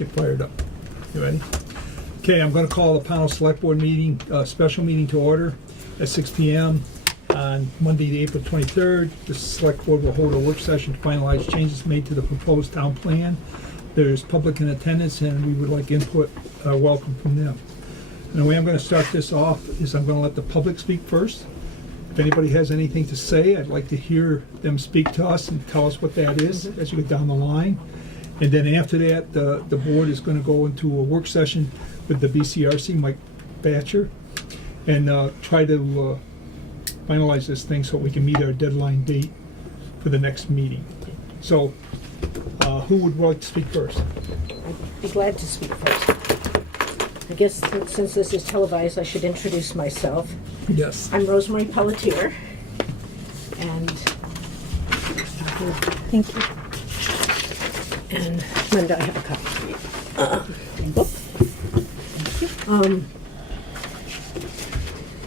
get fired up. You ready? Okay, I'm going to call the Pownal Select Board meeting, special meeting to order at 6 p.m. on Monday, April 23rd. The Select Board will hold a work session to finalize changes made to the proposed town plan. There's public in attendance, and we would like input, welcome from them. And the way I'm going to start this off is I'm going to let the public speak first. If anybody has anything to say, I'd like to hear them speak to us and tell us what that is as you go down the line. And then after that, the board is going to go into a work session with the BCRC, Mike Batcher, and try to finalize this thing so we can meet our deadline date for the next meeting. So, who would like to speak first? I'd be glad to speak first. I guess since this is televised, I should introduce myself. Yes. I'm Rosemary Pelletier, and Thank you. and Linda, I have a copy for you.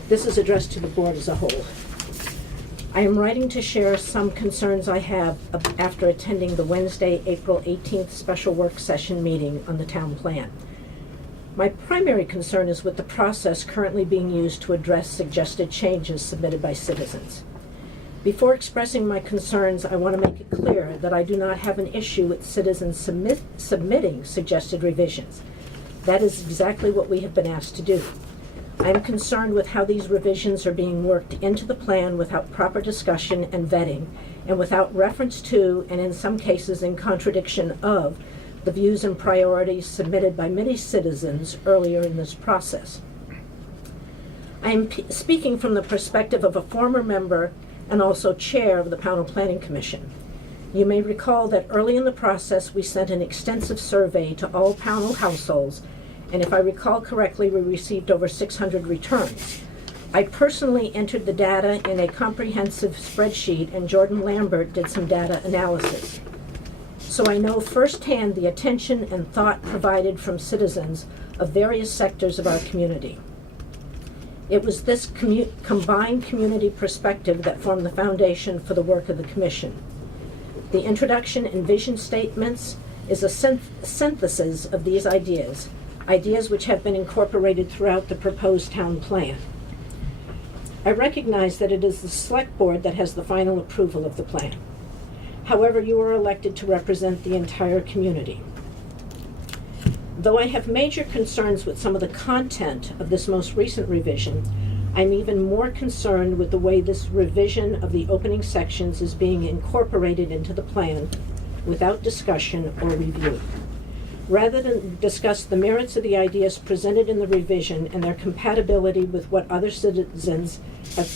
This is addressed to the board as a whole. I am writing to share some concerns I have after attending the Wednesday, April 18th special work session meeting on the town plan. My primary concern is with the process currently being used to address suggested changes submitted by citizens. Before expressing my concerns, I want to make it clear that I do not have an issue with citizens submitting suggested revisions. That is exactly what we have been asked to do. I am concerned with how these revisions are being worked into the plan without proper discussion and vetting, and without reference to, and in some cases in contradiction of, the views and priorities submitted by many citizens earlier in this process. I am speaking from the perspective of a former member and also chair of the Pownal Planning Commission. You may recall that early in the process we sent an extensive survey to all Pownal households, and if I recall correctly, we received over 600 returns. I personally entered the data in a comprehensive spreadsheet, and Jordan Lambert did some data analysis. So I know firsthand the attention and thought provided from citizens of various sectors of our community. It was this combined community perspective that formed the foundation for the work of the Commission. The introduction and vision statements is a synthesis of these ideas which have been incorporated throughout the proposed town plan. I recognize that it is the Select Board that has the final approval of the plan. However, you are elected to represent the entire community. Though I have major concerns with some of the content of this most recent revision, I'm even more concerned with the way this revision of the opening sections is being incorporated into the plan without discussion or review. Rather than discuss the merits of the ideas presented in the revision and their compatibility with what other citizens have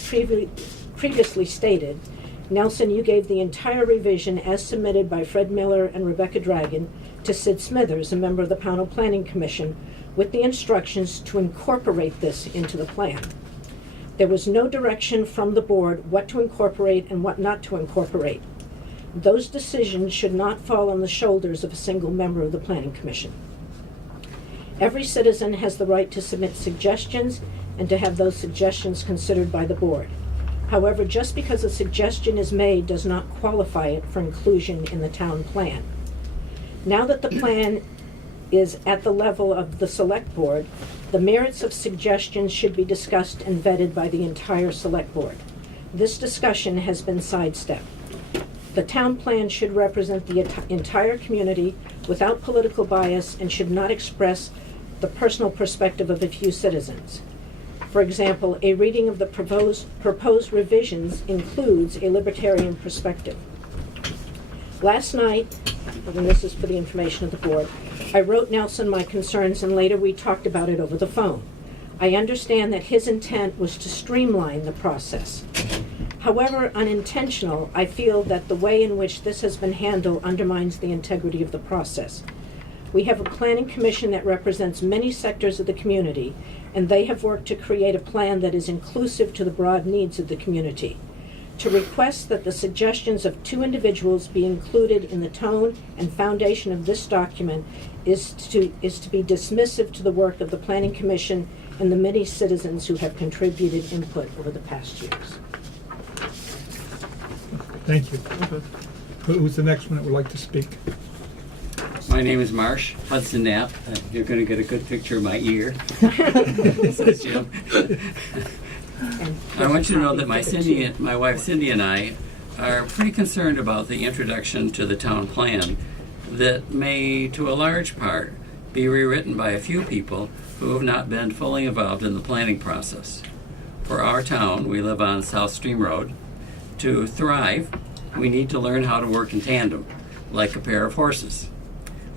previously stated, Nelson, you gave the entire revision as submitted by Fred Miller and Rebecca Dragon to Sid Smithers, a member of the Pownal Planning Commission, with the instructions to incorporate this into the plan. There was no direction from the board what to incorporate and what not to incorporate. Those decisions should not fall on the shoulders of a single member of the Planning Commission. Every citizen has the right to submit suggestions and to have those suggestions considered by the board. However, just because a suggestion is made does not qualify it for inclusion in the town plan. Now that the plan is at the level of the Select Board, the merits of suggestions should be discussed and vetted by the entire Select Board. This discussion has been sidestepped. The town plan should represent the entire community without political bias and should not express the personal perspective of a few citizens. For example, a reading of the proposed revisions includes a libertarian perspective. Last night, and this is for the information of the board, I wrote Nelson my concerns and later we talked about it over the phone. I understand that his intent was to streamline the process. However unintentional, I feel that the way in which this has been handled undermines the integrity of the process. We have a planning commission that represents many sectors of the community, and they have worked to create a plan that is inclusive to the broad needs of the community. To request that the suggestions of two individuals be included in the tone and foundation of this document is to be dismissive to the work of the Planning Commission and the many citizens who have contributed input over the past years. Thank you. Who's the next one that would like to speak? My name is Marsh Hudson Knapp. You're going to get a good picture of my ear. This is Jim. I want you to know that my wife Cindy and I are pretty concerned about the introduction to the town plan that may, to a large part, be rewritten by a few people who have not been fully involved in the planning process. For our town, we live on South Stream Road. To thrive, we need to learn how to work in tandem, like a pair of horses.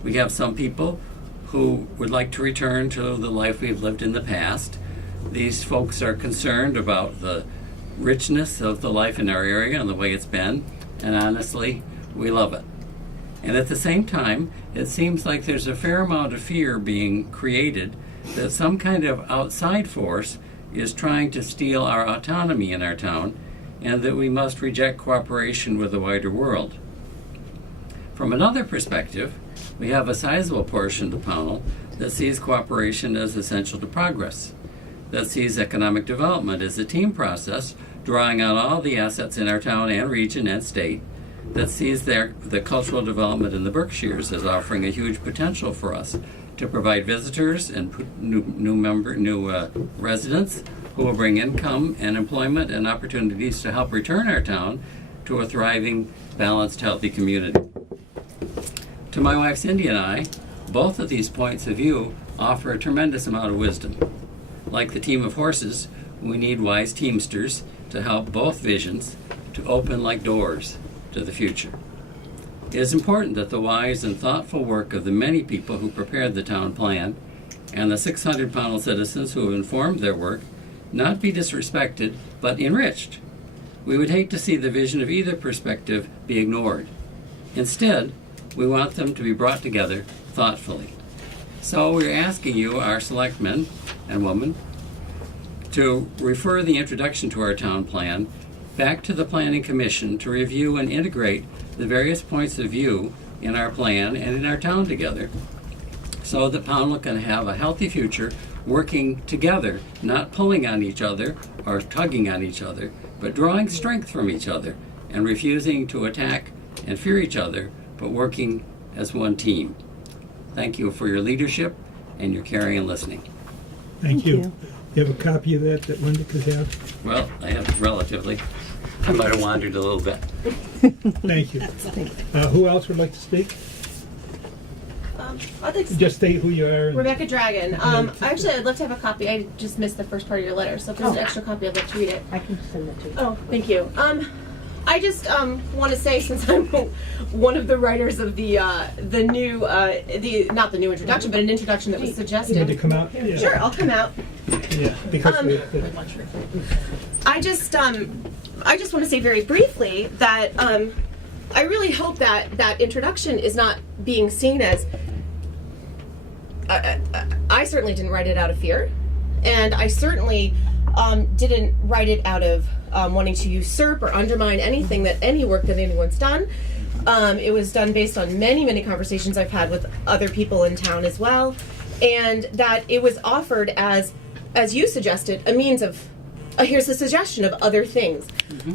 We have some people who would like to return to the life we've lived in the past. These folks are concerned about the richness of the life in our area and the way it's been, and honestly, we love it. And at the same time, it seems like there's a fair amount of fear being created that some kind of outside force is trying to steal our autonomy in our town, and that we must reject cooperation with the wider world. From another perspective, we have a sizable portion of the Pownal that sees cooperation as essential to progress, that sees economic development as a team process, drawing on all the assets in our town and region and state, that sees the cultural development in the Berkshires as offering a huge potential for us to provide visitors and new residents who will bring income and employment and opportunities to help return our town to a thriving, balanced, healthy community. To my wife Cindy and I, both of these points of view offer a tremendous amount of wisdom. Like the team of horses, we need wise teamsters to help both visions to open like doors to the future. It is important that the wise and thoughtful work of the many people who prepared the town plan and the 600 Pownal citizens who have informed their work not be disrespected, but enriched. We would hate to see the vision of either perspective be ignored. Instead, we want them to be brought together thoughtfully. So we're asking you, our selectmen and women, to refer the introduction to our town plan back to the Planning Commission to review and integrate the various points of view in our plan and in our town together, so that Pownal can have a healthy future working together, not pulling on each other or tugging on each other, but drawing strength from each other and refusing to attack and fear each other, but working as one team. Thank you for your leadership and your caring and listening. Thank you. You have a copy of that Linda could have? Well, I have relatively. I might have wandered a little bit. Thank you. Who else would like to speak? I'd like to Just state who you are. and- Rebecca Dragon. Actually, I'd love to have a copy. I just missed the first part of your letter, so if there's an extra copy, I'd like to read it. I can send it to you. Oh, thank you. I just want to say, since I'm one of the writers of the new not the new introduction, but an introduction that was You need to suggested. come out? Yeah. Sure, I'll come out. Yeah, because I just want to say very briefly that I really hope that introduction is not being seen as. I certainly didn't write it out of fear, and I certainly didn't write it out of wanting to usurp or undermine anything that any work that anyone's done. It was done based on many conversations I've had with other people in town as well, and that it was offered as you suggested, a means of here's a suggestion of other things.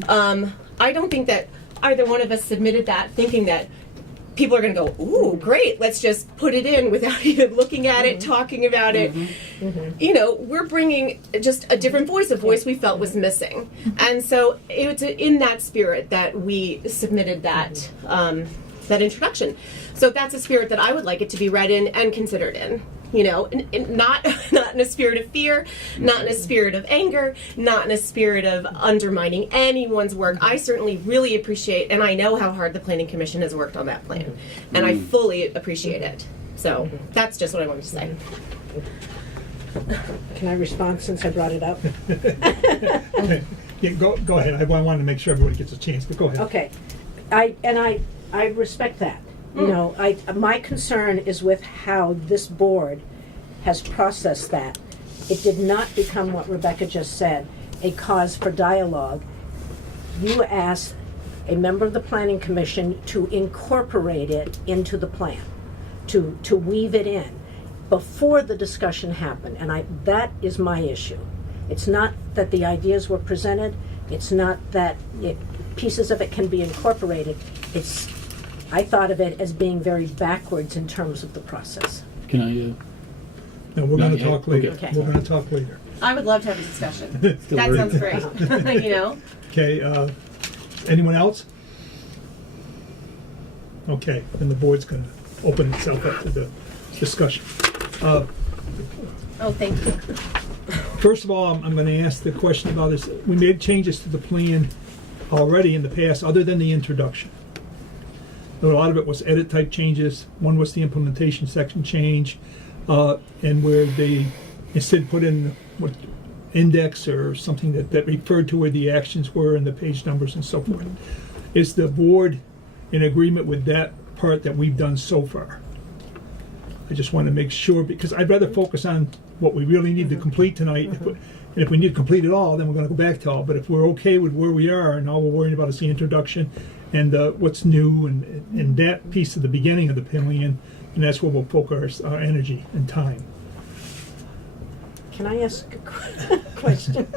I don't think that either one of us submitted that thinking that people are going to go, ooh, great, let's just put it in without even looking at it, talking about it. You know, we're bringing just a different voice, a voice we felt was missing. And so it was in that spirit that we submitted that that introduction. So that's a spirit that I would like it to be read in and considered in. You know, not in a spirit of fear, not in a spirit of anger, not in a spirit of undermining anyone's work. I certainly really appreciate, and I know how hard the Planning Commission has worked on that plan, and I fully appreciate it. So that's just what I wanted to say. Can I respond since I brought it up? Yeah, go ahead. I wanted to make sure everybody gets a chance, but go ahead. Okay. I respect that. You know, my concern is with how this board has processed that. It did not become what Rebecca just said, a cause for dialogue. You asked a member of the Planning Commission to incorporate it into the plan, to weave it in before the discussion happened, and that is my issue. It's not that the ideas were presented, it's not that pieces of it can be incorporated, it's I thought of it as being very backwards in terms of the process. Can I, No, we're Not gonna yet. talk later. Okay. We're gonna talk later. I would love to have a discussion. Still That early. sounds great. You know? Okay, anyone else? Okay, then the board's gonna open itself up to the discussion. Oh, thank you. First of all, I'm gonna ask the question about this. We made changes to the plan already in the past, other than the introduction. A lot of it was edit type changes. One was the implementation section change, and where they instead put in what index or something that referred to where the actions were and the page numbers and so forth. Is the board in agreement with that part that we've done so far? I just want to make sure, because I'd rather focus on what we really need to complete tonight. And if we need to complete it all, then we're going to go back to all. But if we're okay with where we are and all we're worrying about is the introduction and what's new and that piece of the beginning of the plan, and that's where we'll focus our energy and time. Can I ask a question?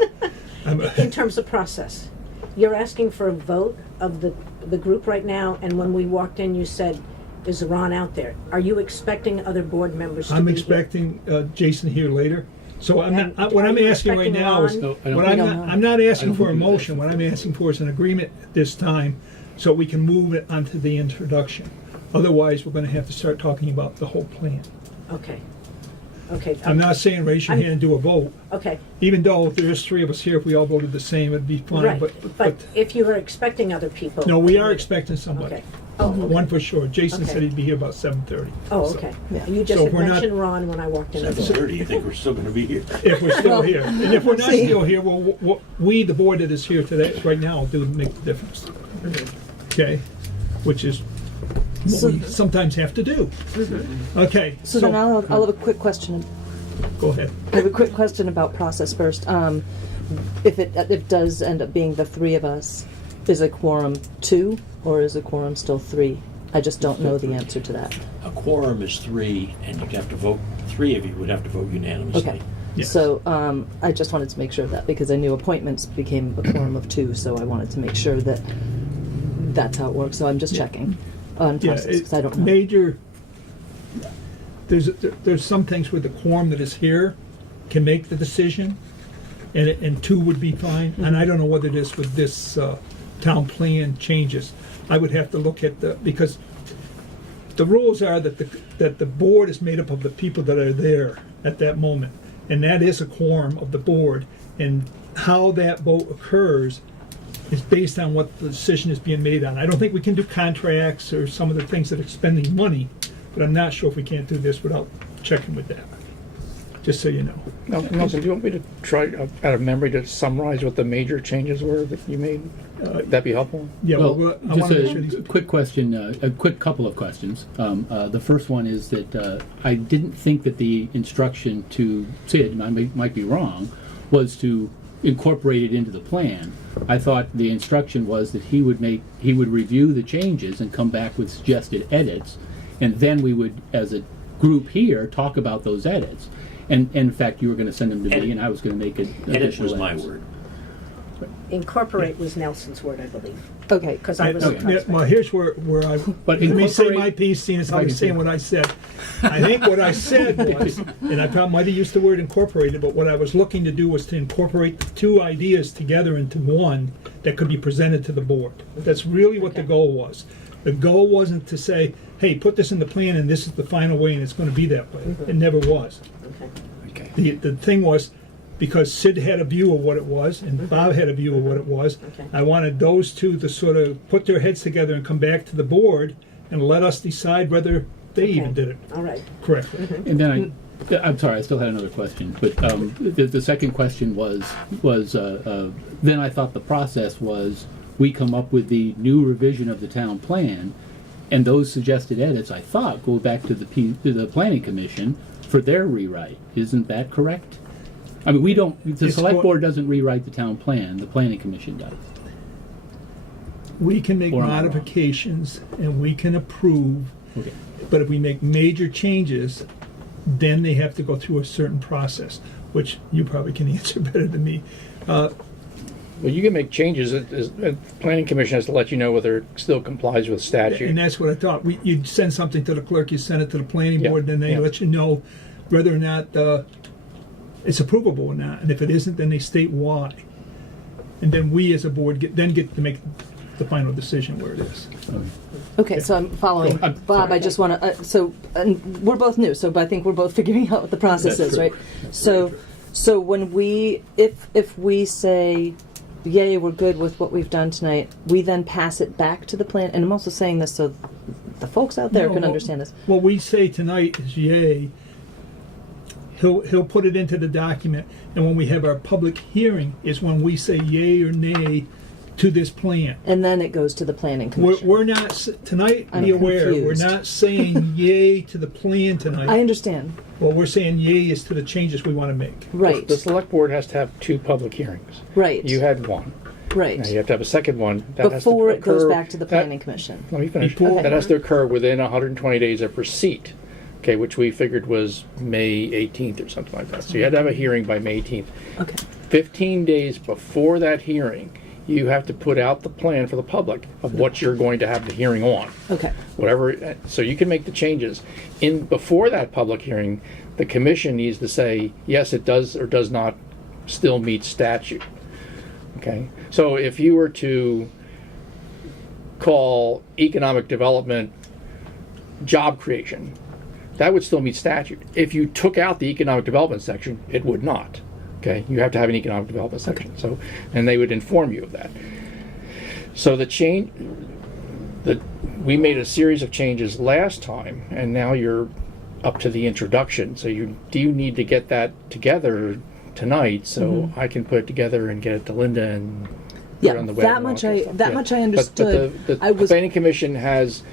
I'm- In terms of process, you're asking for a vote of the group right now, and when we walked in, you said, is Ron out there? Are you expecting other board members to be I'm here? expecting Jason here later. So I'm And not, what I'm are you asking right expecting now is, Ron? No, I don't what think- I'm not asking I don't for a think we do that. motion. What I'm asking for is an agreement at this time, so we can move it onto the introduction. Otherwise, we're gonna have to start talking about the whole plan. Okay. Okay. I'm not saying raise your I'm- hand and do a vote, Okay, even though if there's three of us here, if we all voted the same, it'd be fine, right. but But if you were expecting other people. no, we are expecting somebody. Okay. Oh, okay. One for sure. Jason Okay. said he'd be here about 7:30. Oh, So, okay. You just So had we're not- mentioned Ron when I walked in. the door. 7:30, you think we're still gonna be here? If we're still here. And if we're not still here, well, we, the board that is here today, right now, do make the difference. Okay? Which is what we sometimes have to do. Okay, So then I'll have a quick question. go ahead. I have a quick question about process first. If it does end up being the three of us, is a quorum 2 or is a quorum still 3? I just don't know the answer to that. A quorum is 3, and you'd have to vote, 3 of you would have to vote unanimously. Okay. Yes. So I just wanted to make sure of that because I knew appointments became a quorum of 2, so I wanted to make sure that that's how it works. So I'm just checking on Yeah, process because I don't know. major, there's some things where the quorum that is here can make the decision, and 2 would be fine. And I don't know what it is with this town plan changes. I would have to look at because the rules are that the board is made up of the people that are there at that moment, and that is a quorum of the board. And how that vote occurs is based on what the decision is being made on. I don't think we can do contracts or some of the things that are spending money, but I'm not sure if we can't do this without checking with that. Just so you know. Nelson, do you want me to try, out of memory, to summarize what the major changes were that you made? Would that be helpful? Yeah, Well, well, I just want to make sure these. a quick question, a quick couple of questions. The first one is that I didn't think that the instruction to, say it, I might be wrong, was to incorporate it into the plan. I thought the instruction was that he would review the changes and come back with suggested edits, and then we would, as a group here, talk about those edits. And in fact, you were going to send them to me, Edit. and I was going to make it. Edit was my word. Incorporate was Nelson's word, I believe, Okay. because I was Okay. surprised. Well, here's where I, But let me say incorporate- my piece, seeing as if how I you're can saying say- what I said. I think what I said was, and I probably might have used the word incorporated, but what I was looking to do was to incorporate the 2 ideas together into one that could be presented to the board. That's really what the Okay. goal was. The goal wasn't to say, hey, put this in the plan and this is the final way and it's gonna be that way. It never was. Okay. Okay. The thing was, because Sid had a view of what it was, and Bob had a view of what it was, Okay. I wanted those two to sort of put their heads together and come back to the board and let us decide whether they even did it All right. correctly. And then I'm sorry, I still had another question, but the second question was then I thought the process was we come up with the new revision of the town plan, and those suggested edits I thought go back to the planning commission for their rewrite. Isn't that correct? I mean, we don't. The It's select go- board doesn't rewrite the town plan. The planning commission does. We can make Or am I wrong? modifications and we can approve, Okay. but if we make major changes, then they have to go through a certain process, which you probably can answer better than me. Well, you can make changes. The Planning Commission has to let you know whether it still complies with statute. And that's what I thought. You'd send something to the clerk, you send it to the planning Yeah, board, then they yeah. let you know whether or not it's approvable or not. And if it isn't, then they state why. And then we as a board get to make the final decision where it is. Okay, so I'm following. Go- I'm Bob, sorry. I just want to, and we're both new, so I think we're both figuring out what the process That's is, true. right? So when if we say, yay, we're good with what we've done tonight, we then pass it back to the plan, and I'm also saying this so the folks out there No, can well- understand this. What we say tonight is yay. He'll put it into the document, and when we have our public hearing is when we say yay or nay to this plan. And then it goes to the planning commission. We're not, tonight, I'm be aware, we're confused. not saying yay to the plan tonight. I understand, What we're saying yay is to the changes we want to make. right, The select board has to have 2 public hearings. right, You had one. right. Now you have to have a second one. That has to Before it goes occur- back to the that- planning commission. Let me finish. Before- That has to occur within 120 days of receipt, okay, which we figured was May 18th or something like that. So you had to have a hearing by May 18th. Okay, 15 days before that hearing, you have to put out the plan for the public of what you're going to have the hearing on. okay, Whatever, so you can make the changes. Before that public hearing, the commission needs to say, yes, it does or does not still meet statute. Okay, so if you were to call economic development job creation, that would still meet statute. If you took out the economic development section, it would not. Okay, you have to have an economic development section. So, and they would inform you of that. So the change, we made a series of changes last time, and now you're up to the introduction. So you need to get that together tonight, so I can put it together and get it to Linda and put yeah, it on the web. that and all much kind of I stuff. that Yeah. much I But understood. the I was Planning Commission has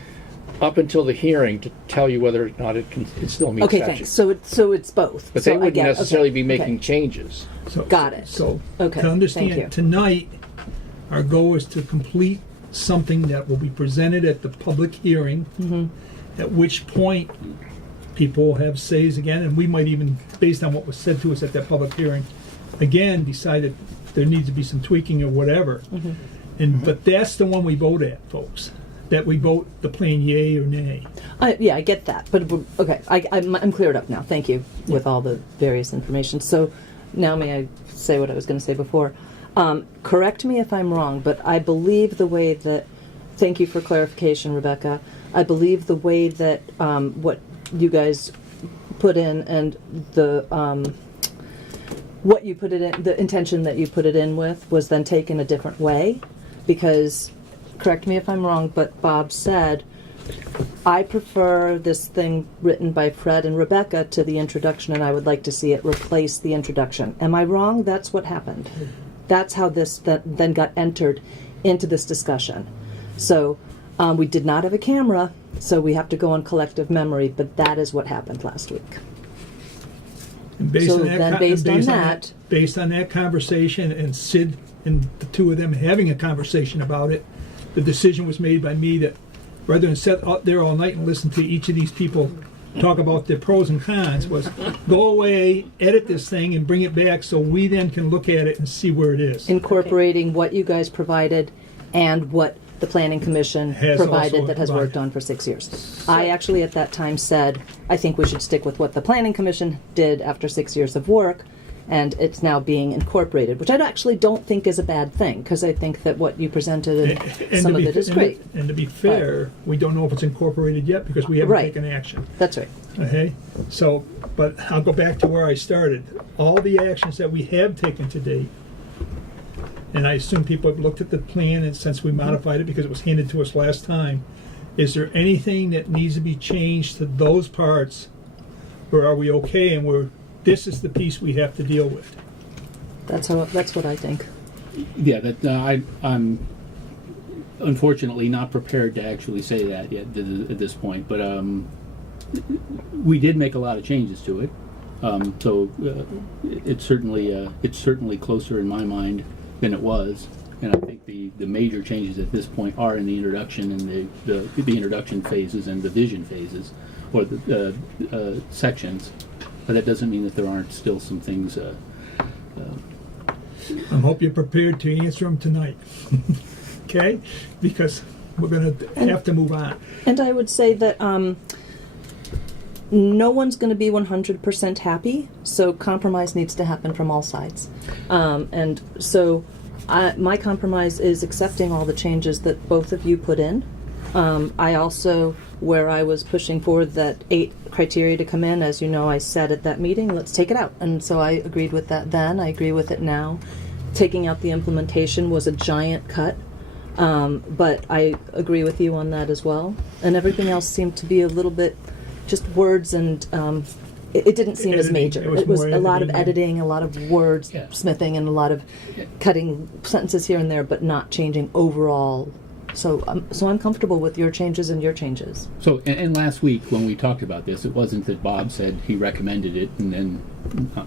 up until the hearing to tell you whether or not it still meets okay. statute. Thanks. So it's both. But so they I wouldn't get it. necessarily Okay, be making okay. changes. So, Got it. So, Okay, to understand, thank you. tonight, our goal is to complete something that will be presented at the public hearing, at which point people have says again, and we might even, based on what was said to us at that public hearing, again, decide that there needs to be some tweaking or whatever. But that's the one we vote at, folks. That we vote the plan yay or nay. Yeah, I get that, but okay, I'm cleared up now. Thank you with all the various information. So now may I say what I was going to say before? Correct me if I'm wrong, but I believe the way that. Thank you for clarification, Rebecca. I believe the way that what you guys put in and the what you put it in, the intention that you put it in with was then taken a different way, because. Correct me if I'm wrong, but Bob said, I prefer this thing written by Fred and Rebecca to the introduction, and I would like to see it replace the introduction. Am I wrong? That's what happened. That's how this then got entered into this discussion. So we did not have a camera, so we have to go on collective memory, but that is what happened last week. And based So on that, then con- based on based that- based on that conversation and Sid and the two of them having a conversation about it, the decision was made by me that rather than sit out there all night and listen to each of these people talk about their pros and cons, was go away, edit this thing, and bring it back so we then can look at it and see where it is. Incorporating what you guys provided and what the Planning Commission Has also provided that has worked provided. on for 6 years. I actually at that time said, I think we should stick with what the Planning Commission did after 6 years of work, and it's now being incorporated, which I actually don't think is a bad thing, because I think that what you presented and some to of be it is fa- great. And to be fair, we don't know if it's incorporated yet because we haven't Right. taken action. That's right. Okay, so, but I'll go back to where I started. All the actions that we have taken to date, and I assume people have looked at the plan and since we modified it because it was handed to us last time, is there anything that needs to be changed to those parts, or are we okay and this is the piece we have to deal with? That's what I think. Yeah, that I'm unfortunately not prepared to actually say that yet at this point. But we did make a lot of changes to it, so it's certainly closer in my mind than it was. And I think the major changes at this point are in the introduction and the introduction phases and the vision phases, or the sections. But that doesn't mean that there aren't still some things I hope you're prepared to answer them tonight. Okay? Because we're going to have to move on. And I would say that no one's going to be 100% happy, so compromise needs to happen from all sides. And so my compromise is accepting all the changes that both of you put in. I also, where I was pushing forward that 8 criteria to come in, as you know, I said at that meeting, let's take it out. And so I agreed with that then. I agree with it now. Taking out the implementation was a giant cut. But I agree with you on that as well. And everything else seemed to be a little bit just words, and it didn't seem as Editing. major. It was a more lot of editing. editing, a lot of word Yeah. smithing, and a lot of cutting sentences here and there, but not changing overall. So I'm comfortable with your changes and your changes. So, and last week when we talked about this, it wasn't that Bob said he recommended it, and then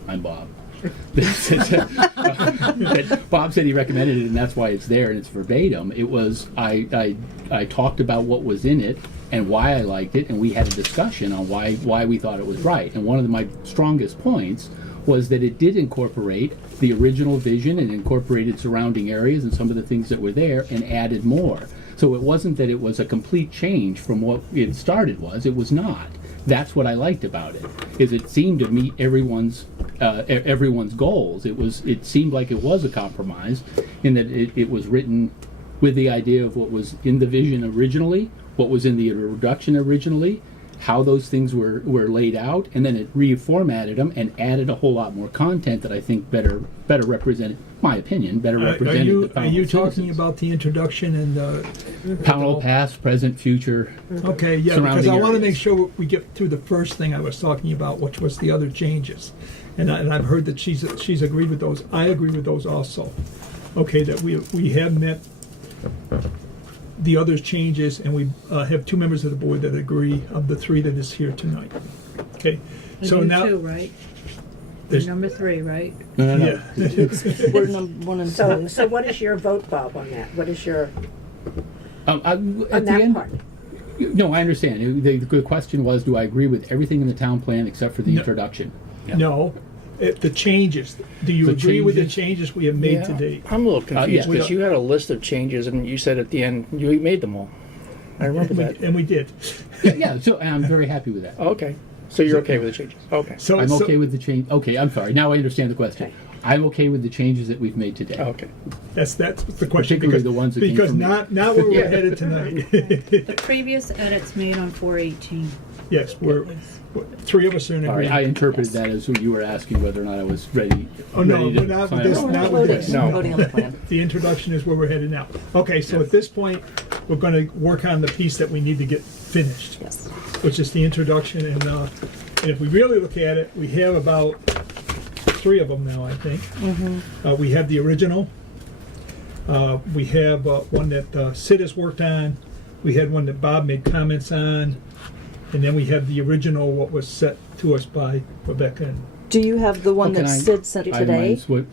I'm Bob. That Bob said he recommended it, and that's why it's there and it's verbatim. It was I talked about what was in it and why I liked it, and we had a discussion on why we thought it was right. And one of my strongest points was that it did incorporate the original vision and incorporated surrounding areas and some of the things that were there and added more. So it wasn't that it was a complete change from what it started was. It was not. That's what I liked about it, is it seemed to meet everyone's goals. It seemed like it was a compromise in that it was written with the idea of what was in the vision originally, what was in the introduction originally, how those things were laid out, and then it reformatted them and added a whole lot more content that I think better represented, my opinion, better represented the Pownal Are you talking citizens. about the introduction and the... Pownal past, present, future. Okay, yeah, because surrounding I want to areas. make sure we get through the first thing I was talking about, which was the other changes. And I've heard that she's agreed with those. I agree with those also. Okay, that we have met the other changes, and we have 2 members of the board that agree of the 3 that is here tonight. Okay, so you now... too, right? there's- Number 3, right? No. Yeah. We're number 1 and 2. So what is your vote, Bob, on that? What is your, At on the that end, part? No, I understand. The question was, do I agree with everything in the town plan except for the No. introduction? No, the changes. Do you The agree with the changes? changes we have made Yeah. to date? I'm a little confused yeah. because you had a list of changes and you said at the end you made them all. I remember that. And we did. Yeah, so I'm very happy with that. Oh, okay. So you're okay with the changes? Okay. So I'm okay with the change. Okay, I'm sorry. Now I understand the question. Okay. I'm okay with the changes that we've made today. Okay. That's the question. Particularly the ones that came because from me. not where we're Yeah. headed tonight. The previous edits made on 418. Yes, we're 3 of us are in All right, agreement. I interpreted that as you were asking whether or not I was ready. Oh, no, ready to we're not sign with this- off. We're not not with voting. this. No. We're voting on the plan. The introduction is where we're headed now. Okay, so at this point, we're going to work on the piece that we need to get finished, Yes. which is the introduction. And if we really look at it, we have about 3 of them now, I think. We have the original. We have one that Sid has worked on. We had one that Bob made comments on. And then we have the original, what was set to us by Rebecca. Do you have the one Oh, can that I Sid sent today? itemize what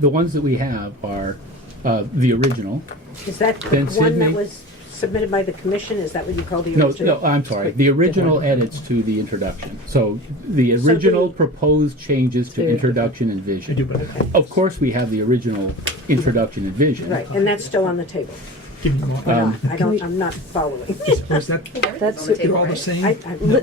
the ones that we have are the original. Is that the Then one Sydney- that was submitted by the commission? Is that what you call the No, original? I'm sorry. The original edits to the introduction. So the original proposed changes to introduction and I do, vision. but Of course, we have the original introduction and vision. Right, and that's still on the table. give me more. I'm not following. Was that, That's they're all the same?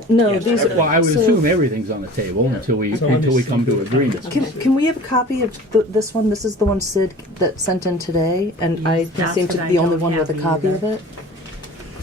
no. These Well, I would so- assume everything's on the table until we come to agreement. Can we have a copy of this one? This is the one Sid that sent in today, and I That's seem to what be the I only don't one with a have copy either. of it.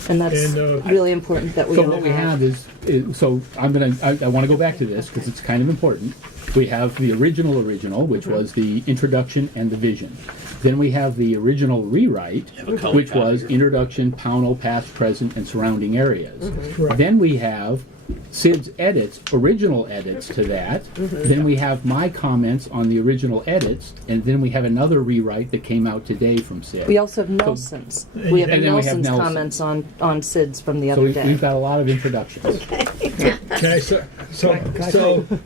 And that's And, really important that we So all what we have is so I want to go back to this because it's kind of important. We have the original, which was the introduction and the vision. Then we have the original rewrite, which was introduction, Pownal, past, present, and surrounding areas. Correct. Then we have Sid's edits, original edits to that. Then we have my comments on the original edits, and then we have another rewrite that came out today from Sid. We also have Nelson's. We have And then we have Nelson's Nelson. comments on Sid's from the So other we've day. got a lot of introductions. Okay, so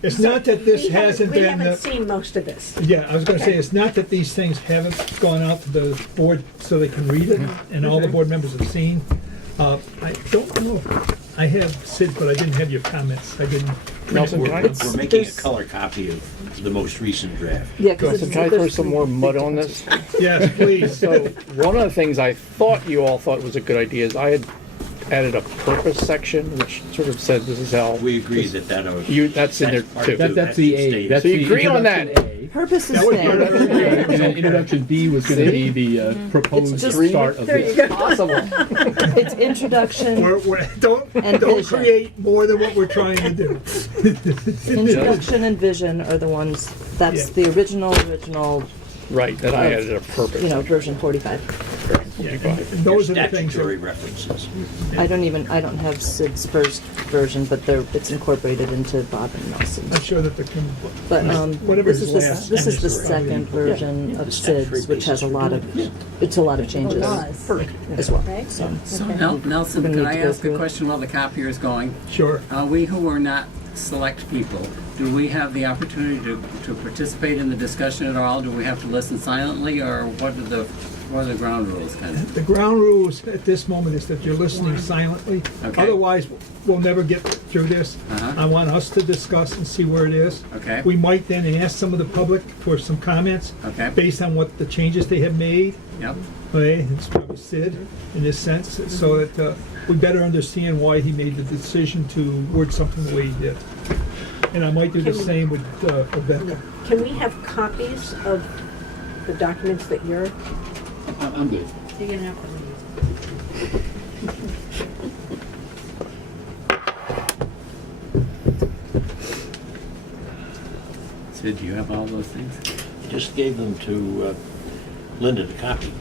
it's not that this hasn't We been, haven't seen most of this. yeah, I was gonna say, it's not that these things haven't gone out to the board so they can read it, and all the board members have seen. I don't know, I have Sid, but I didn't have your comments. I didn't. Nelson, can I- It's- We're making a there's- color copy of the most recent draft. Yeah, Nelson, can I throw some more mud on this? Yes, please. So one of the things I thought you all thought was a good idea is I had added a purpose section, which sort of said this is how We agree that was. that's in there part too. two. That's the A. Stay. That's So you the agree on that? introduction A. Purpose is That would be there. better. And then introduction B was going to be the proposed just- start of this. Possible. It's introduction, Don't And don't vision. create more than what we're trying to do. introduction and vision are the ones, that's Yeah. the original, Right, that I added a purpose. version 45. Yeah, and those are the things Statutory that, references. I don't have Sid's first version, but it's incorporated into Bob and Nelson's. I'm sure that the But Whatever's this is last this is the is second version Yeah, of the statutory Sid's, which has a basis lot for of doing it's a lot of changes as well. Right. So So we're Nelson, gonna can need I to go ask through a it. question while the copier is going? sure. We who are not select people, do we have the opportunity to participate in the discussion at all? Do we have to listen silently, or what are the ground rules kind of? The ground rules at this moment is that you're listening silently. Okay. Otherwise, we'll never get through this. Uh-huh. I want us to discuss and see where it is. Okay. We might then ask some of the public for some comments Okay. based on what the changes they have made. Yep. Okay, it's probably Sid in this sense, so that we better understand why he made the decision to word something the way he did. And I might do the same with Rebecca. Can we have copies of the documents that you're, I'm good. You're gonna have to leave. Sid, do you have all those things? I just gave them to Linda to copy.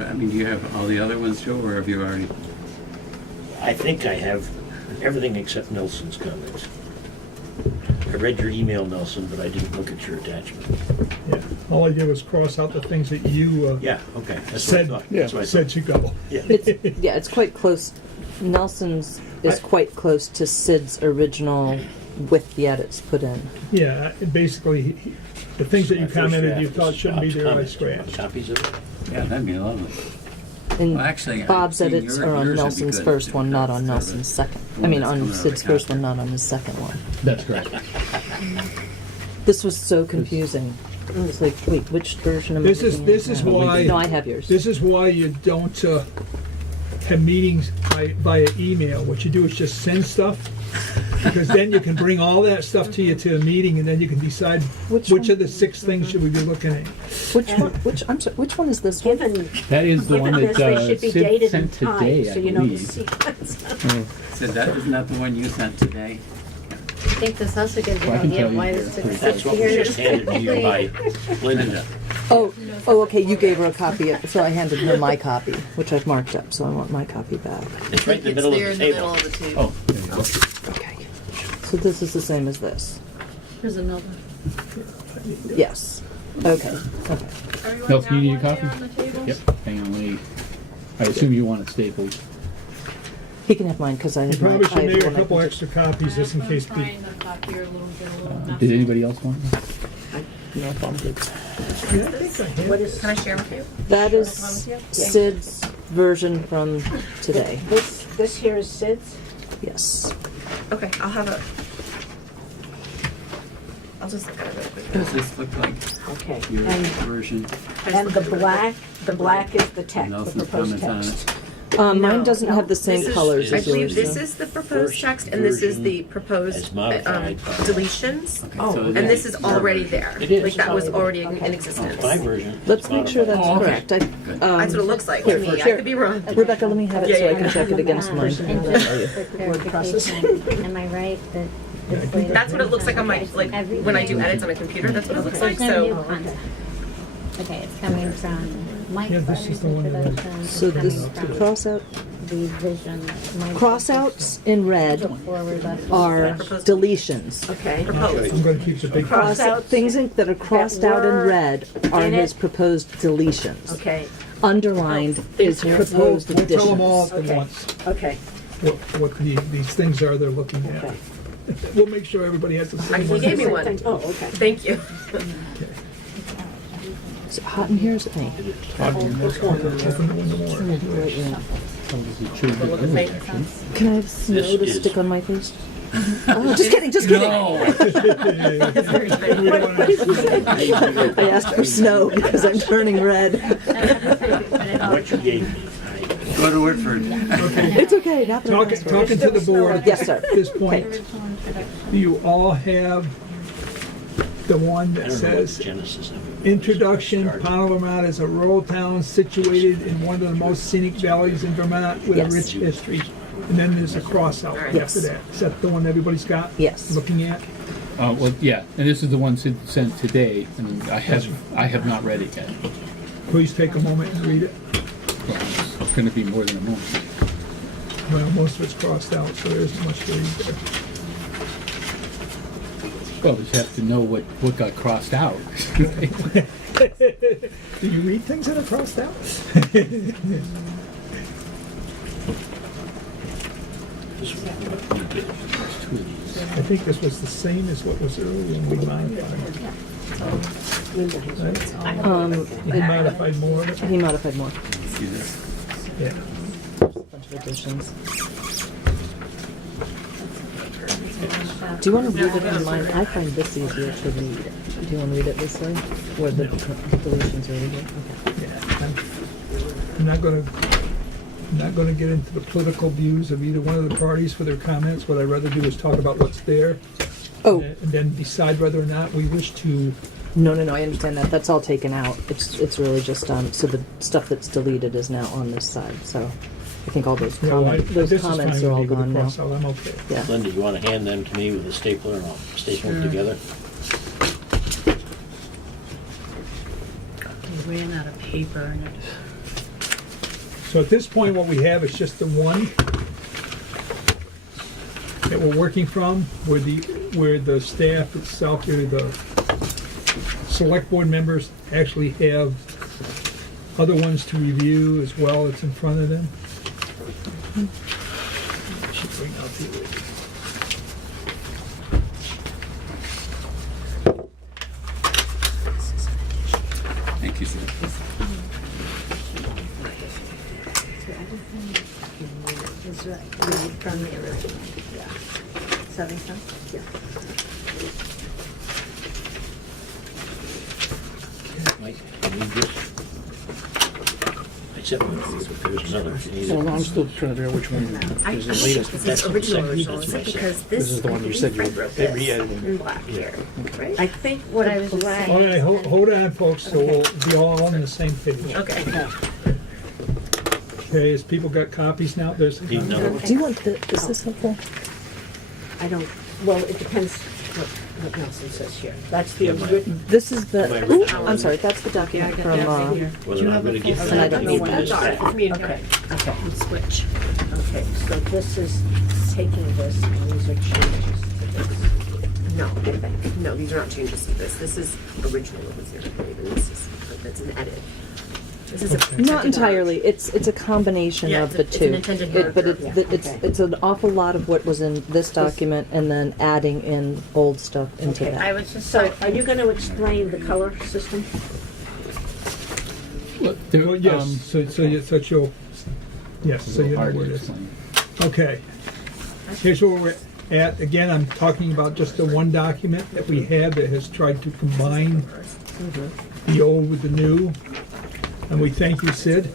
I mean, do you have all the other ones too, or have you already? I think I have everything except Nelson's comments. I read your email, Nelson, but I didn't look at your attachment. Yeah, all I did was cross out the things that you Yeah, okay, that's what I Said- thought. yeah, That's what I thought. said should go. Yeah. it's quite close. Nelson's is quite close to Sid's original with the edits put in. Yeah, basically, the things that My you first commented draft you thought was shouldn't be Bob's there, I comments. scratched. Copies of it? Yeah, that'd be lovely. And Well, actually, Bob's I've seen edits your- are on yours would be Nelson's good first if one, not on that's Nelson's the second. one I mean, that's coming on out of Sid's the first copy. one, not on his second one. That's correct. This was so confusing. It's like, wait, which version am I This is looking this at is now? why No, I have yours. this is why you don't have meetings via email. What you do is just send stuff, because then you can bring all that stuff to you to a meeting, and then you can decide Which which one? of the 6 things should we be looking at. Which one? I'm sorry. Which one is this one? given, That is the one given that this, they should be Sid dated in sent time, today, I so you know the believe. sequence. Sid, isn't that the one you sent today? I think this also gives you Well, I an can idea tell of you why here this pretty took That's 6 what was years. just handed to you by Linda. Oh, okay. You gave her a copy, so I handed her my copy, which I've marked up. So I want my copy back. It's right in the middle of the table. Oh, there you go. Okay. So this is the same as this. Here's another. Yes. Okay. Okay. Nelson, you need a copy? Yep. Hang on, let me. I assume you want it stapled. He can have mine because I You have mine. probably should I have make a one I couple can extra copies just in case people. Did anybody else want one? No, I'm good. What is, Can I share with you? That is Sid's version from today. this here is Sid's? Yes. Okay, I'll have a. I'll just look at it real quick. Does this look like Okay. your And, version? and the black is the text, the Nelson's proposed comments on text. it? Mine doesn't have the same This is- colors I as believe yours. this so- is the proposed First text, and this is version the proposed as modified by- deletions. Okay, Oh, so And it this is already there. It is. Like that was already in Okay. existence. My version. Let's make sure that's Oh, okay. correct. Good. That's what it looks like to me. I could be wrong. Rebecca, let me have it Yeah, so I yeah, can yeah. check it against mine. And just for clarification, am I right that this latest That's what it looks like on my, like, when I do edits on a computer, that's what it looks like, There's no new so. content. Okay, it's coming from Mike's Yeah, this is the one that I- introduction. So it's this coming from cross out the vision. Mike's crossouts in red forward left. are deletions. Okay. Proposed. I'm going to keep the big. Crossouts Things that are crossed out in were red are in his it. proposed deletions. Okay, Underlined is We'll proposed tell them all additions. at Okay. once okay. what these things are they're looking at. Okay. We'll make sure everybody has the same You one. gave me one. Oh, okay. Thank you. Is it hot in here? Is it me? Open the window more. Right, yeah. Obviously, it should have been early action. Can I have snow This to is- stick on my face? Oh, just kidding, just kidding. I asked for snow because I'm turning red. What you gave me, Go to Woodford. It's okay, not that I asked for it. Talking to the board. Yes, sir. At this point, Original introduction. do you all have the one I that don't know what says, Genesis of it. Introduction, Pownal, Vermont is a rural town situated in one of the most scenic valleys in Vermont with a Yes. rich history. And then there's a cross out Yes. after that. Is that the one everybody's got? Yes. Looking at? Well, yeah, and this is the one sent today, and I have not read it yet. Please take a moment and read it. Well, it's going to be more than a moment. Well, most of it's crossed out, so there isn't much to read there. Well, we just have to know what got crossed out. Do you read things that are crossed out? This one, what you did. There's two of these. I think this was the same as what was earlier when we modified. Right? We modified more of it. He modified more. See this? Yeah. Bunch of additions. Do you want to read it on mine? I find this easier to read. Do you want to read it this way? Where the deletions are easier? Okay. Yeah, I'm not gonna get into the political views of either one of the parties for their comments. What I'd rather do is talk about what's there. Oh, And then decide whether or not we wish to. no, I understand that. That's all taken out. It's really just, so the stuff that's deleted is now on this side, so I think all those This is comments fine are all with me with gone the now. cross out. I'm okay. Yeah. Linda, you want to hand them to me with a stapler and I'll staple them together? We ran out of paper and it. So at this point, what we have is just the one that we're working from, where the staff itself, or the select board members actually have other ones to review as well. It's in front of them. Should bring out the original. Thank you, sir. Is right from the original. Yeah. Does that make sense? Yeah. Mike, you need this? I sent one. There's another. You need Well, it? I'm still trying to figure out which one is the latest. That's the second. original, That's is my it? Because second. This is the one you said you were re-editing. in black here, right? I think what I was All saying. right, hold on, folks, so we'll be all on the same page. Okay. Okay, has people got copies now? There's. Need another one? Do you want is this helpful? I don't, well, it depends what Nelson says here. That's the Yeah, mine. written, This is the, Am I ooh, original? I'm sorry, that's the document from, Whether I'm going to give And I don't need that. okay, okay. Switch. Okay, so this is taking this, and these are changes to this. No, no, these are not changes to this. This is original of the 0.8, and this is, that's an edit. This is a not entirely, it's a combination Yeah, of the it's two. an intended But marker. it's an awful lot of what was in this document and then adding in old stuff into Okay. I that. was just. So are you gonna explain the color system? Well, there, Well, yes, so you'll, yes, it's a so you little know hard where to it is. explain. Okay. Here's where we're at. Again, I'm talking about just the one document that we have that has tried to combine the old with the new. And we thank you, Sid.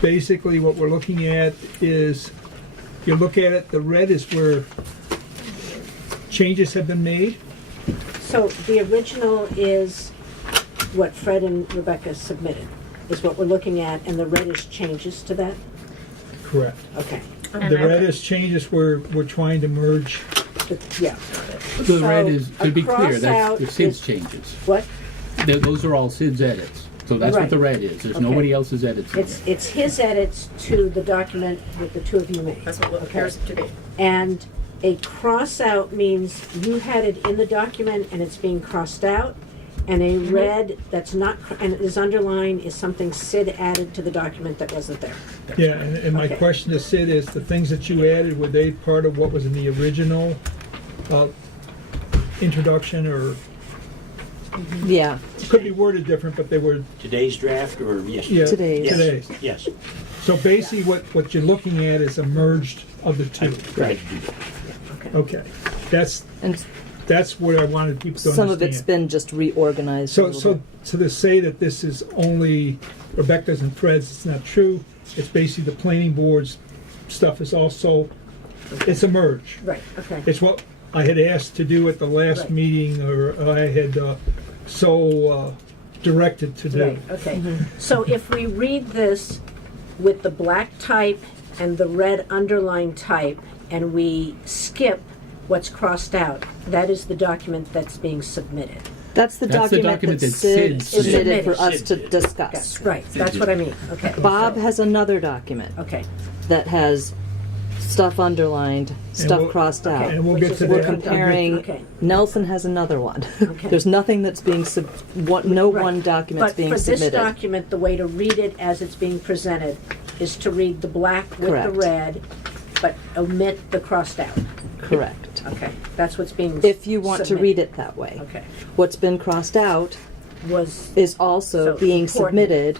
Basically, what we're looking at is, you look at it, the red is where changes have been made. So the original is what Fred and Rebecca submitted, is what we're looking at, and the red is changes to that? Correct. Okay. The red is changes where we're trying to merge. Yeah. So the red is, So to be a clear, that's cross-out the Sid's is- changes. What? Those are all Sid's edits. So that's what Right. the red is. There's Okay. nobody else's edits in there. It's his edits to the document that the two of you made. That's what appears to be. And a cross out means you had it in the document and it's being crossed out. And a red that's not, and is underlined is something Sid added to the document that wasn't there. Yeah, and my Okay. question to Sid is, the things that you added, were they part of what was in the original introduction, or Yeah, it could be worded different, but they were, Today's draft or yeah, yesterday? Today's. today's. Yes. So basically, what you're looking at is a merged of the two. Tried to do that. Okay, that's And what I wanted people to understand. some of it's been just reorganized. a So, little so, bit. so to say that this is only Rebecca's and Fred's, it's not true. It's basically the planning board's stuff is also, it's a merge. Right, okay. It's what I had asked to do at the last Right. meeting, or I had directed to do. Right, okay. So if we read this with the black type and the red underline type, and we skip what's crossed out, that is the document that's being submitted. That's the That's the document document that that Sid Sid submitted for submitted. us to Sid did. discuss. Yes, right, that's what I mean, okay. Bob has another document Okay, that has stuff underlined, stuff we'll- crossed out. And we'll Which get is to a that. We're different comparing, Okay. Nelson has another one. Okay. There's nothing that's being, no Right. one document's being But for submitted. this document, the way to read it as it's being presented is to read the black with the Correct. red, but omit the crossed out. Correct. Okay, that's what's being If you want to submitted. read it that way. Okay, What's been crossed out was, is also So being important. submitted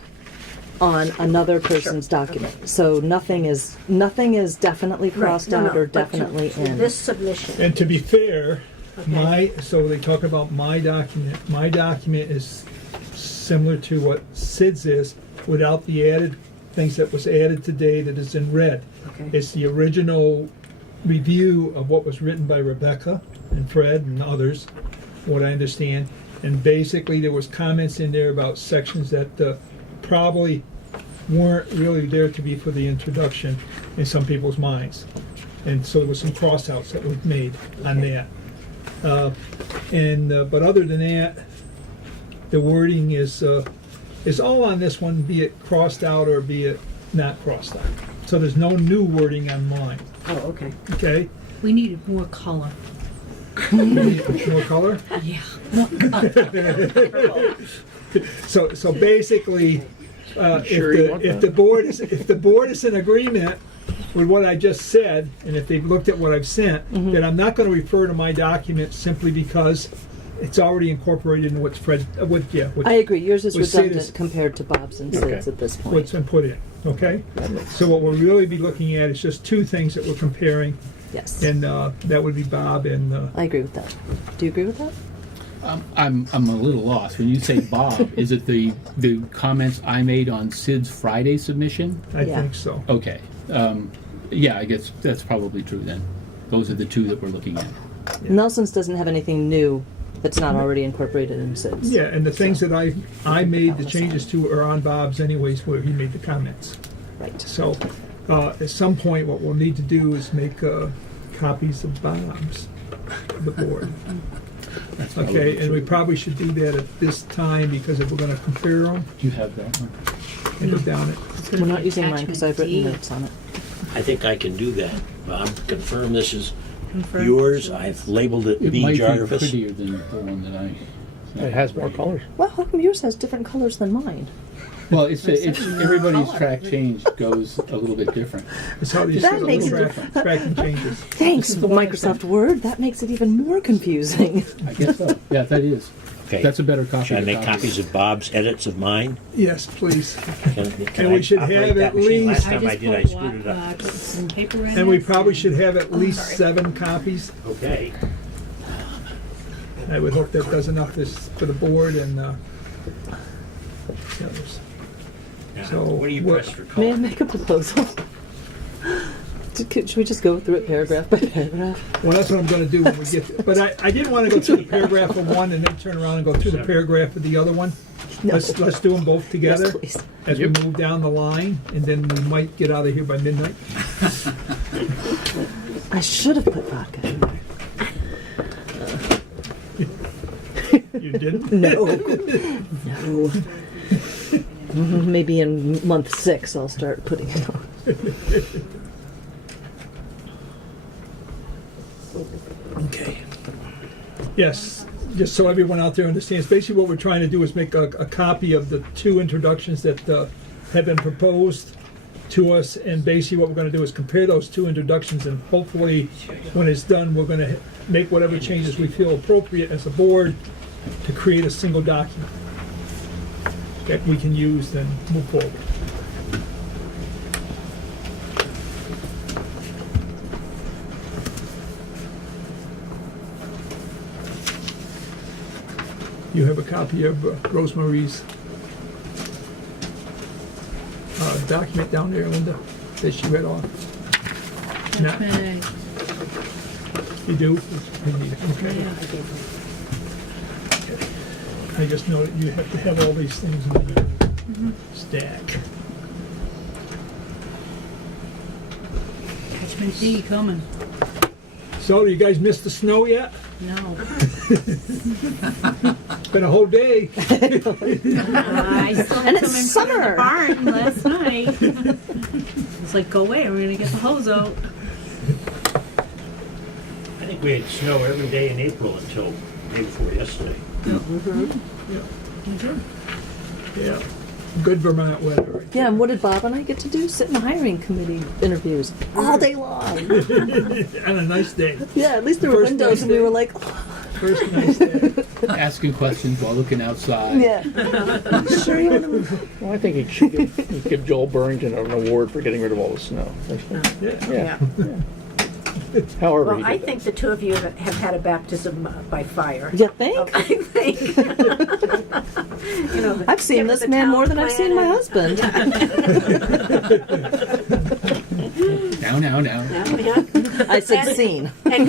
on another person's document. So nothing is definitely crossed right, no, out no, or but to- definitely for in. this submission. And to be fair, Okay. so they talk about my document. My document is similar to what Sid's is, without the added things that was added today that is in red. Okay. It's the original review of what was written by Rebecca and Fred and others, what I understand. And basically, there was comments in there about sections that probably weren't really there to be for the introduction in some people's minds. And so there was some crossouts that were made on that. But other than that, the wording is all on this one, be it crossed out or be it not crossed out. So there's no new wording on mine, Oh, okay. okay? We needed more color. More color? Yeah. So basically, Sure you want if that? the board is in agreement with what I just said, and if they've looked at what I've sent, then I'm not going to refer to my document simply because it's already incorporated in what's Fred, I agree. Yours is With Sid redundant is- compared to Bob's and Sid's Okay. at this point. what's been put in, okay? So what we'll really be looking at is just two things that we're comparing, Yes. and that would be Bob and, I agree with that. Do you agree with that? I'm a little lost. When you say Bob, is it the comments I made on Sid's Friday submission? I Yeah. think so. Okay. Yeah, I guess that's probably true then. Those are the two that we're looking at. Nelson's doesn't have anything new that's not already incorporated in Sid's. Yeah, and the things that I made the changes to are on Bob's anyways, where he made the comments. Right. So, at some point, what we'll need to do is make copies of Bob's, the board. Okay, and we probably should do that at this time, because if we're gonna compare them, Do you have that one? and go down it. We're not using mine because I've written notes on it. I think I can do that. Bob, confirm this is Confirm. yours. I've labeled it It B. might be Jarvis. prettier than the one that I. It has more colors. Well, how come yours has different colors than mine? Well, it's everybody's track change goes a little bit different. It's how these That makes little it tracking changes. Thanks, the one I Microsoft Word. That makes it even more confusing. I guess so. Yeah, that is. Okay. That's a better copy. Should I of make copy. copies of Bob's edits of mine? Yes, please. Can And we should operate have that at machine? least- Last time I did, I screwed it up. Put some paper in And we it probably should have at least sorry. 7 copies. Okay. I would hope that does enough for the board and the others. Now, So, what do you what- press for May I color? make a proposal? Should we just go through it paragraph by paragraph? Well, that's what I'm gonna do when we get, but I didn't wanna go through the paragraph of one and then turn around and go through the paragraph of the other one. No. Let's do them both together Yes, please. as we move down the line, and then we might get out of here by midnight. I should have put vodka in there. You didn't? No. No. Maybe in month 6 I'll start putting it on. Okay. Yes, just so everyone out there understands, basically what we're trying to do is make a copy of the 2 introductions that have been proposed to us, and basically what we're gonna do is compare those 2 introductions, and hopefully, when it's done, we're gonna make whatever changes we feel appropriate as a board to create a single document that we can use and move forward. You have a copy of Rosemary's document down there, Linda, that she read off? No. Okay. You do? Okay. Yeah. I just know that you have to have all these things in the stack. Attachment D coming. So, you guys missed the snow yet? No. It's been a whole day. I still had And some it's in front of summer. the barn last night. It's like, go away, we're gonna get the hose out. I think we had snow every day in April until day before yesterday. Yeah. Good Vermont weather. Right Yeah, and what did Bob and I get to do? Sit in the hiring committee interviews all day long. On a nice day. Yeah, at least there were First windows, nice and we day. were like, First nice day. Asking questions while looking outside. yeah. Sure you want to move? Well, I think you should give Joel Burrington an award for getting rid of all the snow. Yeah. Yeah. However, Well, he I did think the two of you have had a baptism by fire. You think? I think. You know, I've seen give this the man town more than I've seen my plan husband. Now. I said seen. and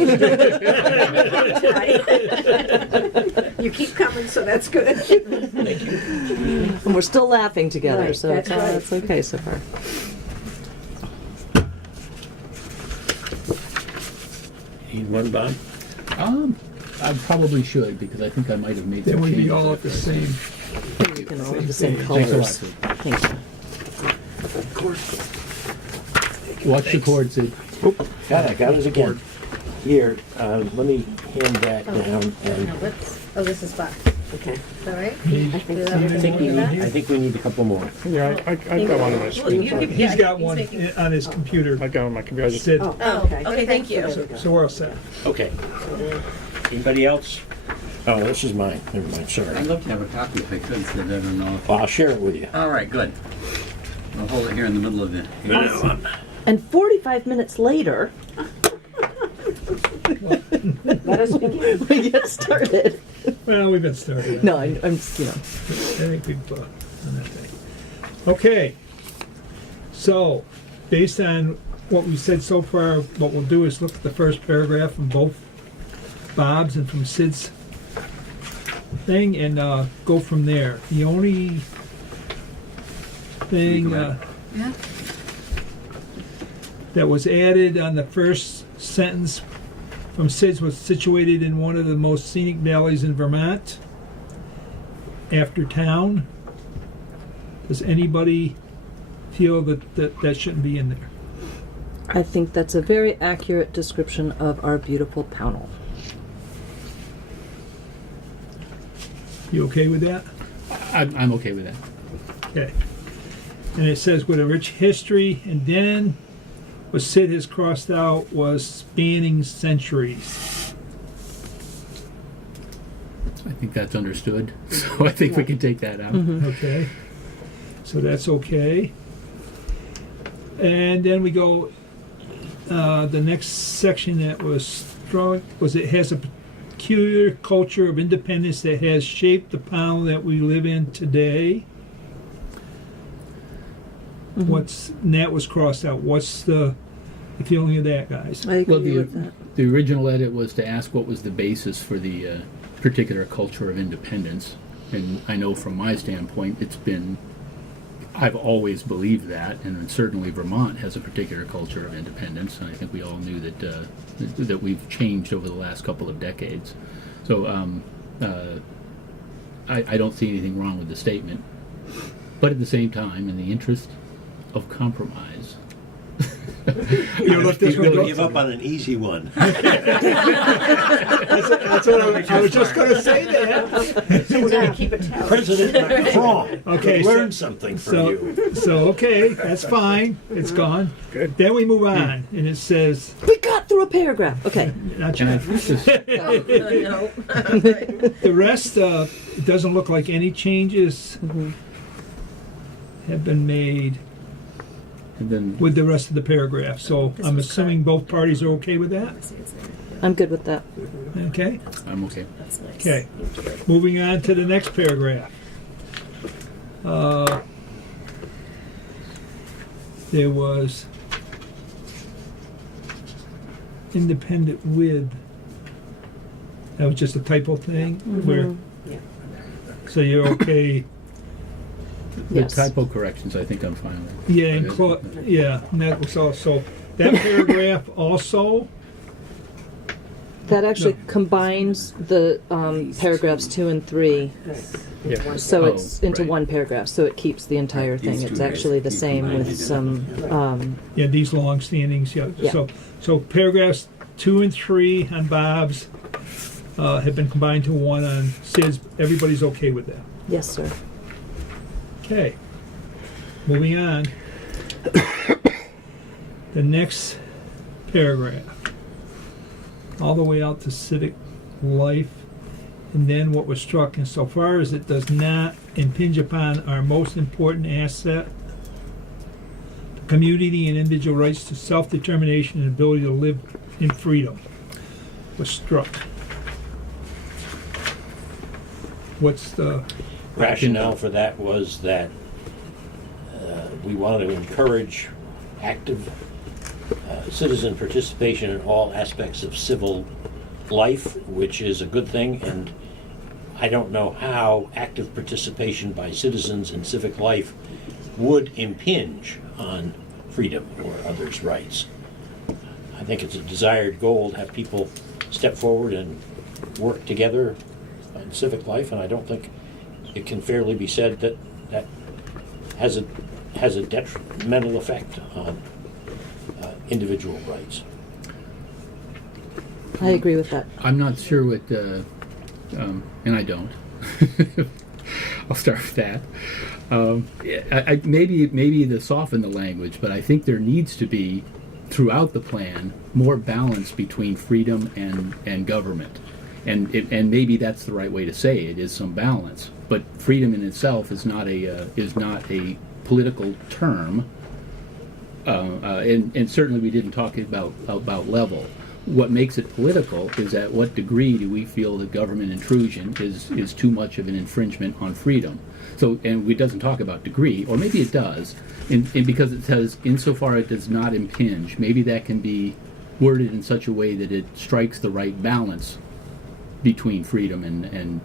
you keep coming, so that's good. Thank you. And we're still laughing together, Right, so that's right. it's okay so far. Need one, Bob? I probably should, because I think I might have made some Then we'd changes. be all at the same. You can all have the same Thanks a lot, colors. Sid. Thank you. Watch the cord, Sid. I got it again. Here, let me hand that down, and Now, let's, oh, this is Bob. Okay. Is that right? I think I think we need a couple more. Yeah, I got one on my screen. He's got one on his computer. I got one on my computer. I just- Sid. Oh, okay. Okay, thank you. So we're all set. Okay. Anybody else? Oh, this is mine. Never mind, sorry. I'd love to have a copy if I could, Sid. I don't know. Well, I'll share it with you. All right, good. I'll hold it here in the middle of the. And 45 minutes later, let us begin. we get started. Well, we've been started. No, I'm I think we've on that thing. Okay. So, based on what we said so far, what we'll do is look at the first paragraph from both Bob's and from Sid's thing and go from there. The only thing Yeah. that was added on the first sentence from Sid's was situated in one of the most scenic valleys in Vermont after town. Does anybody feel that shouldn't be in there? I think that's a very accurate description of our beautiful Pownal. You okay with that? I'm okay with that. Okay. And it says with a rich history, and then what Sid has crossed out was spanning centuries. I think that's understood. So I think we can take that out. Okay. So that's okay. And then we go, the next section that was struck was it has a peculiar culture of independence that has shaped the Pownal that we live in today. And that was crossed out. What's the feeling of that, guys? I agree Well, with that. the original edit was to ask what was the basis for the particular culture of independence. And I know from my standpoint, I've always believed that, and certainly Vermont has a particular culture of independence, and I think we all knew that we've changed over the last couple of decades. So I don't see anything wrong with the statement, but at the same time, in the interest of compromise, You let this one go. Give up on an easy one. That's what I was just going to say that. So we're going to keep it tally. President Macron Okay, learned something from you. So okay, that's fine. It's gone. Good. Then we move on, and it says, We got through a paragraph. Okay. not and I yet. think this, No. The rest, it doesn't look like any changes have been made and then with the rest of the paragraph. So I'm assuming both parties are okay with that? I'm good with that. Okay? I'm okay. That's nice. Okay. Moving on to the next paragraph. There was independent with. That was just a typo thing? Where? Yeah. So you're okay? The Yes. typo corrections, I think I'm fine with. Yeah, and that was also, that paragraph also, That actually No. combines the paragraphs 2 and 3, Yeah. so Oh, it's into right. one paragraph, so it keeps the entire These thing. two It's guys, actually the you same combined with it. some, yeah, these long standings, yeah. Yeah. So paragraphs 2 and 3 on Bob's have been combined to one on Sid's. Everybody's okay with that? yes, sir. Okay. Moving on. The next paragraph. All the way out to civic life. And then what was struck, insofar as it does not impinge upon our most important asset, the community and individual rights to self-determination and ability to live in freedom, was struck. What's the, Rationale for that was that we wanted to encourage active citizen participation in all aspects of civil life, which is a good thing, and I don't know how active participation by citizens in civic life would impinge on freedom or others' rights. I think it's a desired goal to have people step forward and work together in civic life, and I don't think it can fairly be said that that has a detrimental effect on individual rights. I agree with that. I'm not sure what, and I don't. I'll start with that. Maybe to soften the language, but I think there needs to be, throughout the plan, more balance between freedom and government. And maybe that's the right way to say it, is some balance. But freedom in itself is not a political term, and certainly we didn't talk about level. What makes it political is at what degree do we feel that government intrusion is too much of an infringement on freedom. So, and it doesn't talk about degree, or maybe it does, and because it says insofar it does not impinge. Maybe that can be worded in such a way that it strikes the right balance between freedom and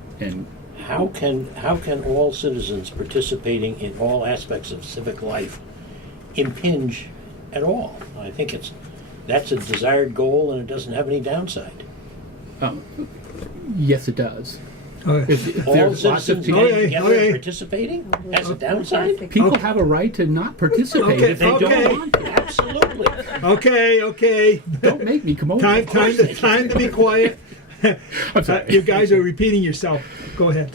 How can all citizens participating in all aspects of civic life impinge at all? I think that's a desired goal, and it doesn't have any downside. yes, it does. okay. If All there's lots of citizens people, getting together okay. and participating has a downside? people have a right to not participate Okay, if they okay. don't want to. Absolutely. Okay. Don't make me come over. Time to be quiet. I'm sorry. You guys are repeating yourself. Go ahead.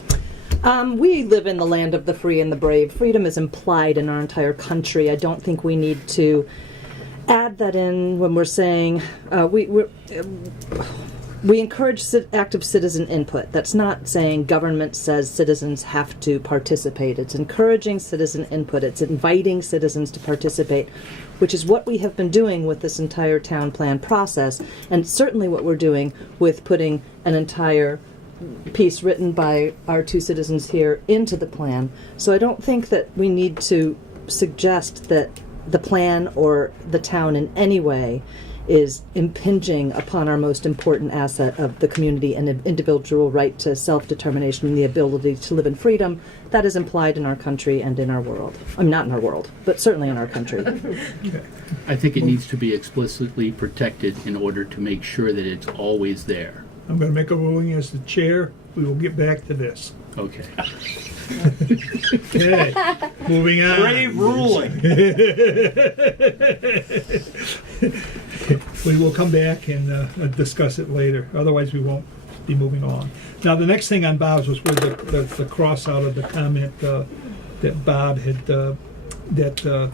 We live in the land of the free and the brave. Freedom is implied in our entire country. I don't think we need to add that in when we're saying we encourage active citizen input. That's not saying government says citizens have to participate. It's encouraging citizen input. It's inviting citizens to participate, which is what we have been doing with this entire town plan process, and certainly what we're doing with putting an entire piece written by our two citizens here into the plan. So I don't think that we need to suggest that the plan or the town in any way is impinging upon our most important asset of the community and an individual right to self-determination and the ability to live in freedom that is implied in our country and in our world. I'm not in our world, but certainly in our country. I think it needs to be explicitly protected in order to make sure that it's always there. I'm going to make a ruling as the chair. We will get back to this. Okay. Okay. Moving on. Brave ruling. We will come back and discuss it later. Otherwise, we won't be moving on. Now, the next thing on Bob's was with the cross out of the comment that Bob had, that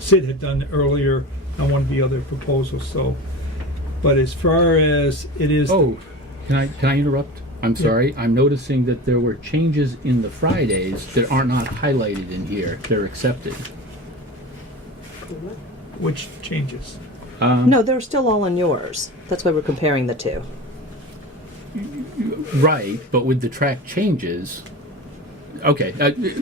Sid had done earlier on one of the other proposals. So, but as far as it is, Oh, can I interrupt? I'm sorry. I'm noticing that there were changes in the Fridays that are not highlighted in here. They're accepted. which changes? No, they're still all on yours. That's why we're comparing the two. Right, but with the track changes. Okay,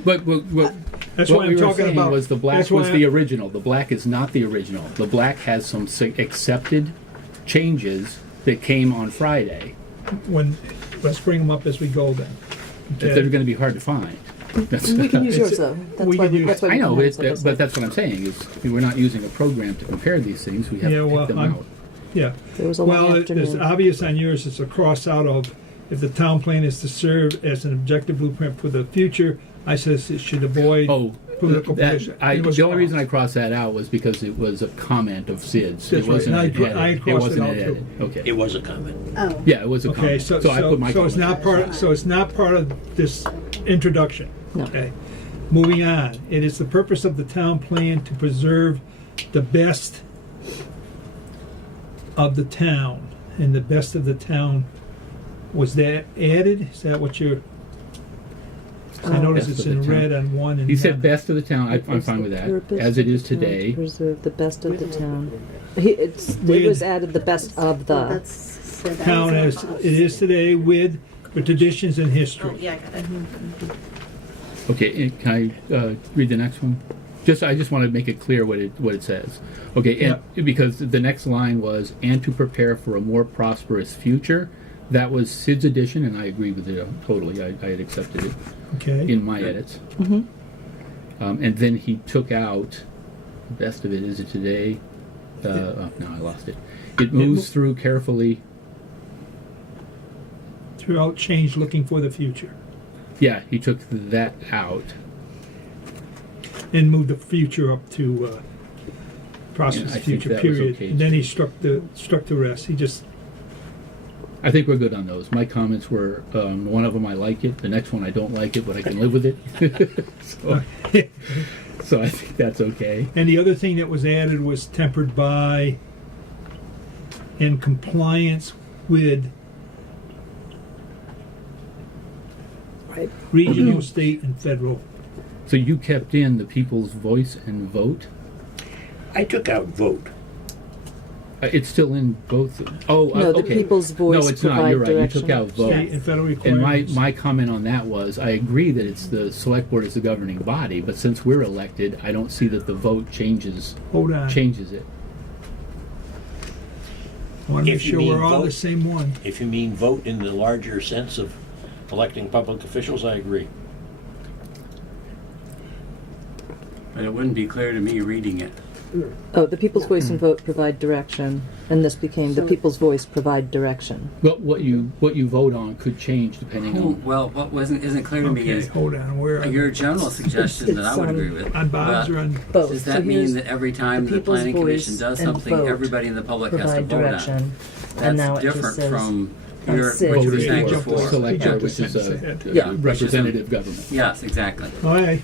but That's what what we I'm were talking saying about. was the black That's why was the original. The black is not the original. The black has some accepted changes that came on Friday. Let's bring them up as we go then. That they're going to be hard to find. We can use yours though. That's we why can we, use- that's why we I know, can but, have it side by but side. that's what I'm saying is we're not using a program to compare these things. We have Yeah, to well, pick them I'm- out. Yeah. There was a long Well, it's afternoon. obvious on yours, it's a cross out of, if the town plan is to serve as an objective blueprint for the future, I says it should avoid Oh, political that, position. I, It was the only reason I crossed. crossed that out was because it was a comment of Sid's. That's It wasn't right. an And I edit. It crossed it wasn't out an too. edit. Okay. It was a comment. Oh. Yeah, it was a Okay, comment. so I put my it's comment. not part, so it's not part of this introduction. No. Okay. Moving on, it is the purpose of the town plan to preserve the best of the town, and the best of the town, was that added? Is that what you're? I notice Best it's of the in town. red on one and. He said not- best of the town. I'm It's fine the with that. purpose As it of is the town to today. Preserve the best of the town. It With- was added the best of Well, the. that's said Town as as it is today with the traditions and history. Oh, yeah, I got it. Okay, and can I read the next one? I just want to make it clear what it says. Okay, and because the next line was "and to prepare for a more prosperous future." That was Sid's addition, and I agree with it totally. I had accepted it Okay. in my edits. And then he took out best of it. Is it today? Oh, no, I lost it. It moves through carefully. Throughout change, looking for the future, Yeah, he took that out. and moved the future up to Yeah, prosperous I think future that was period. okay. And then he struck the rest. He just. I think we're good on those. My comments were one of them I like it, the next one I don't like it, but I can live with it. So I think that's okay. And the other thing that was added was tempered by in compliance with Right. regional, state, and federal. So you kept in the people's voice and vote. I took out vote. It's still in both. Oh, No, the okay. people's voice No, it's not. provide You're right. direction. You took out vote. State and federal And requirements. my comment on that was, I agree that it's the select board is the governing body, but since we're elected, I don't see that the vote changes Hold on. it. I want to make If you sure mean we're all the vote- same one. If you mean vote in the larger sense of electing public officials, I agree. But it wouldn't be clear to me reading it. Oh, the people's voice and vote provide direction, and this became the people's voice provide direction. But what you vote on could change depending on. Well, what isn't clear to me Okay, is hold on. Where are your general suggestion that I would agree with. on Bob's but or on? Both. Does So that mean here's that every time the the people's planning commission voice does and something, vote everybody in the public has to provide vote direction, on? and now That's it just different says from on your, Sid. what you were Voted saying for before. select Yeah. board, which is Yeah. Yeah. representative government. Yes, exactly. All right.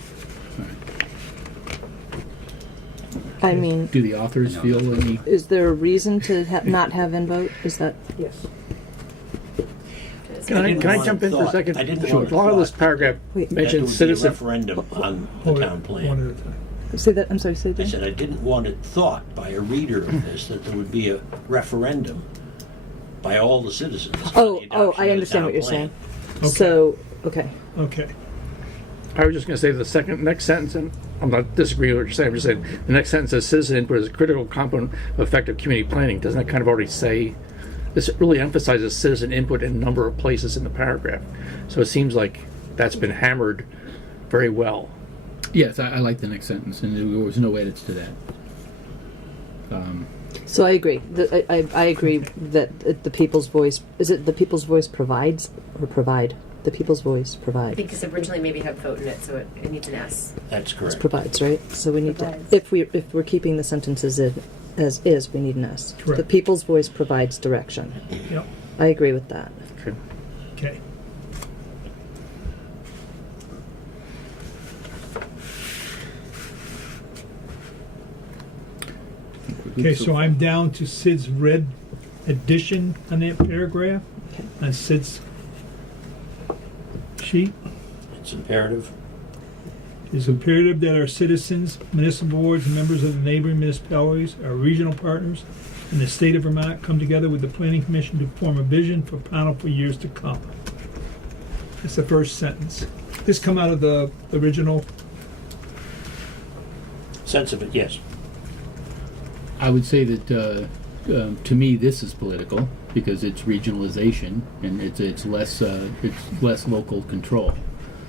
I mean, Do the authors No. feel any? is there a reason to not have in vote? Is that Yes. Can I want jump in for a thought- second? I didn't A want lot of this thought paragraph Wait. that there mentions would be a citizen. referendum on the Hold town on. One plan. at a time. say that? I'm sorry. Say I that. said I didn't want it thought by a reader of this that there would be a referendum by all the citizens. on Oh, the oh, adoption I of the understand town what you're plan. saying. So, okay. Okay. I was just going to say the next sentence, and I'm not disagreeing with what you're saying. I'm just saying the next sentence says citizen input is a critical component of effective community planning. Doesn't that kind of already say? This really emphasizes citizen input in a number of places in the paragraph. So it seems like that's been hammered very well. Yes, I like the next sentence, and there was no edits to that. So I agree. I agree that the people's voice is it the people's voice provides or provide the people's voice I provide think because originally maybe had vote in it, so it needs an S. That's correct. provides right. So we need Provides. to if we're keeping the sentences as is, we need an S. Correct. The people's voice provides direction. Yep. I agree with that. Okay. Okay. Okay, so I'm down to Sid's red addition on that paragraph, Okay. on Sid's sheet. It's imperative. It is imperative that our citizens, municipal boards, and members of the neighboring municipalities, our regional partners, and the state of Vermont come together with the Planning Commission to form a vision for Pownal for years to come. That's the first sentence. This come out of the original. Sense of it, yes. I would say that to me this is political because it's regionalization and it's less local control.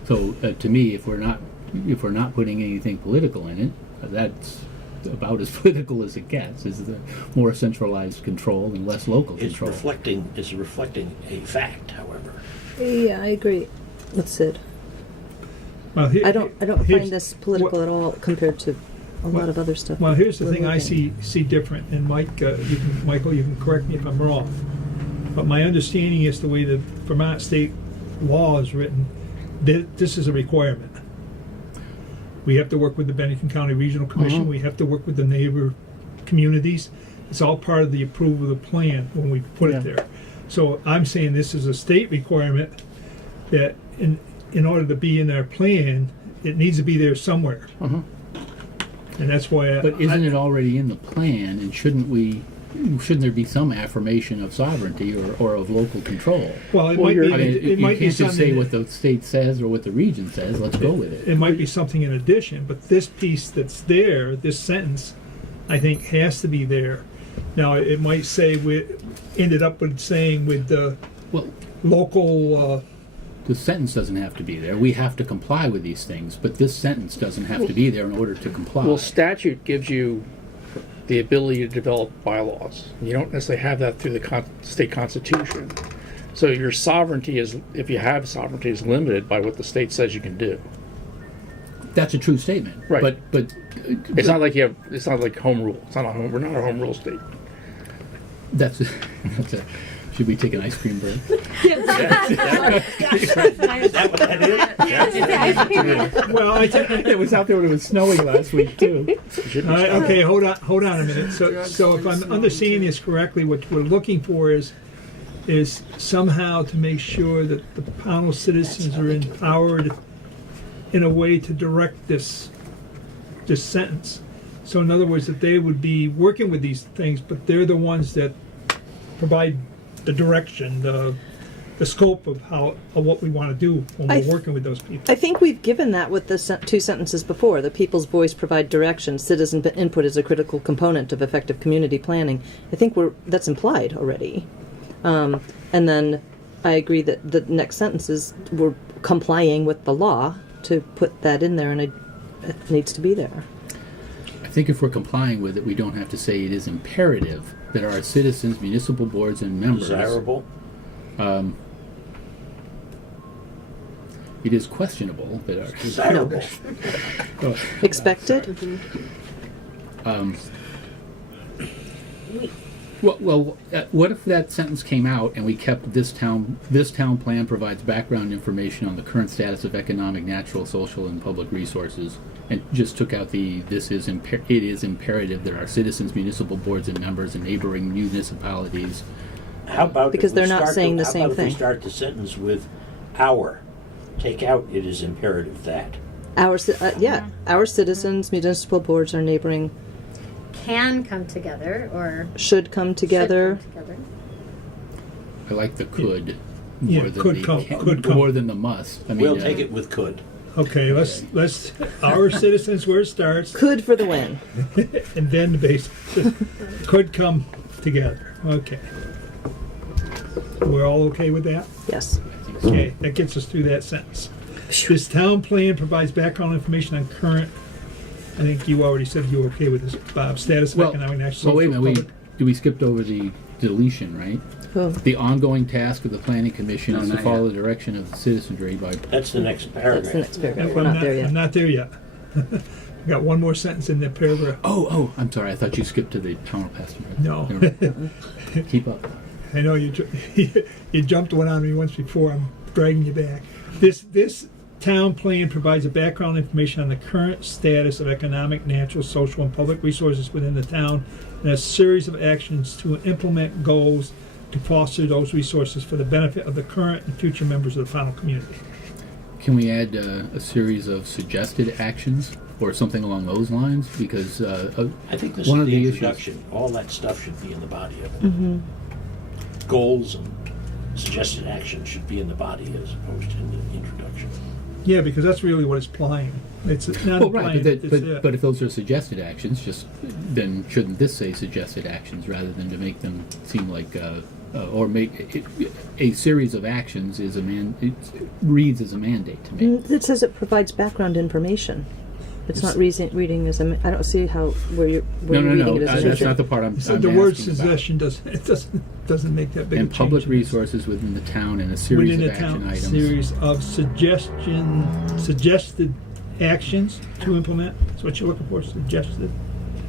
So to me, if we're not putting anything political in it, that's about as political as it gets. Is the more centralized control and less local It's control. reflecting a fact, however. Yeah, I agree with Sid. Well, I don't here's- find this political at all compared to a lot of other stuff. Well, here's the we're thing I looking. see different, and Michael, you can correct me if I'm wrong. But my understanding is the way the Vermont state law is written, this is a requirement. We have to work with the Bennington County Regional Commission. We have to work with the neighbor communities. It's all part of the approval of the plan when we put Yeah. it there. So I'm saying this is a state requirement that in order to be in our plan, it needs to be there somewhere. And that's why But isn't it already in the plan? And shouldn't there be some affirmation of sovereignty or of local control? Well, it Well, might you're- be. I mean, It you might be can't just say something. what the state says or what the region says. Let's go with it. It might be something in addition, but this piece that's there, this sentence, I think has to be there. Now, it might say we ended up with saying with the Well, local. the sentence doesn't have to be there. We have to comply with these things, but this sentence doesn't have to be there in order to comply. Well, statute gives you the ability to develop bylaws. You don't necessarily have that through the state constitution. So your sovereignty is, if you have sovereignty, is limited by what the state says you can do. That's a true statement. Right. But It's not like you have. It's not like home rule. It's not a home. We're not a home rule state. that's a, should we take an ice cream break? Is that what that is? Well, I think. It was out there when it was snowing last week too. Okay, hold on a minute. So if I'm understanding this correctly, what we're looking for is somehow to make sure that the Pownal citizens are empowered in a way to direct this sentence. So in other words, that they would be working with these things, but they're the ones that provide the direction, the scope of what we want to do when I we're working with those people. I think we've given that with the two sentences before. The people's voice provide direction. Citizen input is a critical component of effective community planning. I think that's implied already. And then I agree that the next sentences we're complying with the law to put that in there, and it needs to be there. I think if we're complying with it, we don't have to say it is imperative that our citizens, municipal boards, and members. Desirable. It is questionable that our. Desirable. Expected? Well, what if that sentence came out and we kept this town plan provides background information on the current status of economic, natural, social, and public resources, and just took out it is imperative that our citizens, municipal boards, and members, and neighboring municipalities. How about Because if we they're not start saying the how same about if thing. we start the sentence with "our"? Take out "it is imperative that." Our citizens, municipal boards, or neighboring Can come together or should come together. should come together. I like the could Yeah, more than could the come, can, could come. more than the must. I mean, We'll take it with "could." Okay, let's our citizens where it starts, Could for the win. and then the base could come together. Okay, we're all okay with that. Yes. Okay, that gets us through that sentence. This town plan provides background information on current. I think you already said you were okay with this, Bob. Status of economic, national, Well, wait a social, minute. public. We skipped over the deletion, right? Oh. The ongoing task of the planning commission No, is to not follow yet. the direction of the citizenry by. That's the next That's the paragraph. next paragraph. I'm We're not there yet. I'm not there yet. I got one more sentence in that paragraph. Oh, I'm sorry. I thought you skipped to the Pownal pastor. No. Keep up. I know you jumped one on me once before. I'm dragging you back. This town plan provides a background information on the current status of economic, natural, social, and public resources within the town, and a series of actions to implement goals to foster those resources for the benefit of the current and future members of the Pownal community. Can we add a series of suggested actions or something along those lines? Because I think this one is of the the introduction. All that stuff should be in the body of it. Goals and suggested actions should be in the body as opposed to in the introduction. Yeah, because that's really what it's implying. It's not well, right, implying. but if those are suggested actions, then shouldn't this say suggested actions rather than to make them seem like or make it, a series of actions is it reads as a mandate to me. It says it provides background information. It's not reading as a. I don't see how where you're reading it as a that's suggestion. not the part I'm. So I'm the word asking about. suggestion doesn't make that big. And a public change. resources within the town and a series Within of the action town, items. series of suggested actions to implement. That's what you're looking for. Suggested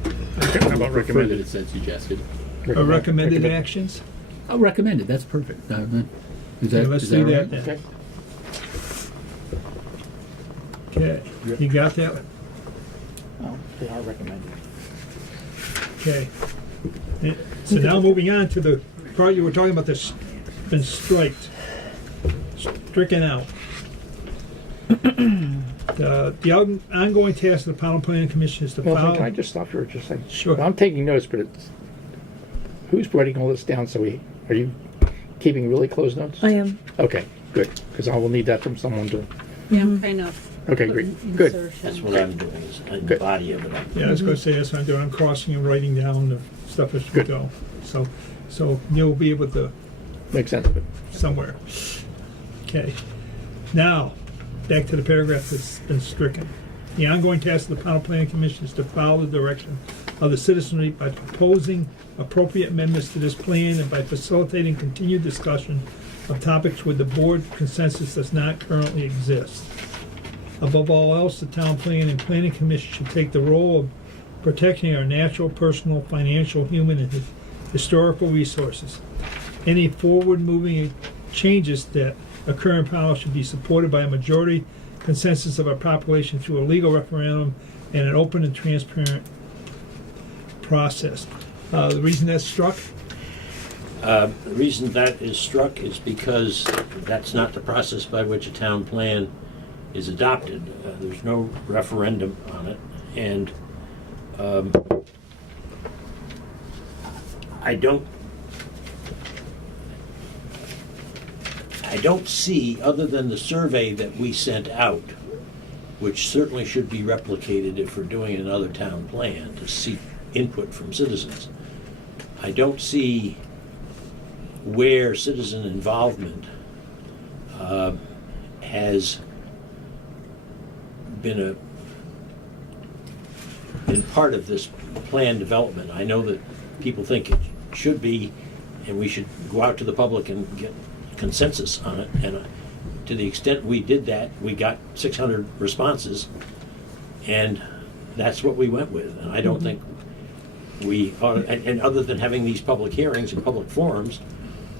How about Prefer that recommended? it said suggested. or recommended actions. Oh, recommended. That's perfect. Is Okay, that let's is do that that right? then. Okay. Okay, you got that? Oh, they are recommended. Okay. So now moving on to the part you were talking about that's been stricken out. The ongoing task of the Pownal Planning Commission is to Well, file. can I just stop you for just a second? Sure. I'm taking notes, but who's writing all this down? Are you keeping really close notes? I am. Okay, good, because I will need that from someone to. Yeah, I'm kind of. Okay, great, good. That's what I'm doing, is in the Good. body of it. Yeah, I was going to say that's what I'm doing. I'm crossing and writing down the stuff as we Good. go. So you'll be able to Makes sense of it. somewhere. Okay. Now, back to the paragraph that's been stricken. The ongoing task of the Pownal Planning Commission is to follow the direction of the citizenry by proposing appropriate amendments to this plan and by facilitating continued discussion of topics where the board consensus does not currently exist. Above all else, the Town Plan and Planning Commission should take the role of protecting our natural, personal, financial, human, and historical resources. Any forward-moving changes that occur in Pownal should be supported by a majority consensus of our population through a legal referendum and an open and transparent process. The reason that's struck, The reason that is struck is because that's not the process by which a town plan is adopted. There's no referendum on it, and I don't see, other than the survey that we sent out, which certainly should be replicated if we're doing another town plan to seek input from citizens. I don't see where citizen involvement has been part of this plan development. I know that people think it should be, and we should go out to the public and get consensus on it. And to the extent we did that, we got 600 responses, and that's what we went with. And I don't think we ought to, and other than having these public hearings and public forums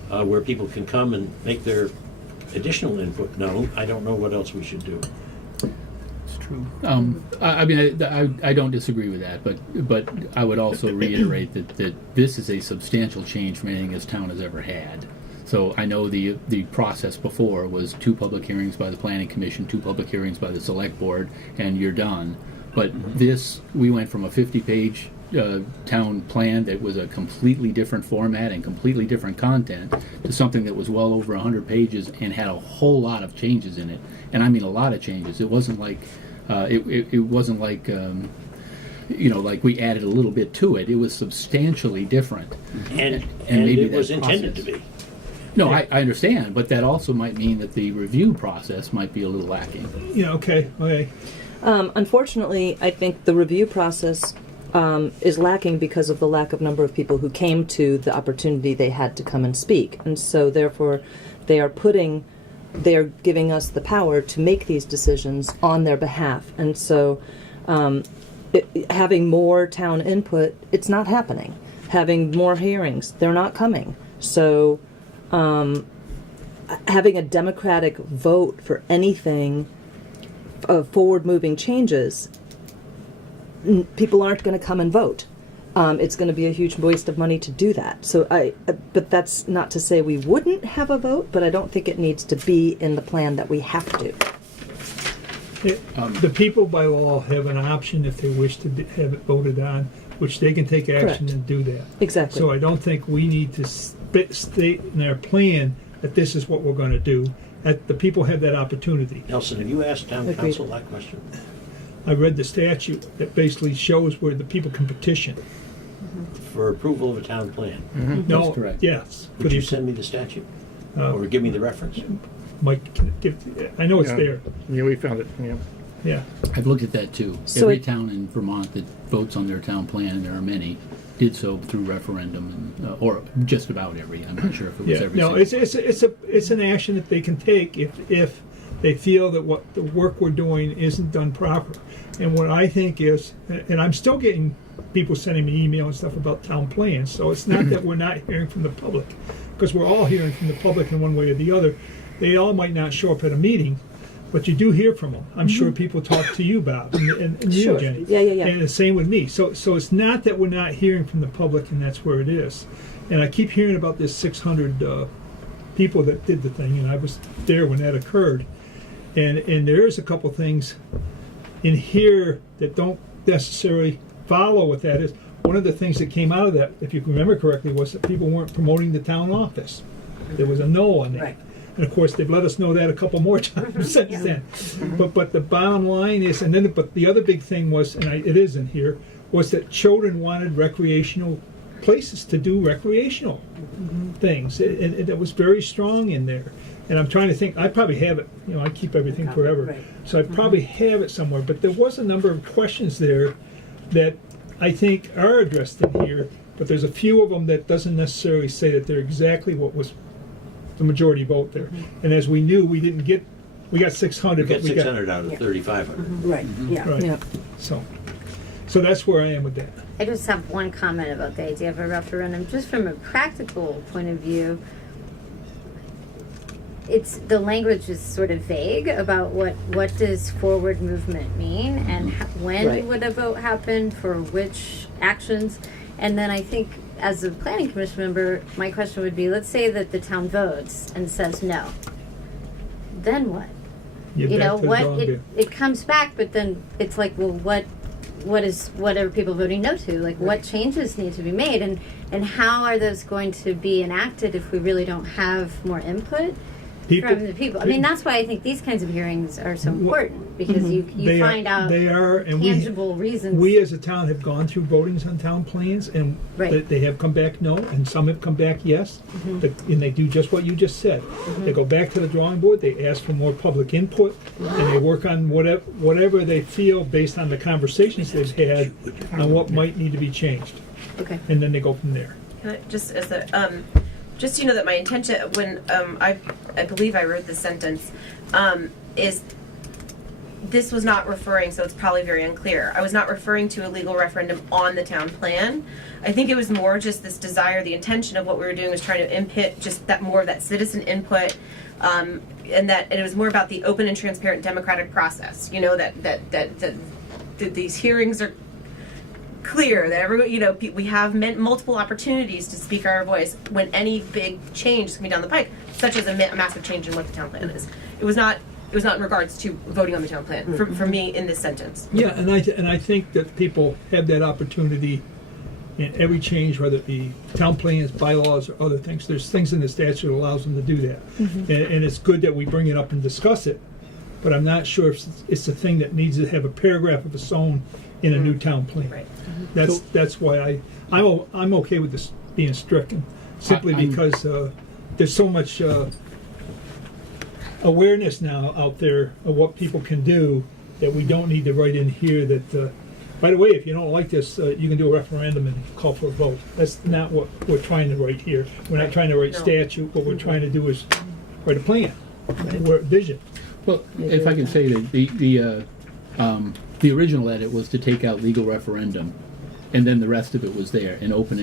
where people can come and make their additional input known, I don't know what else we should do. It's true. I mean, I don't disagree with that, but I would also reiterate that this is a substantial change from anything this town has ever had. So I know the process before was 2 public hearings by the Planning Commission, 2 public hearings by the Select Board, and you're done. But this, we went from a 50-page town plan that was a completely different format and completely different content to something that was well over 100 pages and had a whole lot of changes in it. And I mean a lot of changes. It wasn't like it wasn't like like we added a little bit to it. It was substantially different. And maybe it was that intended process- to be. No, I understand, but that also might mean that the review process might be a little lacking. yeah, okay. Unfortunately, I think the review process is lacking because of the lack of number of people who came to the opportunity they had to come and speak. And so therefore they are giving us the power to make these decisions on their behalf. And so having more town input, it's not happening. Having more hearings, they're not coming. So having a democratic vote for anything of forward-moving changes, people aren't going to come and vote. It's going to be a huge waste of money to do that. So but that's not to say we wouldn't have a vote, but I don't think it needs to be in the plan that we have to. The people by law have an option if they wish to have it voted on, which they can take action Correct. and do that. Exactly. So I don't think we need to state in our plan that this is what we're going to do. That the people have that opportunity. Nelson, have you asked town Agreed. council that question? I read the statute that basically shows where the people can petition. For approval of a town plan? No, That's correct. yes. Would you send me the statute? Or give me the reference? Mike, can give, I know it's Yeah. there. Yeah, we found it. Yeah. Yeah. I've looked at that too. So Every it- town in Vermont that votes on their town plan, and there are many, did so through referendum, and or just about every. I'm not sure if it was Yeah. every. No, single. it's an action that they can take if they feel that what the work we're doing isn't done proper. And what I think is, and I'm still getting people sending me email and stuff about town plans. So it's not that we're not hearing from the public, because we're all hearing from the public in one way or the other. They all might not show up at a meeting, but you do hear from them. I'm sure people talk to you, Bob, and you, Sure. Jenny. Yeah, yeah, yeah. And the same with me. So it's not that we're not hearing from the public, and that's where it is. And I keep hearing about this 600 people that did the thing, and I was there when that occurred. And there is a couple things in here that don't necessarily follow what that is. One of the things that came out of that, if you can remember correctly, was that people weren't promoting the town office. There was a no on that. Right. And of course, they've let us know that a couple more times since then. But the bottom line is, but the other big thing was, and it is in here, was that children wanted recreational places to do recreational things. It was very strong in there. And I'm trying to think, I probably have it, I keep everything forever. Right. So I probably have it somewhere, but there was a number of questions there that I think are addressed in here, but there's a few of them that doesn't necessarily say that they're exactly what was the majority vote there. And as we knew, we got 600, We but got 600 out of 3,500. Right, yeah. Right. Yeah. So that's where I am with that. I just have one comment about the idea of a referendum. Just from a practical point of view, the language is sort of vague about what does forward movement mean, and when Right. would a vote happen for which actions. And then I think as a planning commission member, my question would be, let's say that the town votes and says no. Then what? You're You back know to the what? drawing board. It comes back, but then it's like, well, what are people voting no to? Like, what changes need to be made, and how are those going to be enacted if we really don't have more input from the people? I mean, that's why I think these kinds of hearings are so important, because you They are- find out they are, and tangible reasons. We as a town have gone through votings on town plans, and Right. they have come back no, and some have come back yes. And they do just what you just said. They go back to the drawing board, they ask for more public input, and they work on whatever they feel based on the conversations they've had on what might need to be changed. Okay. And then they go from there. Can I, just as the just so you know that my intention when I believe I wrote this sentence is this was not referring, so it's probably very unclear. I was not referring to a legal referendum on the town plan. I think it was more just this desire, the intention of what we were doing was trying to input just that more of that citizen input, and it was more about the open and transparent democratic process. You know, that these hearings are clear, that everyone, we have multiple opportunities to speak our voice when any big change is coming down the pike, such as a massive change in what the town plan is. It was not in regards to voting on the town plan for me in this sentence. Yeah, and I think that people have that opportunity in every change, whether it be town plans, bylaws, or other things. There's things in the statute that allows them to do that. And it's good that we bring it up and discuss it, but I'm not sure if it's a thing that needs to have a paragraph of its own in a new town plan. Right. That's why I'm okay with this being stricken, simply because there's so much awareness now out there of what people can do that we don't need to write in here that, by the way, if you don't like this, you can do a referendum and call for a vote. That's not what we're trying to write here. We're not trying to write No. statute. What we're trying to do is write a plan, vision. Well, if I can say that the original edit was to take out legal referendum, and then the rest of it was there, an open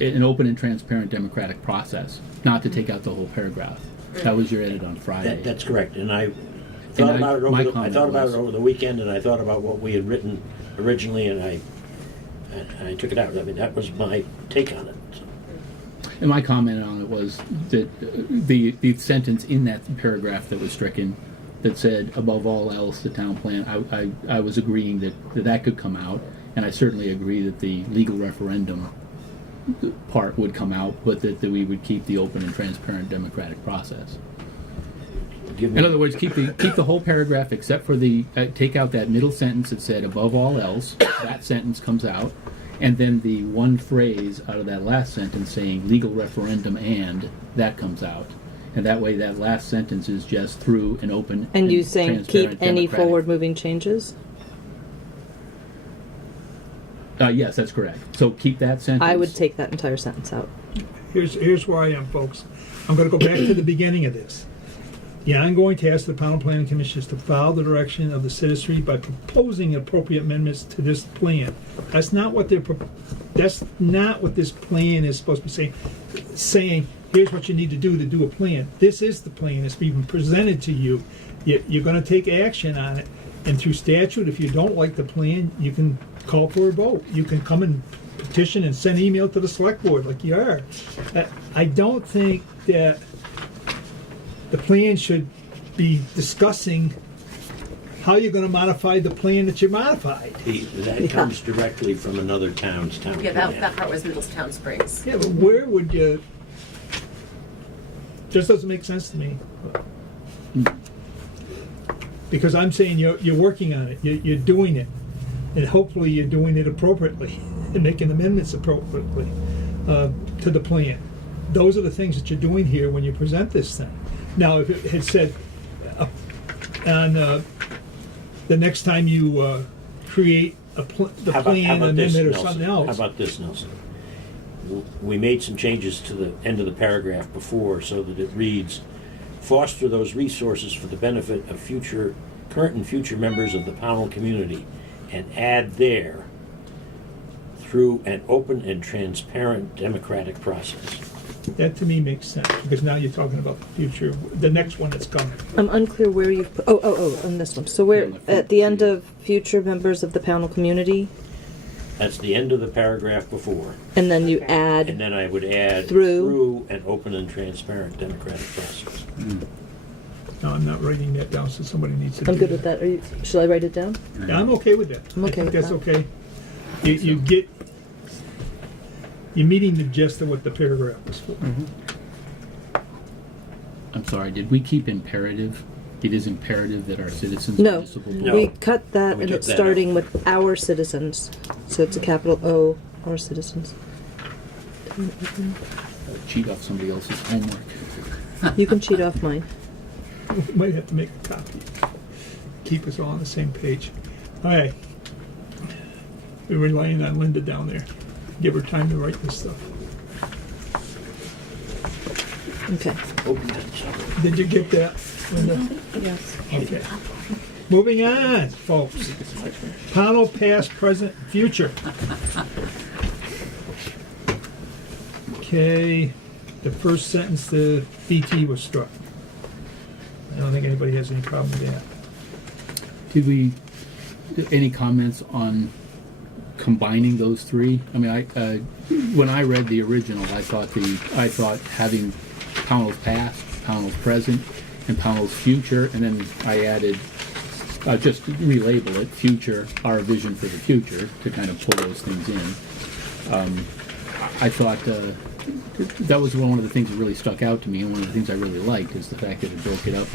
an open and transparent democratic process, not to take out the whole paragraph. That was your edit on Friday. That's correct. And I thought about it over the weekend, and I thought about what we had written originally, and I took it out. I mean, that was my take on it. So. And my comment on it was that the sentence in that paragraph that was stricken that said, above all else, the town plan, I was agreeing that could come out, and I certainly agree that the legal referendum part would come out, but that we would keep the open and transparent democratic process. In other words, keep the whole paragraph except for take out that middle sentence that said above all else. That sentence comes out, and then the one phrase out of that last sentence saying legal referendum and that comes out, and that way that last sentence is just through an open And you saying keep transparent any democratic. forward-moving changes? Yes, that's correct. So keep that sentence. I would take that entire sentence out. Here's where I am, folks. I'm going to go back to the beginning of this. The ongoing task of the Pownal Planning Commission is to follow the direction of the citizenry by proposing appropriate amendments to this plan. That's not what that's not what this plan is supposed to be saying. Saying, here's what you need to do a plan. This is the plan. It's being presented to you. You're going to take action on it. And through statute, if you don't like the plan, you can call for a vote. You can come and petition and send email to the select board like you are. I don't think that the plan should be discussing how you're going to modify the plan that you modified. That comes directly from another town's town Yeah, plan. that part was Middletown Springs. Yeah, but where would you? Just doesn't make sense to me. Because I'm saying you're working on it, you're doing it, and hopefully you're doing it appropriately and making amendments appropriately to the plan. Those are the things that you're doing here when you present this thing. Now, if it had said on the next time you create the plan amendment or something else. How about this, Nelson? We made some changes to the end of the paragraph before so that it reads, foster those resources for the benefit of current and future members of the Pownal community, and add there, through an open and transparent democratic process. That to me makes sense, because now you're talking about the future, the next one that's coming. I'm unclear where you've put, on this one. So where, at the end of future members of the Pownal community, That's the end of the paragraph before. and then you add, And then I would add Through an open and transparent democratic process. No, I'm not writing that down, so somebody needs to do I'm good with that. Should I write it down? Yeah, I'm okay with that. I'm okay I think with that's that. okay. You're meeting the gist of what the paragraph was for. I'm sorry, did we keep imperative? It is imperative that our citizens No, municipal No. we cut that We and took it's that starting out. with our citizens. So it's a capital O, our citizens. cheat off somebody else's homework. You can cheat off mine. We might have to make a copy. Keep us all on the same page. All right. We're relying on Linda down there. Give her time to write this stuff. Okay. Open and Did you get that, Linda? Yes. Okay. Moving on, folks. Pownal past, present, future. Okay, the first sentence, the BT was struck. I don't think anybody has any problem with that. Did we, any comments on combining those three? I mean, when I read the original, I thought having Pownal's past, Pownal's present, and Pownal's future, and then I added, just relabel it, future, our vision for the future, to kind of pull those things in. I thought that was one of the things that really stuck out to me, and one of the things I really liked is the fact that it broke it up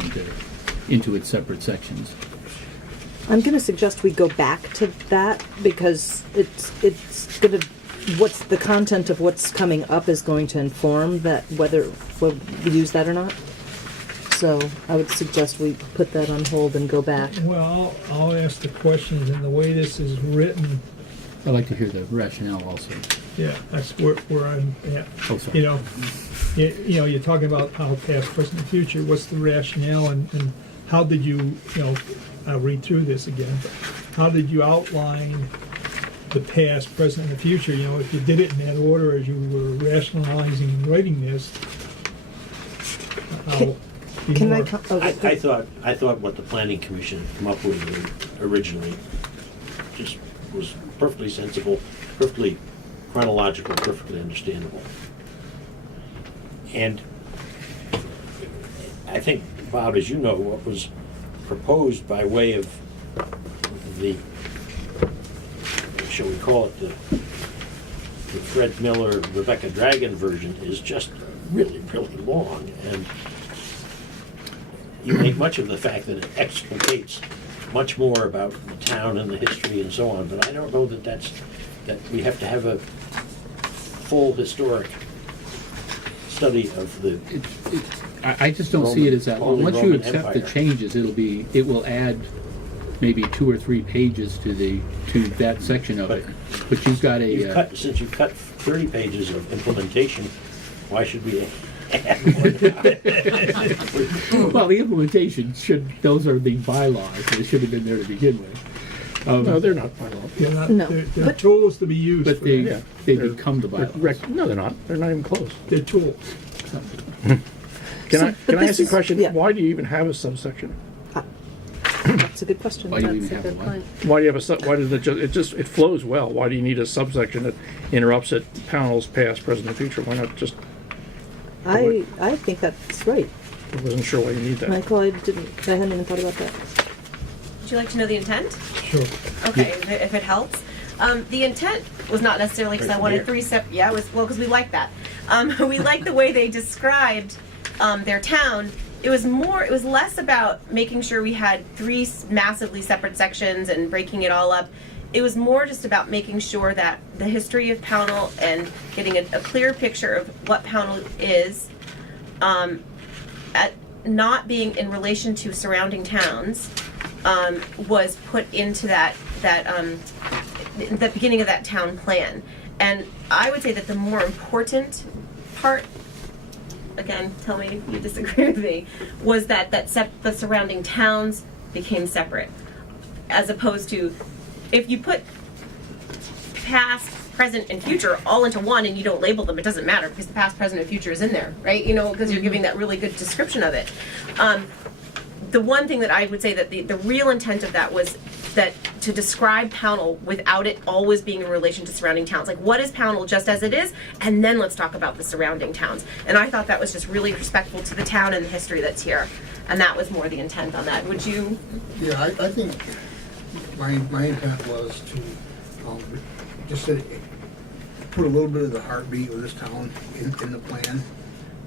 into its separate sections. I'm going to suggest we go back to that because it's going to, what's the content of what's coming up is going to inform that whether we use that or not. So I would suggest we put that on hold and go back. Well, I'll ask the questions, and the way this is written, I'd like to hear the rationale also. yeah, that's where I'm at. Oh, sorry. You're talking about how past, present, and future. What's the rationale, and how did you, I'll read through this again, but how did you outline the past, present, and the future? If you did it in that order as you were rationalizing and writing this, I'll be Can more. I thought what the planning commission had come up with originally just was perfectly sensible, perfectly chronological, perfectly understandable. And I think, Bob, as you know, what was proposed by way of the, shall we call it the Fred Miller, Rebecca Dragon version, is just really, really long. And you make much of the fact that it explicates much more about the town and the history and so on, but I don't know that we have to have a full historic study of the I just don't see it as that. Holy Once you Roman accept the Empire. changes, it will add maybe 2 or 3 pages to that section of it. But you've got since you've cut 30 pages of implementation, why should we add more now? well, the implementation those are the bylaws. They should have been there to begin with. No, they're not bylaws. They're tools to be used. But for they that. They're- become the bylaws. No, they're not. They're not even close. They're tools. Can I this ask you a is- question? yeah. Why do you even have a subsection? That's a good question. Why do you That's even a have good one? point. Why do you have why does it flows well? Why do you need a subsection that interrupts at Pownal's past, present, and future? Why not just, I think that's right. I wasn't sure why you need that. Michael, I hadn't even thought about that. Would you like to know the intent? Sure. Okay, if it helps. The intent was not necessarily because I wanted 3 separate. Yeah, it was because we liked that. We liked the way they described their town. It was less about making sure we had 3 massively separate sections and breaking it all up. It was more just about making sure that the history of Pownal and getting a clear picture of what Pownal is, at not being in relation to surrounding towns, was put into the beginning of that town plan. And I would say that the more important part, again, tell me if you disagree with me, was that the surrounding towns became separate. As opposed to, if you put past, present, and future all into one and you don't label them, it doesn't matter because the past, present, and future is in there, right? You know, because you're giving that really good description of it. The one thing that I would say that the real intent of that was that to describe Pownal without it always being in relation to surrounding towns. Like, what is Pownal just as it is? And then let's talk about the surrounding towns. And I thought that was just really respectful to the town and the history that's here. And that was more the intent on that. Would you? Yeah, I think my intent was to just to put a little bit of the heartbeat of this town in the plan,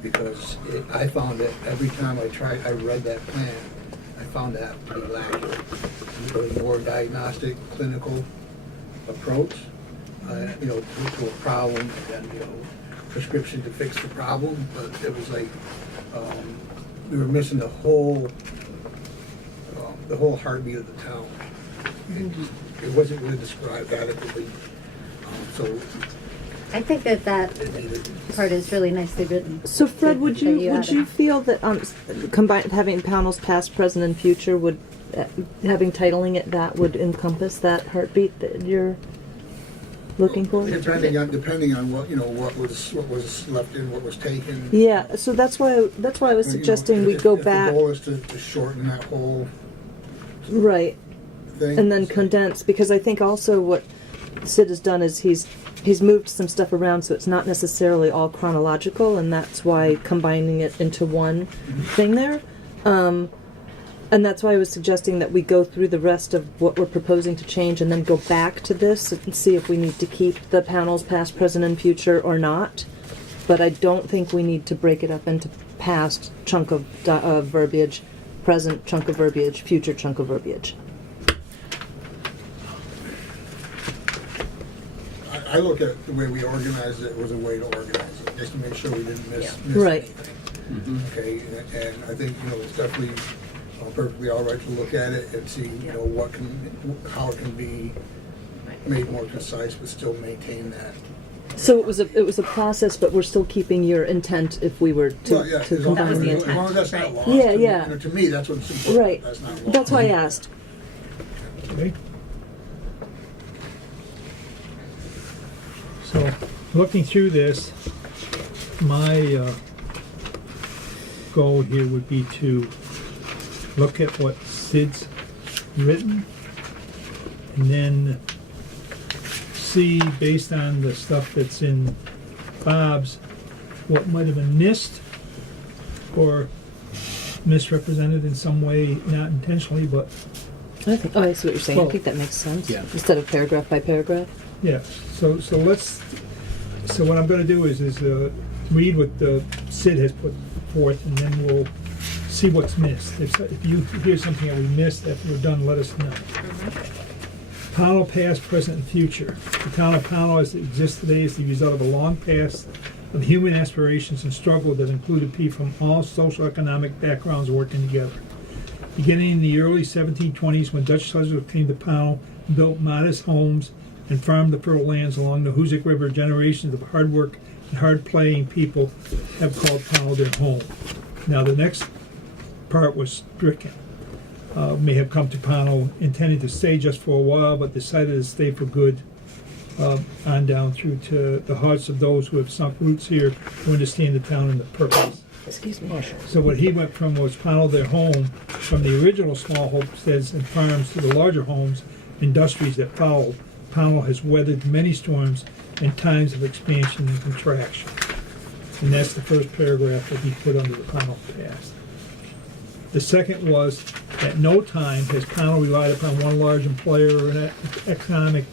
because I found that every time I read that plan, I found that to be lacking. A more diagnostic, clinical approach, to a problem, and prescription to fix the problem. But it was like we were missing the whole heartbeat of the town. It wasn't really described adequately. So I think that part is really nicely written. So, Fred, would you added. feel that having Pownal's past, present, and future would having titling it that would encompass that heartbeat that you're looking for? depending on what was left in, what was taken. Yeah. So that's why I was suggesting we go if back. The goal is to shorten that whole Right. thing. And then condense, because I think also what Sid has done is he's moved some stuff around so it's not necessarily all chronological, and that's why combining it into one thing there. And that's why I was suggesting that we go through the rest of what we're proposing to change and then go back to this and see if we need to keep the panels past, present, and future or not. But I don't think we need to break it up into past chunk of verbiage, present chunk of verbiage, future chunk of verbiage. I look at the way we organized it was a way to organize it, just to make sure we didn't miss Right. anything. Okay, and I think it's definitely perfectly all right to look at it and see how it can be made more concise, but still maintain that. So it was a process, but we're still keeping your intent if we were to, Well, yeah, to as long combine as, the as long intent. as that's not lost. Yeah, to me, yeah. To me, that's what's important. Right. That's not lost. That's why I asked. Okay. So, looking through this, my goal here would be to look at what Sid's written, and then see, based on the stuff that's in Bob's, what might have been missed, or misrepresented in some way, not intentionally, but I think, I see what you're saying. Well, I think that makes sense. yeah. Instead of paragraph by paragraph. yeah. So what I'm gonna do is read what the Sid has put forth, and then we'll see what's missed. If you hear something that we missed after we're done, let us know. Pownal past, present, and future. The town of Pownal as it exists today is the result of a long past of human aspirations and struggle that included people from all socioeconomic backgrounds working together. Beginning in the early 1720s, when Dutch settlers came to Pownal and built modest homes and farmed the fertile lands along the Hoosick River, generations of hard work and hard playing people have called Pownal their home. Now the next part was stricken. May have come to Pownal intending to stay just for a while, but decided to stay for good on down through to the hearts of those who have sunk roots here, who understand the town and the purpose. Excuse me. So what he went from was Pownal their home, from the original small homesteads and farms to the larger homes, industries that followed. Pownal has weathered many storms and times of expansion and contraction. And that's the first paragraph that he put under the Pownal past. The second was, at no time has Pownal relied upon one large employer or an economy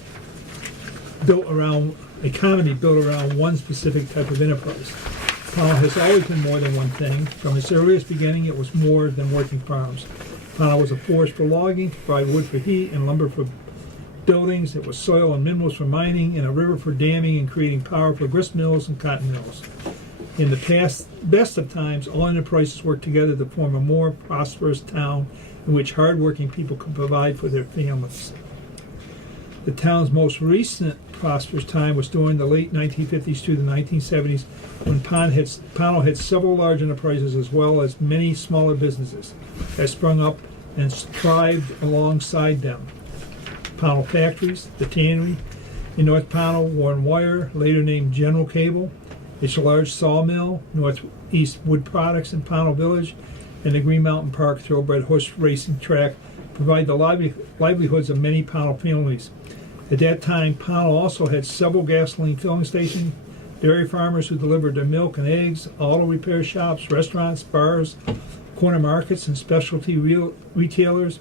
built around one specific type of enterprise. Pownal has always been more than one thing. From its earliest beginning, it was more than working farms. Pownal was a forest for logging, to provide wood for heat and lumber for buildings. It was soil and minerals for mining, and a river for damming and creating power for grist mills and cotton mills. In the best of times, all enterprises worked together to form a more prosperous town in which hard-working people could provide for their families. The town's most prosperous time was during the late 1950s to the 1970s, when Pownal had several large enterprises as well as many smaller businesses that sprung up and thrived alongside them. Pownal Factories, the tannery in North Pownal, Warren Wire, later named General Cable, its large sawmill, Northeast Wood Products in Pownal Village, and the Green Mountain Park thoroughbred horse racing track provide the livelihoods of many Pownal families. At that time, Pownal also had several gasoline filling stations, dairy farmers who delivered their milk and eggs, auto repair shops, restaurants, bars, corner markets and specialty retailers,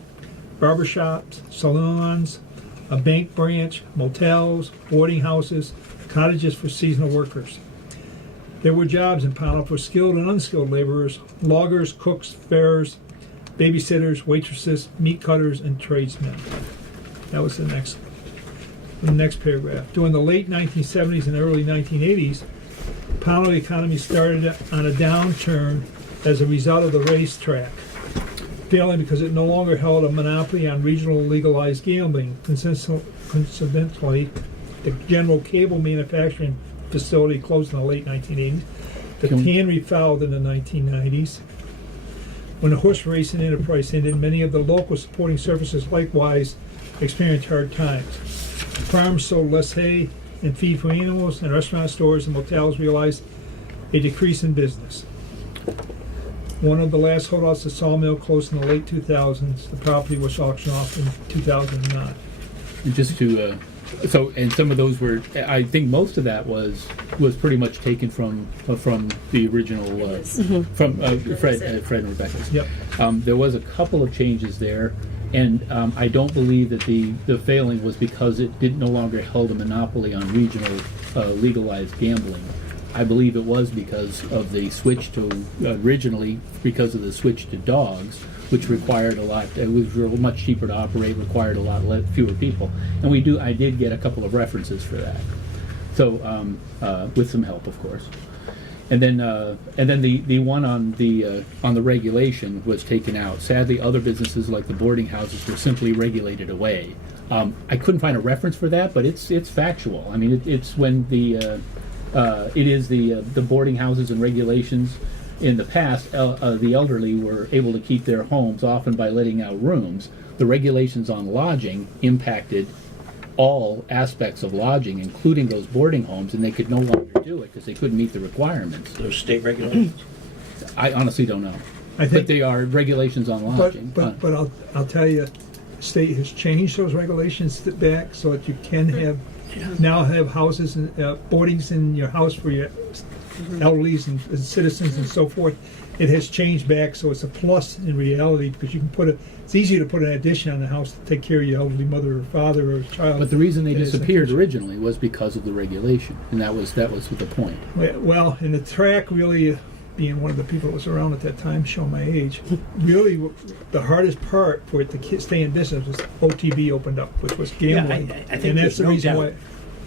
barber shops, salons, a bank branch, motels, boarding houses, cottages for seasonal workers. There were jobs in Pownal for skilled and unskilled laborers, loggers, cooks, farriers, babysitters, waitresses, meat cutters, and tradesmen. That was the next paragraph. During the late 1970s and early 1980s, Pownal economy started on a downturn as a result of the racetrack, failing because it no longer held a monopoly on regional legalized gambling. Coincidentally, the General Cable manufacturing facility closed in the late 1980s. The tannery fouled in the 1990s. When the horse racing enterprise ended, many of the local supporting services likewise experienced hard times. Farms sold less hay and feed for animals, and restaurant stores and motels realized a decrease in business. One of the last holdouts, the sawmill, closed in the late 2000s. The property was auctioned off in 2009. And just to, and some of those were, I think most of that was pretty much taken from the original, from Fred and Rebecca. Yep. There was a couple of changes there, and I don't believe that the failing was because it no longer held a monopoly on regional legalized gambling. I believe it was because of the switch to, originally because of the switch to dogs, which required a lot, it was much cheaper to operate, required a lot fewer people. And I did get a couple of references for that. So, with some help, of course. And then the one on the regulation was taken out. Sadly, other businesses like the boarding houses were simply regulated away. I couldn't find a reference for that, but it's factual. I mean, it's when the boarding houses and regulations. In the past, the elderly were able to keep their homes often by letting out rooms. The regulations on lodging impacted all aspects of lodging, including those boarding homes, and they could no longer do it because they couldn't meet the requirements. Those state regulations? I honestly don't know. But they are regulations on lodging. But I'll tell you, the state has changed those regulations back so that you can now have houses and boardings in your house for your elderlies and citizens and so forth. It has changed back, so it's a plus in reality because you can it's easier to put an addition on the house to take care of your elderly mother or father or child. But the reason they than it is an disappeared addition. originally was because of the regulation, and that was the point. Well, and the track really, being one of the people that was around at that time, showing my age, really the hardest part for it to stay in business was OTB opened up, which was gambling. I think and there's that's the no reason doubt why.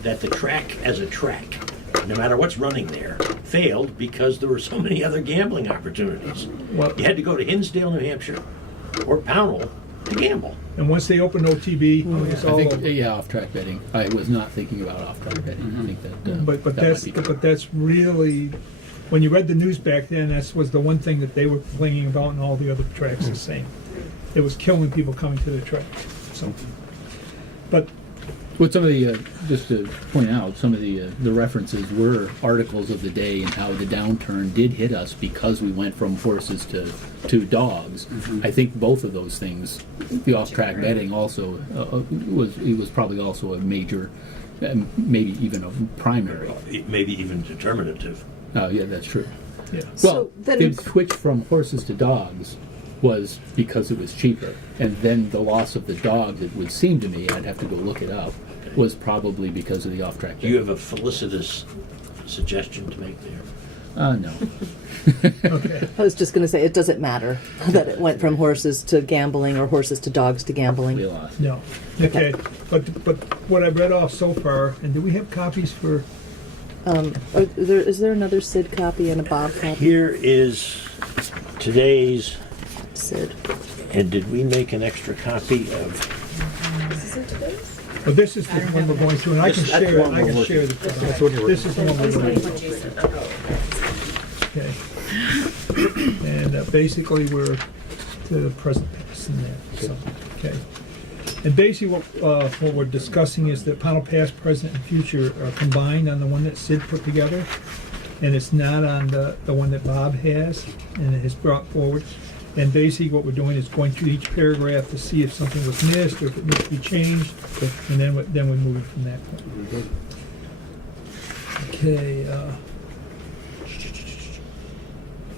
that the track as a track, no matter what's running there, failed because there were so many other gambling opportunities. Well, You had to go to Hinsdale, New Hampshire, or Pownal to gamble. and once they opened OTB, it was I all think, over. yeah, off-track betting. I was not thinking about off-track betting. I think that. But that that's might be but that's really, when you read the news back then, that was the one thing that they were complaining about, and all the other tracks the same. It was killing people coming to the track. So, but Well, some of the, just to point out, some of the references were articles of the day and how the downturn did hit us because we went from horses to dogs. I think both of those things, the off-track betting also was probably also a major, maybe even a primary. Maybe even determinative. Yeah, that's true. yeah. Well, then- the switch from horses to dogs was because it was cheaper, and then the loss of the dogs, it would seem to me, I'd have to go look it up, was probably because of the off-track. Do you have a felicitous suggestion to make there? No. Okay. I was just going to say it doesn't matter that it went from horses to gambling or horses to dogs to We gambling. lost. No. Okay. But what I've read off so far, and do we have copies for? Is there another Sid copy and a Bob copy? Here is today's, Sid. and did we make an extra copy of? Well, this is the one we're going to, and I can That's share. the one I we're can working share on. the. That's what you're This is the one we're going to. Okay. And basically, we're to the present pass in there. So, okay. And basically, what we're discussing is that Pownal past, present, and future are combined on the one that Sid put together, and it's not on the one that Bob has and it has brought forward. And basically, what we're doing is going through each paragraph to see if something was missed or if it needs to be changed, and then we're moving from that point. Okay.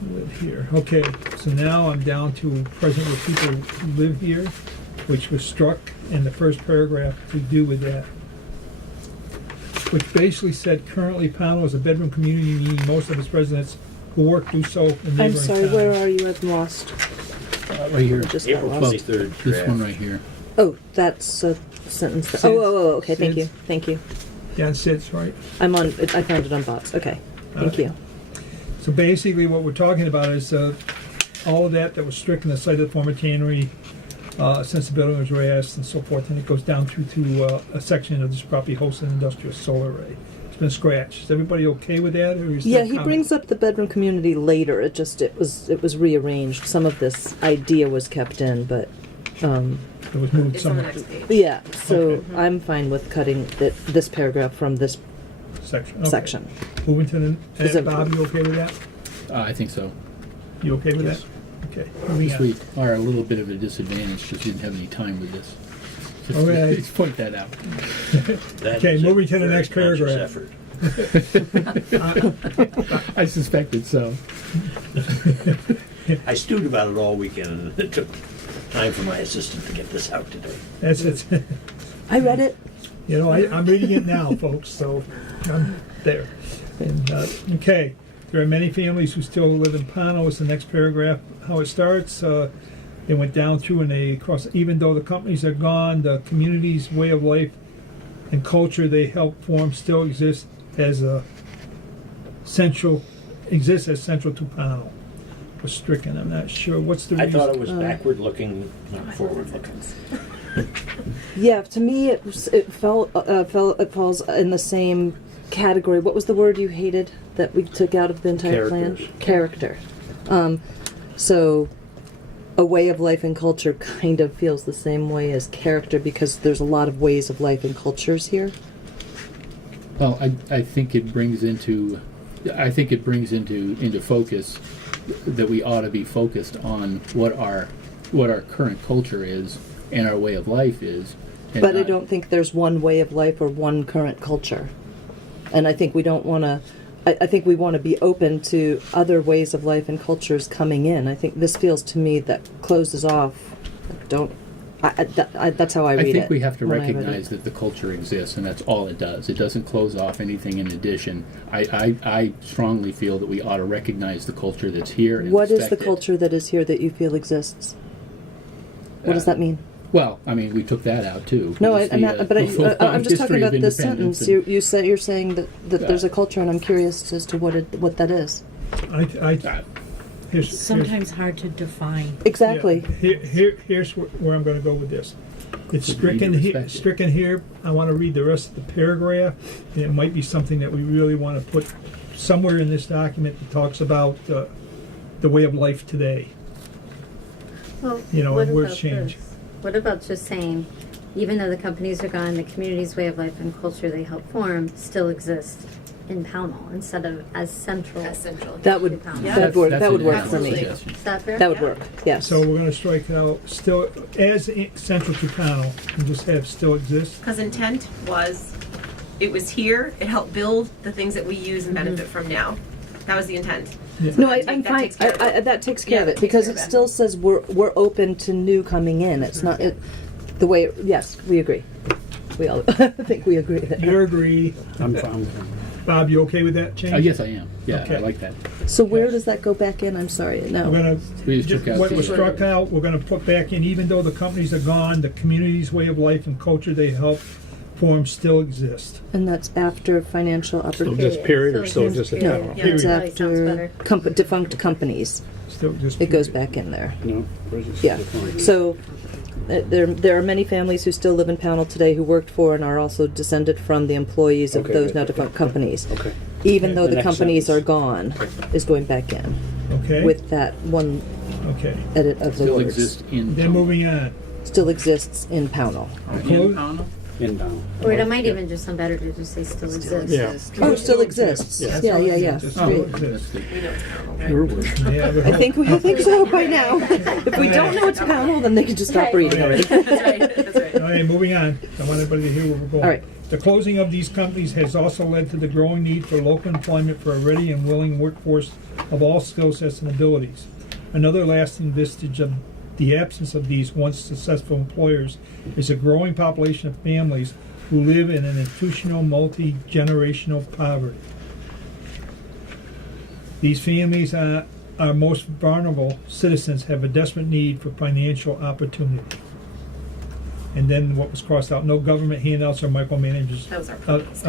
Live here. Okay, so now I'm down to present with people who live here, which was struck in the first paragraph to do with that. Which basically said, currently Pownal is a bedroom community, meaning most of its residents who work do so in neighboring I'm uh, sorry, towns. where are you? I've lost. Right here. Just got April lost. 23rd This draft. one right here. Oh, that's a sentence. Sid's- Okay, thank you. Sid's. Thank you. Yeah, and Sid's right. I found it on bots. Okay, thank you. So basically, what we're talking about is all of that was stricken, the site of the former tannery, since the building was raised and so forth, and it goes down through to a section of this property hosted industrial solar array. It's been scratched. Is everybody okay with that, or is Yeah, there he comment? brings up the bedroom community later. It was rearranged. Some of this idea was kept in, but It was moved It's on the somewhere. next page. yeah. So Okay. I'm fine with cutting this paragraph from this Section. Okay. section. Moving to Is the, it- Bob, you okay with that? I think so. You okay with Yes. that? Okay. Moving Because on. we are a little bit of a disadvantage because we didn't have any time with this. Just All right. just point that out. That Okay, is a moving to the very next conscious paragraph. effort. I suspected so. I stewed about it all weekend, and it took time for my assistant to get this out today. That's it. I read it. You know, I'm reading it now, folks, so I'm there. And, okay, there are many families who still live in Pownal. It's the next paragraph, how it starts. They went down through and they crossed, even though the companies are gone, the community's way of life and culture they helped form still exists as central to Pownal. Was stricken, I'm not sure. What's the I reason? thought it was backward looking, not forward looking. Yeah, to me it falls in the same category. What was the word you hated that we took out of the entire plan? Character. So a way of life and culture kind of feels the same way as character because there's a lot of ways of life and cultures here. Well, I think it brings into focus that we ought to be focused on what our current culture is and our way of life is. And But I not- don't think there's one way of life or one current culture. And I think we don't want to I think we want to be open to other ways of life and cultures coming in. I think this feels to me that closes off. That's how I read it. I think we have to when I read recognize it. that the culture exists, and that's all it does. It doesn't close off anything in addition. I strongly feel that we ought to recognize the culture that's here and What is respect the it. culture that is here that you feel exists? What does that mean? Well, I mean, we took that out too. No, It's I'm the, not, but long I'm just talking history of about this independence sentence. and- You're saying that there's a culture, and I'm curious as to what that is. Here's Sometimes hard to define. Exactly. Yeah, here's where I'm going to go with this. It's But we need to respect it. stricken here. I want to read the rest of the paragraph, and it might be something that we really want to put somewhere in this document that talks about the way of life today. Well, You know, what and words about change. this? What about just saying, even though the companies are gone, the community's way of life and culture they help form still exists in Pownal instead of as central. That would to Pownal. that would That's that would an work excellent for me. suggestion. Is that fair? That would work. Yes. So we're going to strike it out. Still, as central to panel, and just have still exists. Because intent was, it was here, it helped build the things that we use and benefit from now. That was the intent. Yeah. No, that I'm that fine. takes care of it. That takes care Yeah, of that it takes because care it of it. still says we're open to new coming in. It's not the way. Yes, we agree. We all I think we agree there. You agree. I'm fine. Bob, you okay with that change? Yes, I am. Yeah, Okay. I like that. So where does that go back in? I'm sorry. No. We're going We to, just took out what the- was struck out, we're going to put back in, even though the companies are gone, the community's way of life and culture they help form still exist. And that's after financial Still opportunity. just period or still Still just a period. town? Yeah, It's that probably sounds after better. defunct companies. Still just. It goes back in there. No. Yeah. So there are many families who still live in Pownal today who worked for and are also descended from the employees of Okay, those good. now defunct companies. Okay. Even though The the next companies sentence. are gone, is going back in Okay. with that one Okay. edit of the Still words. exist in. Then moving on. Still exists in Pownal. in Close- Pownal? In down. Or it might even just sound better to just say still exists. Yeah. Oh, still exists. Yeah. Yeah. Just Oh, still that's exists. good. Your word. Yeah, but I think so by now. If we don't know it's Pownal, then they can just stop reading already. That's right, that's right. All right, moving on. I want everybody to hear where we're going. All right. The closing of these companies has also led to the growing need for local employment for a ready and willing workforce of all skill sets and abilities. Another lasting vestige of the absence of these once successful employers is a growing population of families who live in an institutional, multi-generational poverty. These families are our most vulnerable citizens have a desperate need for financial opportunity. And then what was crossed out, no government handouts or micromanagers That was our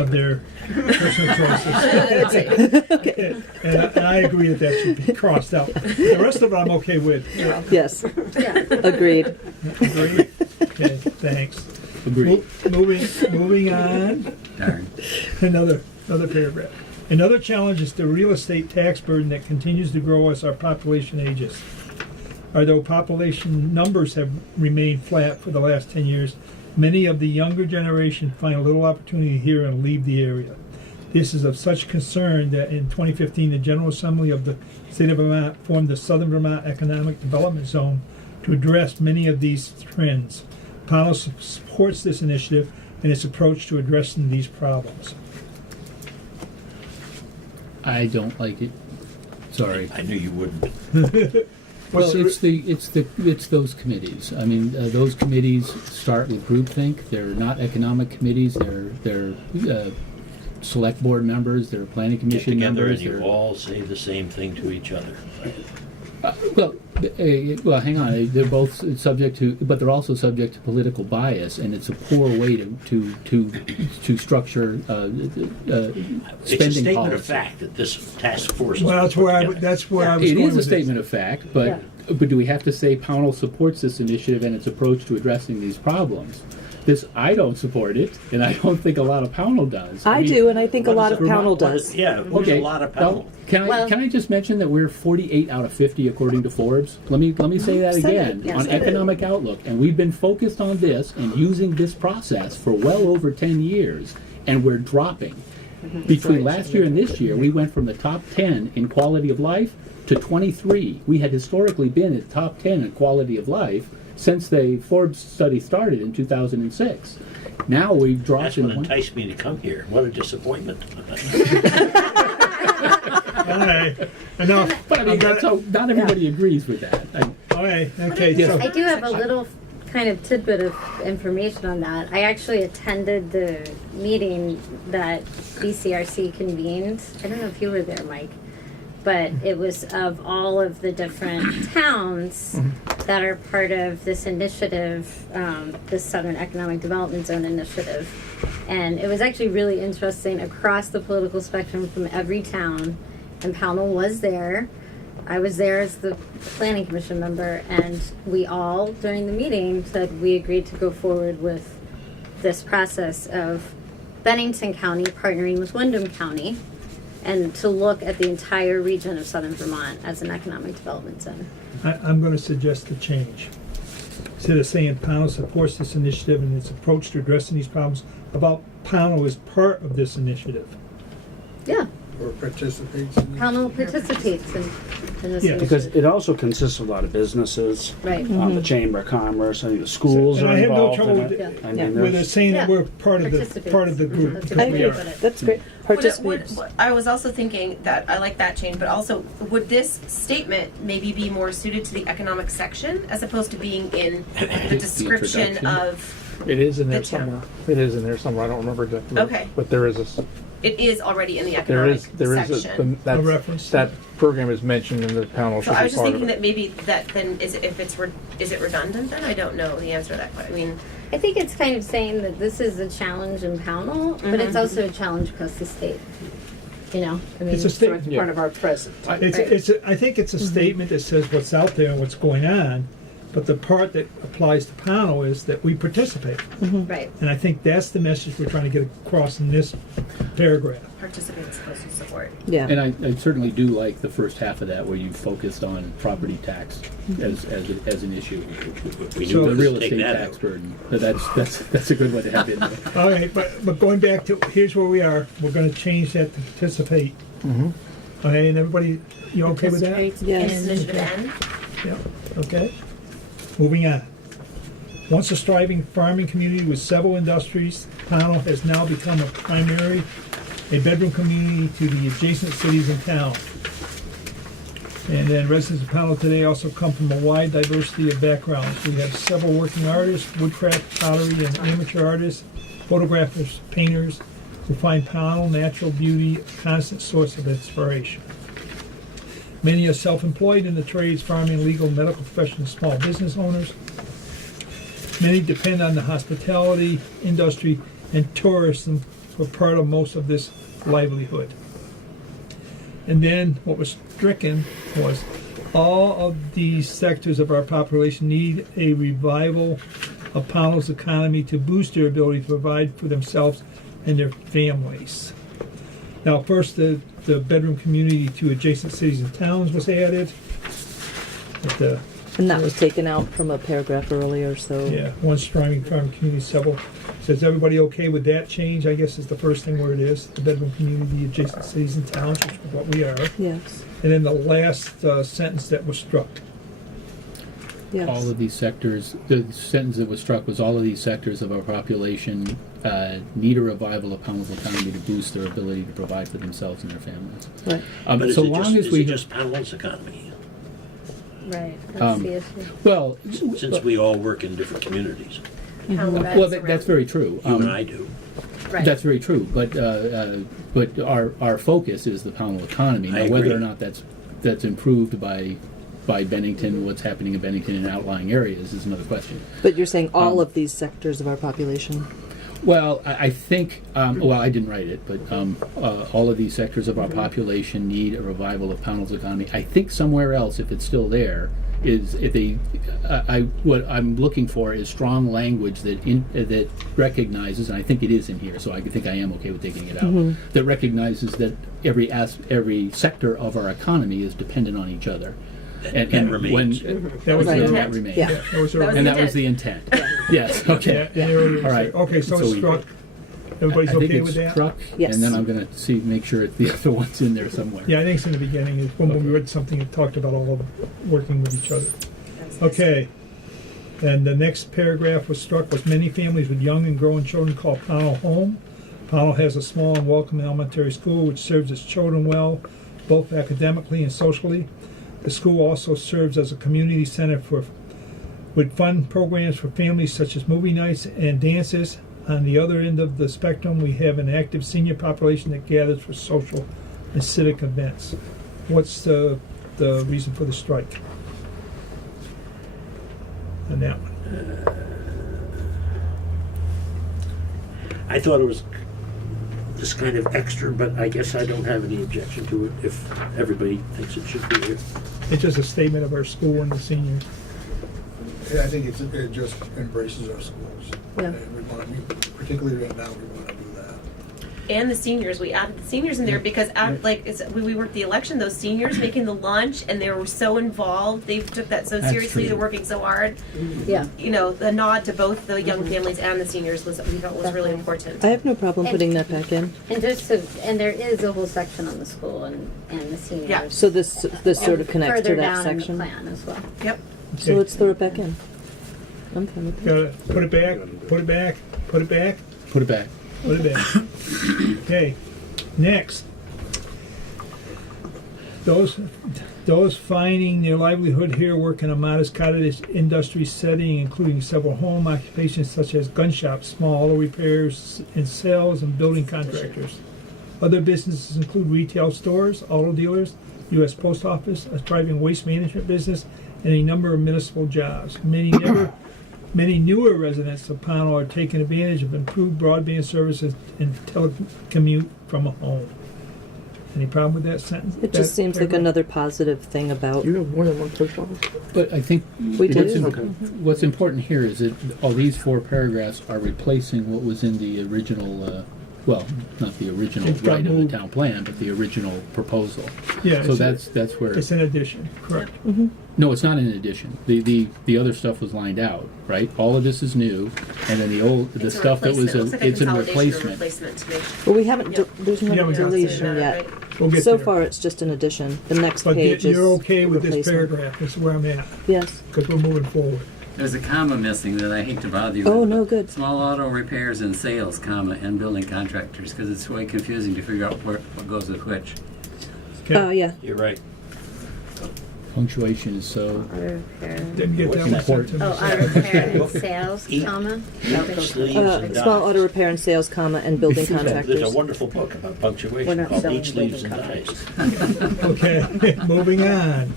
of their personal choices. And I agree that should be crossed out. The rest of it I'm okay with. Yes. Yeah. Agreed. Agree? Okay, thanks. Agreed. Moving on. Darn. Another paragraph. Another challenge is the real estate tax burden that continues to grow as our population ages. Although population numbers have remained flat for the last 10 years, many of the younger generation find little opportunity here and leave the area. This is of such concern that in 2015, the General Assembly of the State of Vermont formed the Southern Vermont Economic Development Zone to address many of these trends. Pownal supports this initiative and its approach to addressing these problems. I don't like it. Sorry. I knew you wouldn't. Well, What's it's those committees. I mean, those committees start with groupthink. They're not economic committees. They're select board members. They're planning Get commission together and members. you they're- all say the same thing to each other. Well, hang on. They're both subject to, but they're also subject to political bias, and it's a poor way to structure It's a spending statement policy. of fact that this task force is Well, put together. that's where I was It going is a with statement this. of fact, but do we have to say Pownal supports this initiative and its approach to addressing these problems? I don't support it, and I don't think a lot of Pownal does. I mean, do, and I think a What lot is of it? Pownal What does. is- Yeah, who's Okay, a lot of well, Pownal? can I just mention that we're 48 out of 50 according to Forbes? Let me say that Said it, again yes, on I did. Economic Outlook, and we've been focused on this and using this process for well over 10 years, and we're dropping. Between last year and this year, we went from the top 10 in quality of life to 23. We had historically been in the top 10 in quality of life since the Forbes study started in 2006. Now we've dropped That's in what one. enticed me to come here. What a disappointment. All right, enough. But I mean, I've got that's how, not everybody agrees with that. All right, okay, Yes. so, I do have a little kind of tidbit of information on that. I actually attended the meeting that BCRC convened. I don't know if you were there, Mike, but it was of all of the different towns that are part of this initiative, this Southern Economic Development Zone initiative. And it was actually really interesting across the political spectrum from every town. And Pownal was there. I was there as the planning commission member, and we all, during the meeting, said we agreed to go forward with this process of Bennington County partnering with Windham County and to look at the entire region of southern Vermont as an economic development zone. I'm gonna suggest a change. Instead of saying Pownal supports this initiative and its approach to addressing these problems, about Pownal is part of this initiative. Yeah, Or participates in it. Pownal participates in this Yeah, Because initiative. it also consists of a lot of businesses, Right. the Chamber of Commerce, I think the schools And are I have no involved trouble in with it. it. I mean, Yeah. With it there's, saying that Yeah. we're part of the group, Participates. because I we agree. are. That's great. Participate. I was also thinking that I like that change, but also would this statement maybe be more suited to the economic section as opposed to being in the description introduction. of? It is in there The town. somewhere. It is in there somewhere. I don't remember exactly. Okay. But there is a. It is already in the There economic is section. that's, A reference. that program is mentioned in the panel. So I was just thinking that maybe that then is it redundant then? I don't know the answer to that question. I mean, I think it's kind of saying that this is a challenge in Pownal, but it's also a challenge across the state. You know, I mean, It's a statement. Part of our present. I think it's a statement that says what's out there and what's going on, but the part that applies to Pownal is that we participate. right. And I think that's the message we're trying to get across in this paragraph. participate as opposed to support. Yeah. And I certainly do like the first half of that where you focused on property tax as an issue. We So The knew real to take estate that tax out. burden. But that's a good one to have in there. All right, but going back to, here's where we are. We're gonna change that to participate. Okay, and everybody, you okay with that? It's Yes. initiative N. Yeah, okay. Moving on. Once a thriving farming community with several industries, Pownal has now become a bedroom community to the adjacent cities and towns. And then residents of Pownal today also come from a wide diversity of backgrounds. We have several working artists, woodcraft, pottery, and amateur artists, photographers, painters, who find Pownal natural beauty a constant source of inspiration. Many are self-employed in the trades, farming, legal, medical professions, small business owners. Many depend on the hospitality industry and tourism for part of most of this livelihood. And then what was stricken was all of these sectors of our population need a revival of Pownal's economy to boost their ability to provide for themselves and their families. Now, first, the bedroom community to adjacent cities and towns was added. But And that was taken out from a paragraph earlier, so. yeah, one thriving farming community, several. So is everybody okay with that change? I guess is the first thing where it is, the bedroom community, adjacent cities and towns, which is what we are. Yes. And then the last sentence that was struck. Yes. All of these sectors, the sentence that was struck was all of these sectors of our population need a revival of Pownal's economy to boost their ability to provide for themselves and their families. Right. But is So it long just, as is we it just Pownal's economy? Right. That's Um, the issue. well, Since we all work in different communities. well, that's very true. You and I do. Right. That's very true, but our focus is the Pownal economy. I Now, whether agree. or not that's improved by Bennington, what's happening in Bennington and outlying areas is another question. But you're saying all of these sectors of our population? Well, I think, well, I didn't write it, but all of these sectors of our population need a revival of Pownal's economy. I think somewhere else, if it's still there, is if they, what I'm looking for is strong language that recognizes, and I think it is in here, so I think I am okay with taking it out, that recognizes that every sector of our economy is dependent on each other. That remains. That was Right. the that remains. Yeah. that was the And that was the intent. Yes, okay. All right. Okay, so it's we- struck. Everybody's I think okay it's with that? struck, Yes. and then I'm going to make sure the other one's in there somewhere. Yeah, I think it's in the beginning. Is when we read something that talked about all of them working with each other. Okay. And the next paragraph was struck was many families with young and growing children call Pownal home. Pownal has a small and welcoming elementary school which serves its children well both academically and socially. The school also serves as a community center with fun programs for families such as movie nights and dances. On the other end of the spectrum, we have an active senior population that gathers for social and civic events. What's the reason for the strike? On that one. I thought it was just kind of extra, but I guess I don't have any objection to it if everybody thinks it should be here. It's just a statement of our school and the seniors. Yeah, I think it just embraces our schools. Yeah. And we want to, particularly right now, we want to do that. And the seniors, we added the seniors in there because we worked the election, those seniors making the lunch, and they were so involved. They took that so That's seriously. true. They're working so hard. Yeah. You know, the nod to both the young families and the seniors was, we felt, was really important. I have no problem putting that back in. And just so, and there is a whole section on the school and the seniors. Yeah. So this sort of connects further to that down in the section. plan as well. Yep. So let's throw it back in. I'm fine with that. Gotta put it back, put it back, put it back, Put it back. put it back. Okay, next. Those finding their livelihood here work in a modest cottage industry setting, including several home occupations such as gun shops, small auto repairs and sales, and building contractors. Other businesses include retail stores, auto dealers, U.S. Post Office, a thriving waste management business, and a number of municipal jobs. Many newer residents of Pownal are taking advantage of improved broadband services and telecommute from home. Any problem with that sentence? It just seems like another positive thing about. You have more than one post office? But I think We what's, do? what's important here is that all these 4 paragraphs are replacing what was in the original, well, not the original It's got right of moved. the town plan, but the original proposal. Yeah, So it's that's where. It's an addition, correct. No, it's not in addition. The other stuff was lined out, right? All of this is new, and then the It's a stuff that was replacement. It looks like it's a consolidation or replacement. to me. Well, we haven't. Yep. There's no Yeah, we got deletion that, yet. right? We'll get So there. far, it's just an addition. The next But page is you're okay with this replacement. paragraph, this is where I'm at, Yes. because we're moving forward. There's a comma missing that I hate to bother you Oh, with. no, good. Small auto repairs and sales, comma, and building contractors, because it's way confusing to figure out what goes with which. Okay, Oh, yeah. You're right. Punctuation is so. didn't get that one sent to me. Oh, auto repair and sales, comma. Each leaves and Small dies. auto repair and sales, comma, and building There's contractors. a wonderful book about We're punctuation not called selling Each Leaves and building Dies. Okay, moving on.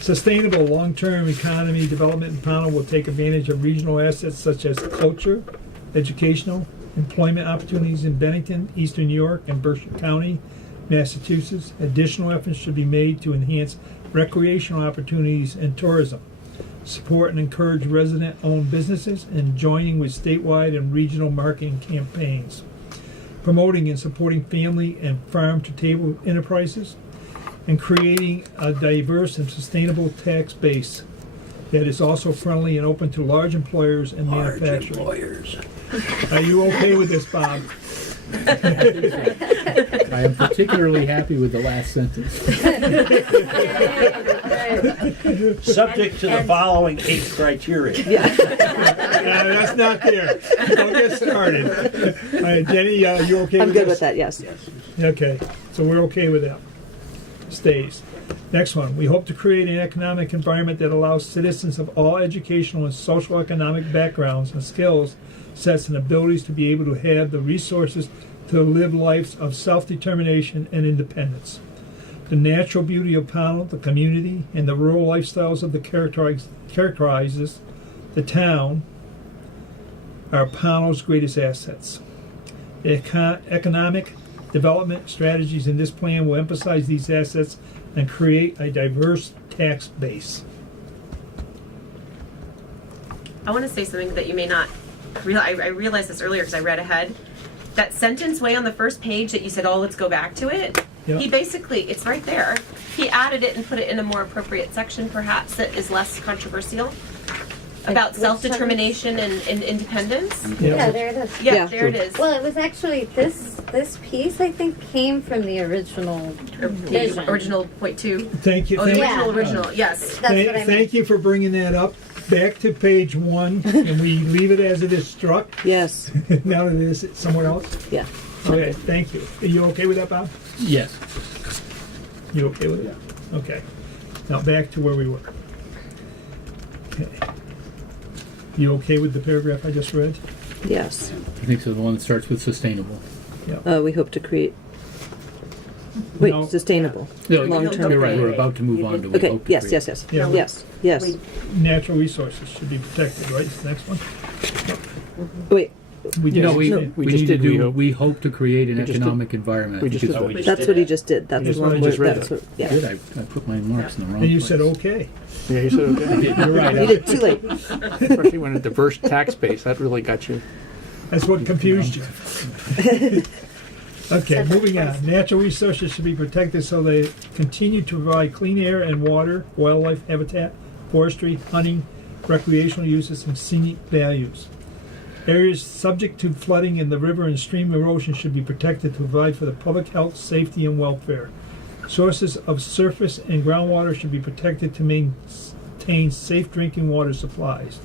Sustainable long-term economy development in Pownal will take advantage of regional assets such as culture, educational, employment opportunities in Bennington, Eastern New York, and Berkshire County, Massachusetts. Additional efforts should be made to enhance recreational opportunities and tourism. Support and encourage resident-owned businesses and joining with statewide and regional marketing campaigns. Promoting and supporting family and farm-to-table enterprises, and creating a diverse and sustainable tax base that is also friendly and open to large employers and Large manufacturing. employers. Are you okay with this, Bob? I am particularly happy with the last sentence. Subject to the following 8 criteria. That's not there. Don't get started. All right, Jenny, you okay I'm with good this? with that, yes. Okay, so we're okay with that. Stays. Next one, we hope to create an economic environment that allows citizens of all educational and social economic backgrounds and skills sets and abilities to be able to have the resources to live lives of self-determination and independence. The natural beauty of Pownal, the community, and the rural lifestyles of the characterizes the town are Pownal's greatest assets. Economic development strategies in this plan will emphasize these assets and create a diverse tax base. I want to say something that you may not realize. I realized this earlier because I read ahead. That sentence way on the first page that you said, "Oh, let's go back to it." Yeah. He basically, it's right there. He added it and put it in a more appropriate section, perhaps that is less controversial, about which self-determination and independence. Yeah, there it is. Yeah, Yeah. there it is. Well, it was actually this piece I think came from the original Or vision. the original point 2. Thank you. Oh, the Thank, original, yes. That's what I meant. thank you for bringing that up. Back to page 1, and we leave it as it is struck. Yes. Now that it is somewhere else. Yeah. Okay, thank you. Are you okay with that, Bob? Yes. You okay with it? Okay. Now back to where we were. Okay. You okay with the paragraph I just read? Yes. I think so. The one that starts with sustainable. We hope to create. Wait, No. sustainable. No, Long-term. you're right. We're about to move on to. we Okay. hope to Yes. create. Yes. Yes. Yeah. Yes. Yes. Natural resources should be protected, right? It's the next one. Wait. We No, we No. we just need to did, we do. hope. We hope to create an We just did. economic environment. We just because- did we just That's did what he that. just did. That's That's the what I one just word. read. That's what. Yeah. Good. I put my marks in the wrong And you place. said okay. Yeah, you said okay. You're right. You did too late. Especially when a diverse tax base, that really got you. That's what confused you. Okay, moving on. Natural resources should be protected so they continue to provide clean air and water, wildlife habitat, forestry, hunting, recreational uses, and scenic values. Areas subject to flooding in the river and stream erosion should be protected to provide for the public health, safety, and welfare. Sources of surface and groundwater should be protected to maintain safe drinking water supplies.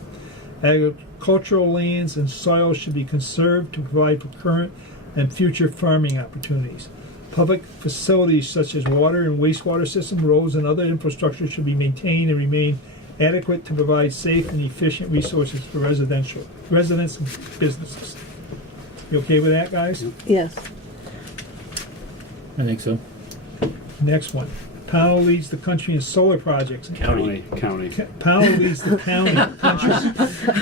Agricultural lands and soils should be conserved to provide for current and future farming opportunities. Public facilities such as water and wastewater system, roads, and other infrastructure should be maintained and remain adequate to provide safe and efficient resources for residents and businesses. You okay with that, guys? Yes. I think so. Next one. Pownal leads the country in solar projects. County. Pownal leads the county,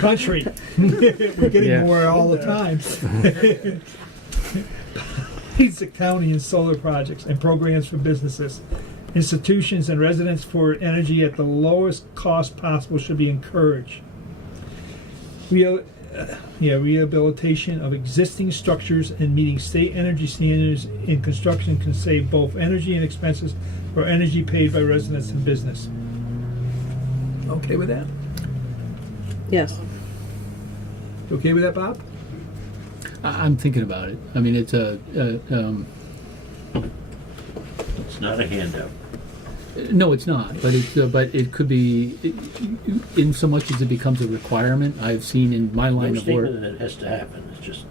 country. We're getting Yeah. more all the time. Leads the county in solar projects and programs for businesses. Institutions and residents for energy at the lowest cost possible should be encouraged. Rehabilitation of existing structures and meeting state energy standards in construction can save both energy and expenses for energy paid by residents and business. Okay with that? Yes. You okay with that, Bob? I'm thinking about it. I mean, it's It's not a handout. no, it's not. But it could be, in so much as it becomes a requirement. I've seen in my line No of work. statement that it has to happen. It's just,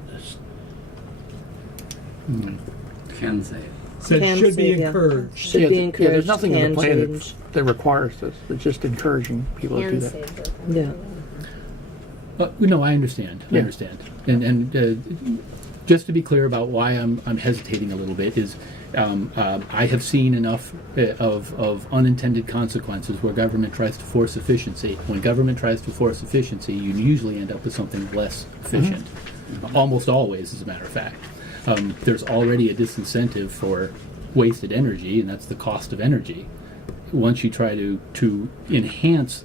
Can say it. Said Can should be save, yeah. encouraged. Should be encouraged. there's nothing in can the plan change. that requires this. It's just encouraging people to do Can that. save the Yeah. No, I understand. I Yeah. understand. And just to be clear about why I'm hesitating a little bit is I have seen enough of unintended consequences where government tries to force efficiency. When government tries to force efficiency, you usually end up with something less efficient. Almost always, as a matter of fact. There's already a disincentive for wasted energy, and that's the cost of energy. Once you try to enhance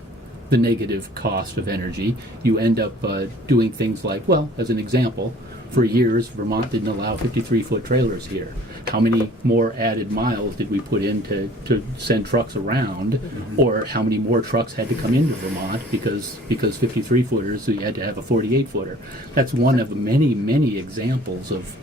the negative cost of energy, you end up doing things like, well, as an example, for years Vermont didn't allow 53-foot trailers here. How many more added miles did we put in to send trucks around, or how many more trucks had to come into Vermont because 53-footers, so you had to have a 48-footer. That's one of many, many examples of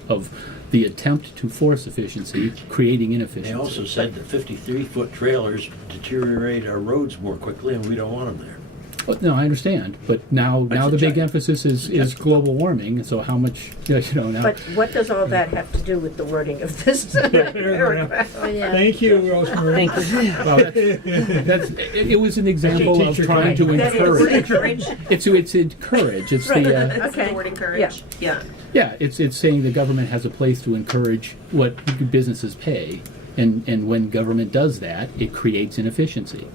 the attempt to force efficiency, creating inefficiency. they also said that 53-foot trailers deteriorate our roads more quickly, and we don't want them there. Well, no, I understand, but now That's the a big giant- emphasis is global warming, and so how much, now. But what does all that have to do with the wording of this paragraph? Oh, yeah. Thank you, Rosemary. Thank you. Well, it was an example of Teacher trying to That is encourage. encourage. It's encourage. It's Right. the Okay. The word encourage. Yeah. yeah. It's saying the government has a place to encourage what businesses pay, and when government does that, it creates inefficiency.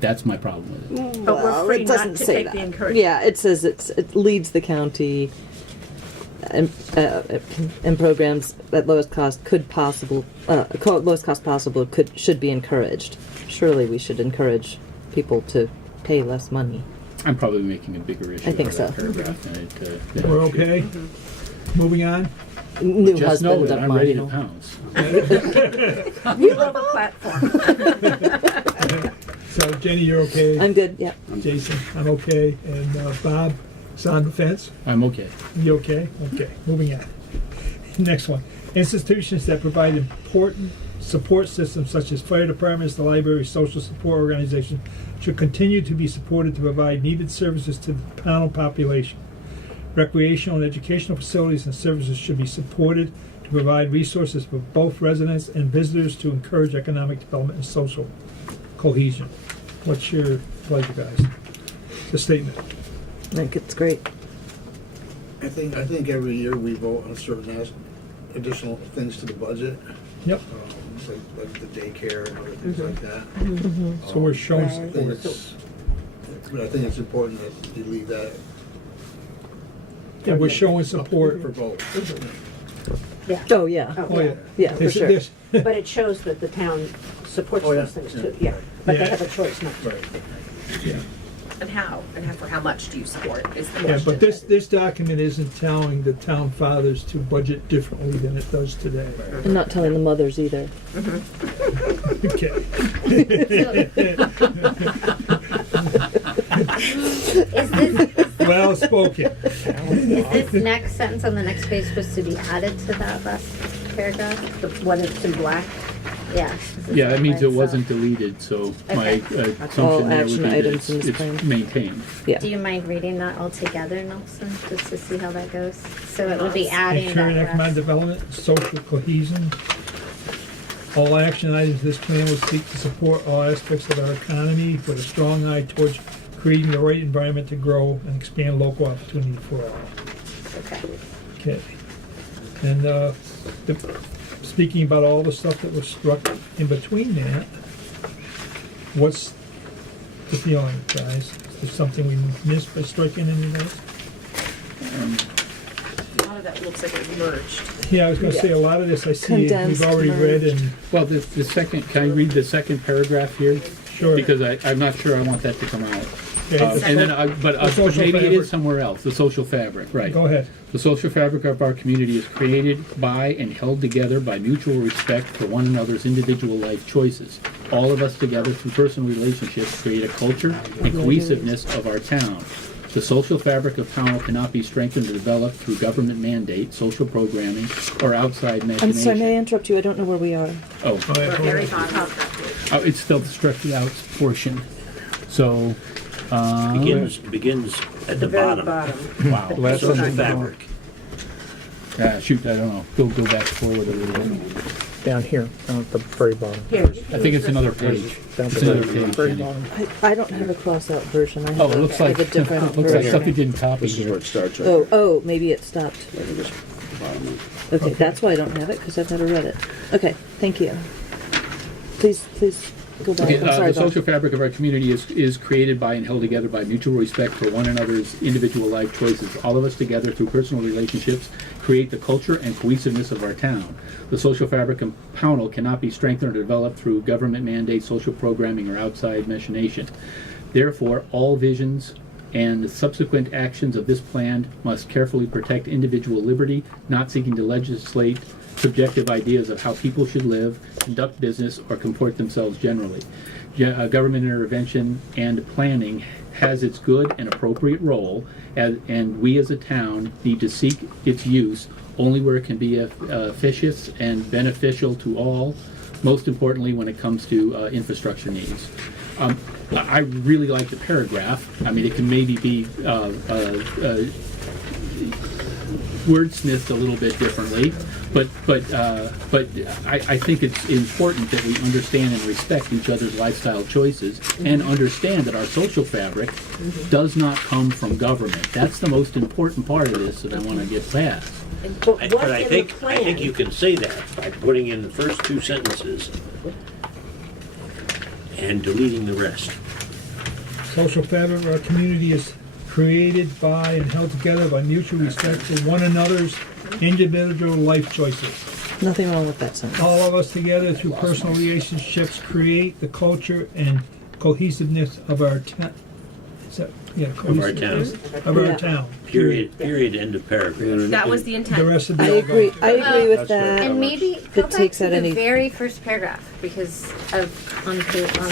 That's my problem with it. But we're free it not doesn't to say take that. the encouragement. Yeah, it says it leads the county and programs at lowest cost lowest cost possible should be encouraged. Surely we should encourage people to pay less money. I'm probably making a bigger issue. I think of that so. paragraph than it, We're okay? Moving on? New Just know husband that of I'm mine. ready to pounce. We love a platform. So Jenny, you're okay? I'm good. Yeah. Jason, I'm okay. And Bob, is on the fence? I'm okay. You okay? Okay, moving on. Next one. Institutions that provide important support systems such as fire departments, the library, social support organizations should continue to be supported to provide needed services to the Pownal population. Recreational and educational facilities and services should be supported to provide resources for both residents and visitors to encourage economic development and social cohesion. What's your pleasure, guys? The statement. I think it's great. I think every year we vote on certain additional things to the budget, Yep. like the daycare and other things like that. So we're showing I think it's important that you leave that. Yeah, we're showing support. For both. Yeah. Oh, yeah. Oh, yeah. Yeah, for This- sure. this- But it shows that the town supports Oh, yeah. those things too, yeah. But Yeah. they have a choice not to. Right. Yeah. And how? And for how much do you support is the Yeah, question. but this document isn't telling the town fathers to budget differently than it does today. I'm not telling the mothers either. Okay. Is this Well spoken. is this next sentence on the next page supposed to be added to that last paragraph? When it's in black, Yeah. Yeah, that means it So- wasn't deleted, so my Okay. assumption All there would action be that items in this it's plan. maintained. Yeah. Do you mind reading that all together, Nelson, just to see how that goes? So it would be adding Ensuring that economic last. development, social cohesion. All action items of this plan will seek to support all aspects of our economy with a strong eye towards creating the right environment to grow and expand local opportunity for all. Okay. Okay. And speaking about all the stuff that was struck in between that, what's the feeling, guys? Is there something we missed by striking any of those? A lot of that looks like it was merged. Yeah, I was gonna say, a lot of this I see we've Condensed, already read merged. and, Well, the second, can I read the second paragraph here? sure. Because I'm not sure I want that to come out. Okay, And then, the but social maybe it fabric. is somewhere else, the social fabric, right. Go ahead. The social fabric of our community is created by and held together by mutual respect for one another's individual life choices. All of us together through personal relationships create a culture and cohesiveness of our town. The social fabric of Pownal cannot be strengthened or developed through government mandate, social programming, or outside I'm machination. sorry, may I interrupt you? I don't know where we are. Oh, Go ahead, hold Very on. bottom of that page. oh, it's still the stretched out portion. So, Begins at the very bottom. bottom. wow. Last Social sentence down. fabric. Shoot, I don't know. Go back forward a little bit. Down here, down at the very bottom. Here, I think it's another page. Down It's at the another very, page. very Jenny. bottom. I don't have a cross-out version. I have Oh, it looks I like have a different looks like version. something didn't copy This is here. where it starts right Oh, maybe it stopped. there. Just bottom of- Okay, that's why I don't have it, because I've never read it. Okay, thank you. Please go back. Okay, I'm sorry, the Bob. social fabric of our community is created by and held together by mutual respect for one another's individual life choices. All of us together through personal relationships create the culture and cohesiveness of our town. The social fabric of Pownal cannot be strengthened or developed through government mandate, social programming, or outside machination. Therefore, all visions and the subsequent actions of this plan must carefully protect individual liberty, not seeking to legislate subjective ideas of how people should live, conduct business, or comport themselves generally. Government intervention and planning has its good and appropriate role, and we as a town need to seek its use only where it can be efficient and beneficial to all, most importantly when it comes to infrastructure needs. I really like the paragraph. I mean, it can maybe be wordsmithed a little bit differently, but I think it's important that we understand and respect each other's lifestyle choices and understand that our social fabric does not come from government. That's the most important part of this that I want to get past. But But what's I in the think plan? you can say that by putting in the first two sentences and deleting the rest. Social fabric of our community is created by and held together by mutual respect for one another's individual life choices. Nothing wrong with that sentence. All of us together through personal relationships create the culture and cohesiveness of our town. Of our town. Of our Yeah. town. Period, end of paragraph. That was the intent. The rest of the. I agree with That's that. And maybe go That back takes to out the any- very first paragraph because of on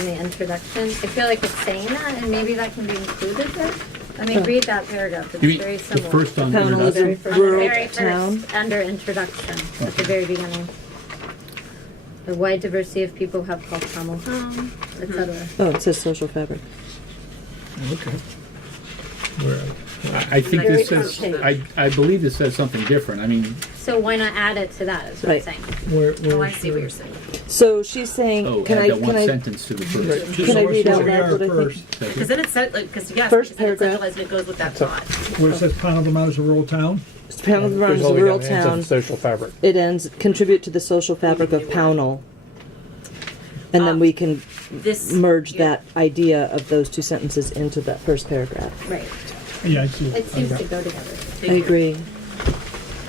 the introduction. I feel like it's saying that, and maybe that can be included there. I mean, read that paragraph. It's You mean very the similar. first on Pownal is introduction? a On the rural very town. first, under introduction, at the very beginning. The wide diversity of people have called Pownal home, etc. Oh, it says social fabric. Okay. Where are we? I think Very this says, I believe this says something different. I mean, So why not add it to that? Is what Right. I'm saying. Oh, I see what you're saying. So she's saying, oh, can add I, that one can I, sentence to the first. can I read out Where we loud are what I think? first. Because then it's set, like, because yes, First she said it's paragraph. centralized and it goes with that thought. Where it says Pownal Vermont is a rural town. Pownal Vermont There's is a only rural got the ends of town. the social fabric. It ends, contribute to the social fabric of Pownal. And then we can This merge yeah. that idea of those two sentences into that first paragraph. Right. Yeah, I see. It seems to go together. I agree.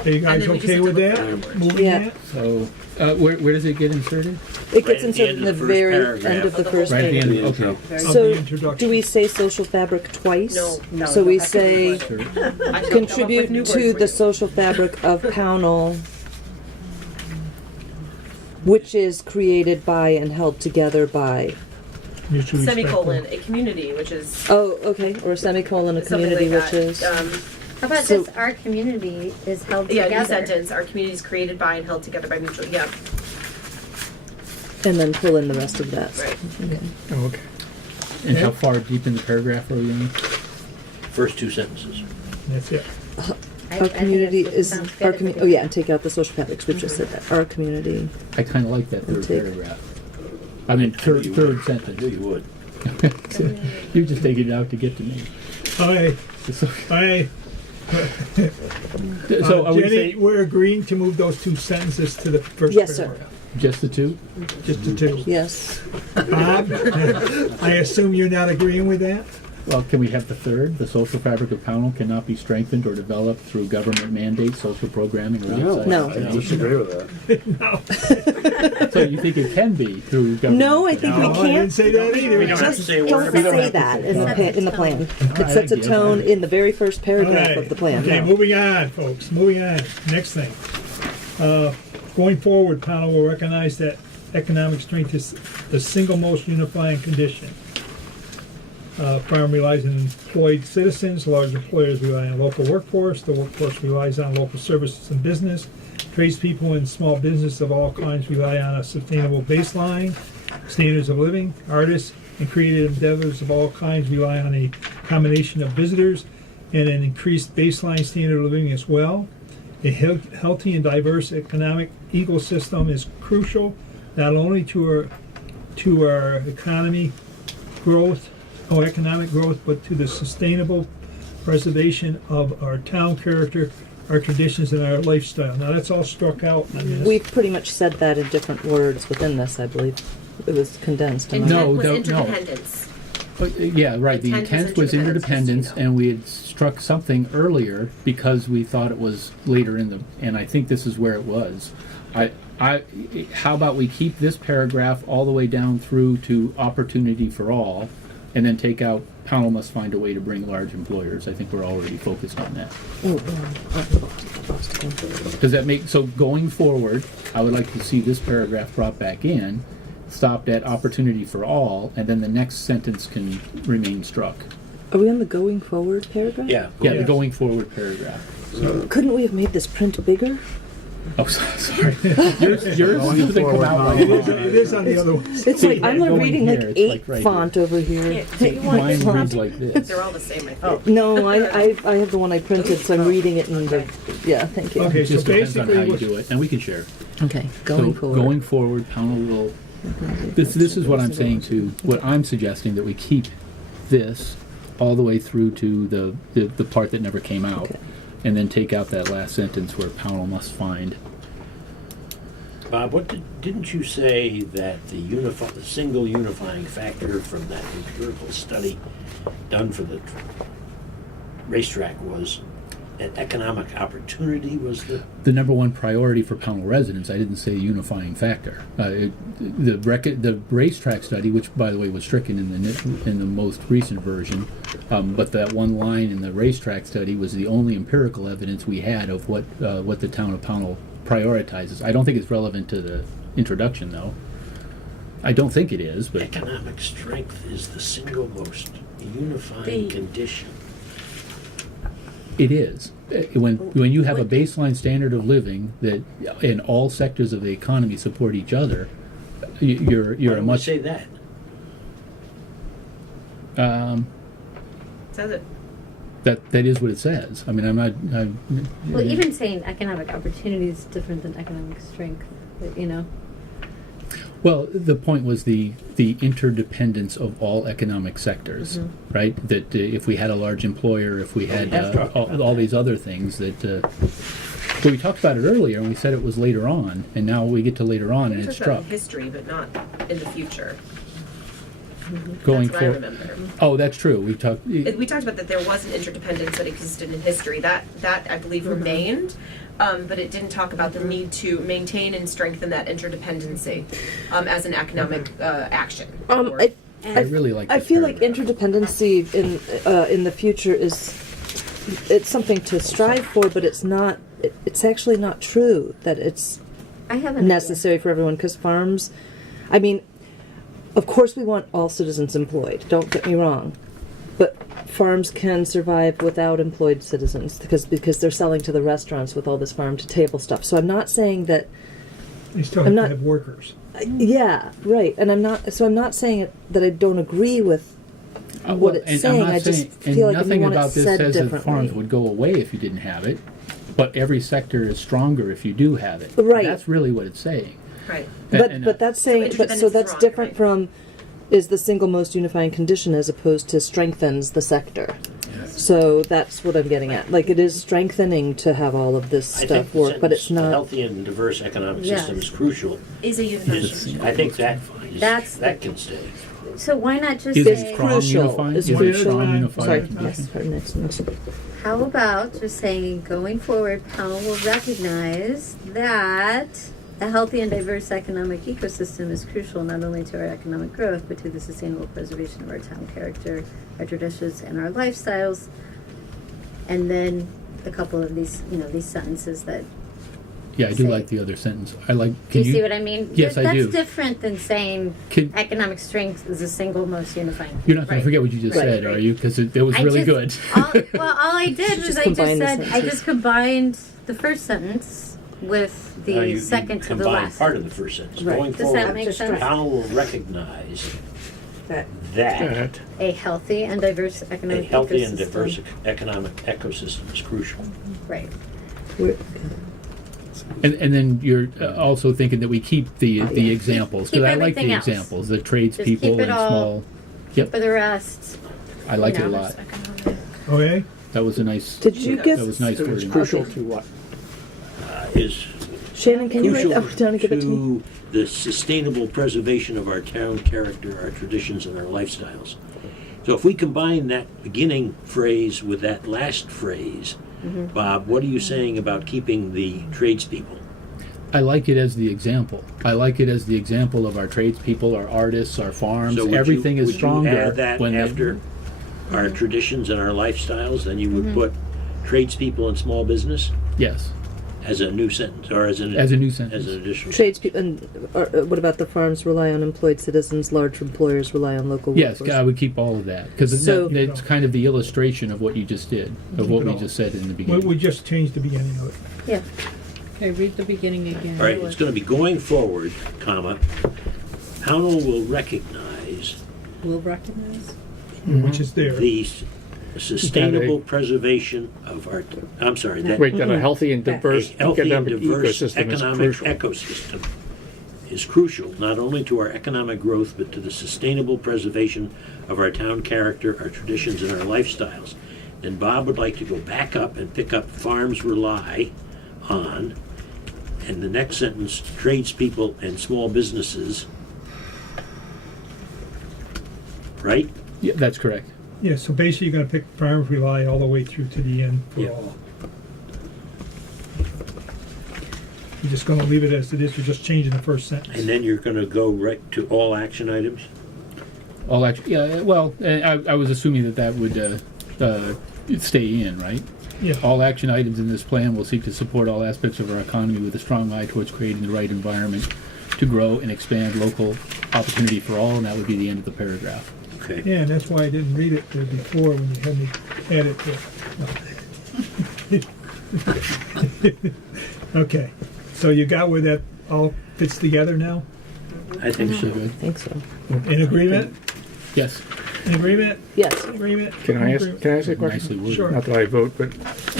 Are you guys then we just okay have to with look that? forward. Moving Yeah. that? So, where does it get inserted? It Right gets at the inserted end in the of the first very paragraph. end of the first Right at the page. end, okay. Of the So, introduction. do we say social fabric twice? No. So we that's say I shall come up with contribute new words to for the you. social fabric of Pownal, which is created by and held together by. Mutually Semicolon, respectful. a community, which is Oh, okay. Or a semicolon, a something community, like which that. is. How about So- this? Our community is held Yeah, together. new sentence. Our community is created by and held together by mutual. Yeah, And then fill in the rest of that. right. Oh, okay. And how far deep in the paragraph are we in? First two sentences. That's it. I Our think community it is sounds our good if we community. do Oh yeah, that. and take out the social fabrics. We just said that. Our community. I kind of like that third Take- paragraph. I mean, I knew you third would. I sentence. knew you would. You're just taking it out to get to me. Aye, So, aye. so are we Jenny, saying we're agreeing to move those two sentences to the first Yes, sir. paragraph. just the two? Just the two. Yes. Bob, I assume you're not agreeing with that? Well, can we have the third? The social fabric of Pownal cannot be strengthened or developed through government mandates, social programming, or outside. No. I disagree with that. So you think it can be through government? No, I think No, we I can't. didn't say that either. We don't have to Just say a don't word. say that in the plan. It right, sets a I get it. tone in the very first paragraph Alright. of the plan. Okay, No. moving on, folks, moving on. Next thing. Going forward, Pownal will recognize that economic strength is the single most unifying condition. Farm relies on employed citizens, large employers rely on local workforce, the workforce relies on local services and business, tradespeople and small business of all kinds rely on a sustainable baseline, standards of living, artists and creative endeavors of all kinds rely on a combination of visitors and an increased baseline standard of living as well. A healthy and diverse economic ecosystem is crucial not only to our economy growth or economic growth, but to the sustainable preservation of our town character, our traditions, and our lifestyle. Now that's all struck out in this. We've pretty much said that in different words within this, I believe. It was condensed. Intent No, was no, no. interdependence. Yeah, right. The Intent was intent was interdependence, interdependence, just so you know. and we had struck something earlier because we thought it was later in the. And I think this is where it was. How about we keep this paragraph all the way down through to opportunity for all, and then take out Pownal must find a way to bring large employers. I think we're already focused on that. Does that make so? Going forward, I would like to see this paragraph brought back in, stopped at opportunity for all, and then the next sentence can remain struck. Are we on the going forward paragraph? Yeah. Yeah, Yes. the going forward paragraph. Couldn't we have made this print bigger? Oh, sorry. yours doesn't come out It like is on the other one. It's like I'm going reading here, like it's 8 like right font over here. Mine reads like this. They're all the same, I think. No, I have the one I printed, so I'm reading it in the. Yeah, thank you. Okay, It so just depends on how basically, you what- do it, and we can share. Okay, going So forward. going forward, Pownal will. This is what I'm saying to what I'm suggesting, that we keep this all the way through to the part that never came out, Okay. and then take out that last sentence where Pownal must find. Bob, didn't you say that the single unifying factor from that empirical study done for the racetrack was that economic opportunity was The number one priority for Pownal residents. I didn't say unifying factor. The racetrack study, which by the way was stricken in the most recent version, but that one line in the racetrack study was the only empirical evidence we had of what the town of Pownal prioritizes. I don't think it's relevant to the introduction, though. I don't think it is, but economic strength is the single most unifying condition. it is. When you have a baseline standard of living that in all sectors of the economy support each other, you're Why a don't we much. say that? Says it. That is what it says. I mean, I'm not. Well, even saying economic opportunity is different than economic strength, you know? Well, the point was the interdependence of all economic sectors, right? That if we had a large employer, if we had all these other things that. But we talked about it earlier, and we said it was later on, and now we get to later on, and it's struck. History, but not in the future. Going That's what I for. remember. Oh, that's true. We talked. We talked about that there was an interdependence that existed in history. That I believe remained, but it didn't talk about the need to maintain and strengthen that interdependency as an economic action. I really like. I this feel like paragraph. interdependency in the future it's something to strive for, but it's not. It's actually not true that it's I have an necessary for everyone, because farms. I mean, of course, we want all citizens employed. Don't get me wrong, but farms can survive without employed citizens because they're selling to the restaurants with all this farm to table stuff. So I'm not saying that. You still have to have workers. Yeah, right. And I'm not saying that I don't agree with what it's saying. I just feel like nothing we want about it this said says that differently. farms would go away if you didn't have it, but every sector is stronger if you do have it. Right. That's really what it's saying. Right. But that's saying, So but so interdependence that's is wrong, different right? from is the single most unifying condition as opposed to strengthens the sector. So that's what I'm getting at. Like, it is strengthening to have all of this I think stuff the work, but sentence, it's not. A healthy and diverse economic Yes. system is crucial. Is a unification. I think that That's can stay. So why not just Is say, it strong crucial. unifying? Is Is it crucial. strong unifying? Sorry, condition? yes, next. how about just saying, going forward, Pownal will recognize that a healthy and diverse economic ecosystem is crucial not only to our economic growth, but to the sustainable preservation of our town character, our traditions, and our lifestyles. And then a couple of these, these sentences that. Yeah, I do say- like the other sentence. I like. Do you see what I mean? Yes, I That's do. different than saying Can- economic strength is the single most unifying. You're not going Right. to forget what you just Right, said, right. are you? Because it was I really just- good. All I did was Just I just combine the said I sentences. just combined the first sentence with the You second to the combine last. part of the first sentence. Right. Going Does forward, that make sense? Pownal will recognize That that A healthy and diverse a economic healthy ecosystem. and diverse economic ecosystem is crucial. Right. And then you're also thinking that we keep the examples, Keep because I like everything the else. examples, the Just tradespeople keep it and all- small. Yep, For the rest, I like it a know. lot. Okay? That was a nice. Did you get? That was nice It's wording. crucial to what? Is Shannon, can you write crucial that down and give it to me? to the sustainable preservation of our town character, our traditions, and our lifestyles. So if we combine that beginning phrase with that last phrase, Bob, what are you saying about keeping the tradespeople? I like it as the example. I like it as the example of our tradespeople, our artists, our farms. So would Everything is would stronger you add that when after our traditions and our lifestyles, then you would put tradespeople and small business Yes, as a new sentence, or as an as a new as sentence. an additional. Tradespeople, and what about the farms rely on employed citizens? Large employers rely on local Yes, workers. I would keep all of that because So- it's kind of the illustration of what you just did, of what we just said in the We beginning. just changed the beginning of it. yeah. Okay, read the beginning again. All right, it's going to be going forward, comma. Pownal will recognize Will recognize. Which is there. the sustainable preservation of our. I'm sorry. That Wait, that a healthy and a diverse healthy and economic diverse ecosystem is economic crucial. ecosystem is crucial not only to our economic growth but to the sustainable preservation of our town character, our traditions, and our lifestyles. Then Bob would like to go back up and pick up farms rely on, and the next sentence, tradespeople and small businesses. Right? Yeah, that's correct. Yeah, so basically you're gonna pick farms rely all the way through to the end for Yeah. all. You're just gonna leave it as it is, you're just changing the first sentence. And then you're going to go right to all action items? All actually, yeah. Well, I was assuming that would stay in, right? Yeah. All action items in this plan will seek to support all aspects of our economy with a strong eye towards creating the right environment to grow and expand local opportunity for all, and that would be the end of the paragraph. Okay. Yeah, and that's why I didn't read it there before when you had me add it to. No. Okay, so you got where that all fits together now? I think so. Good. I think so. In agreement? Yes. In agreement? Yes. In agreement? Can I ask a Nicely question? worded. Sure. Not that I vote, but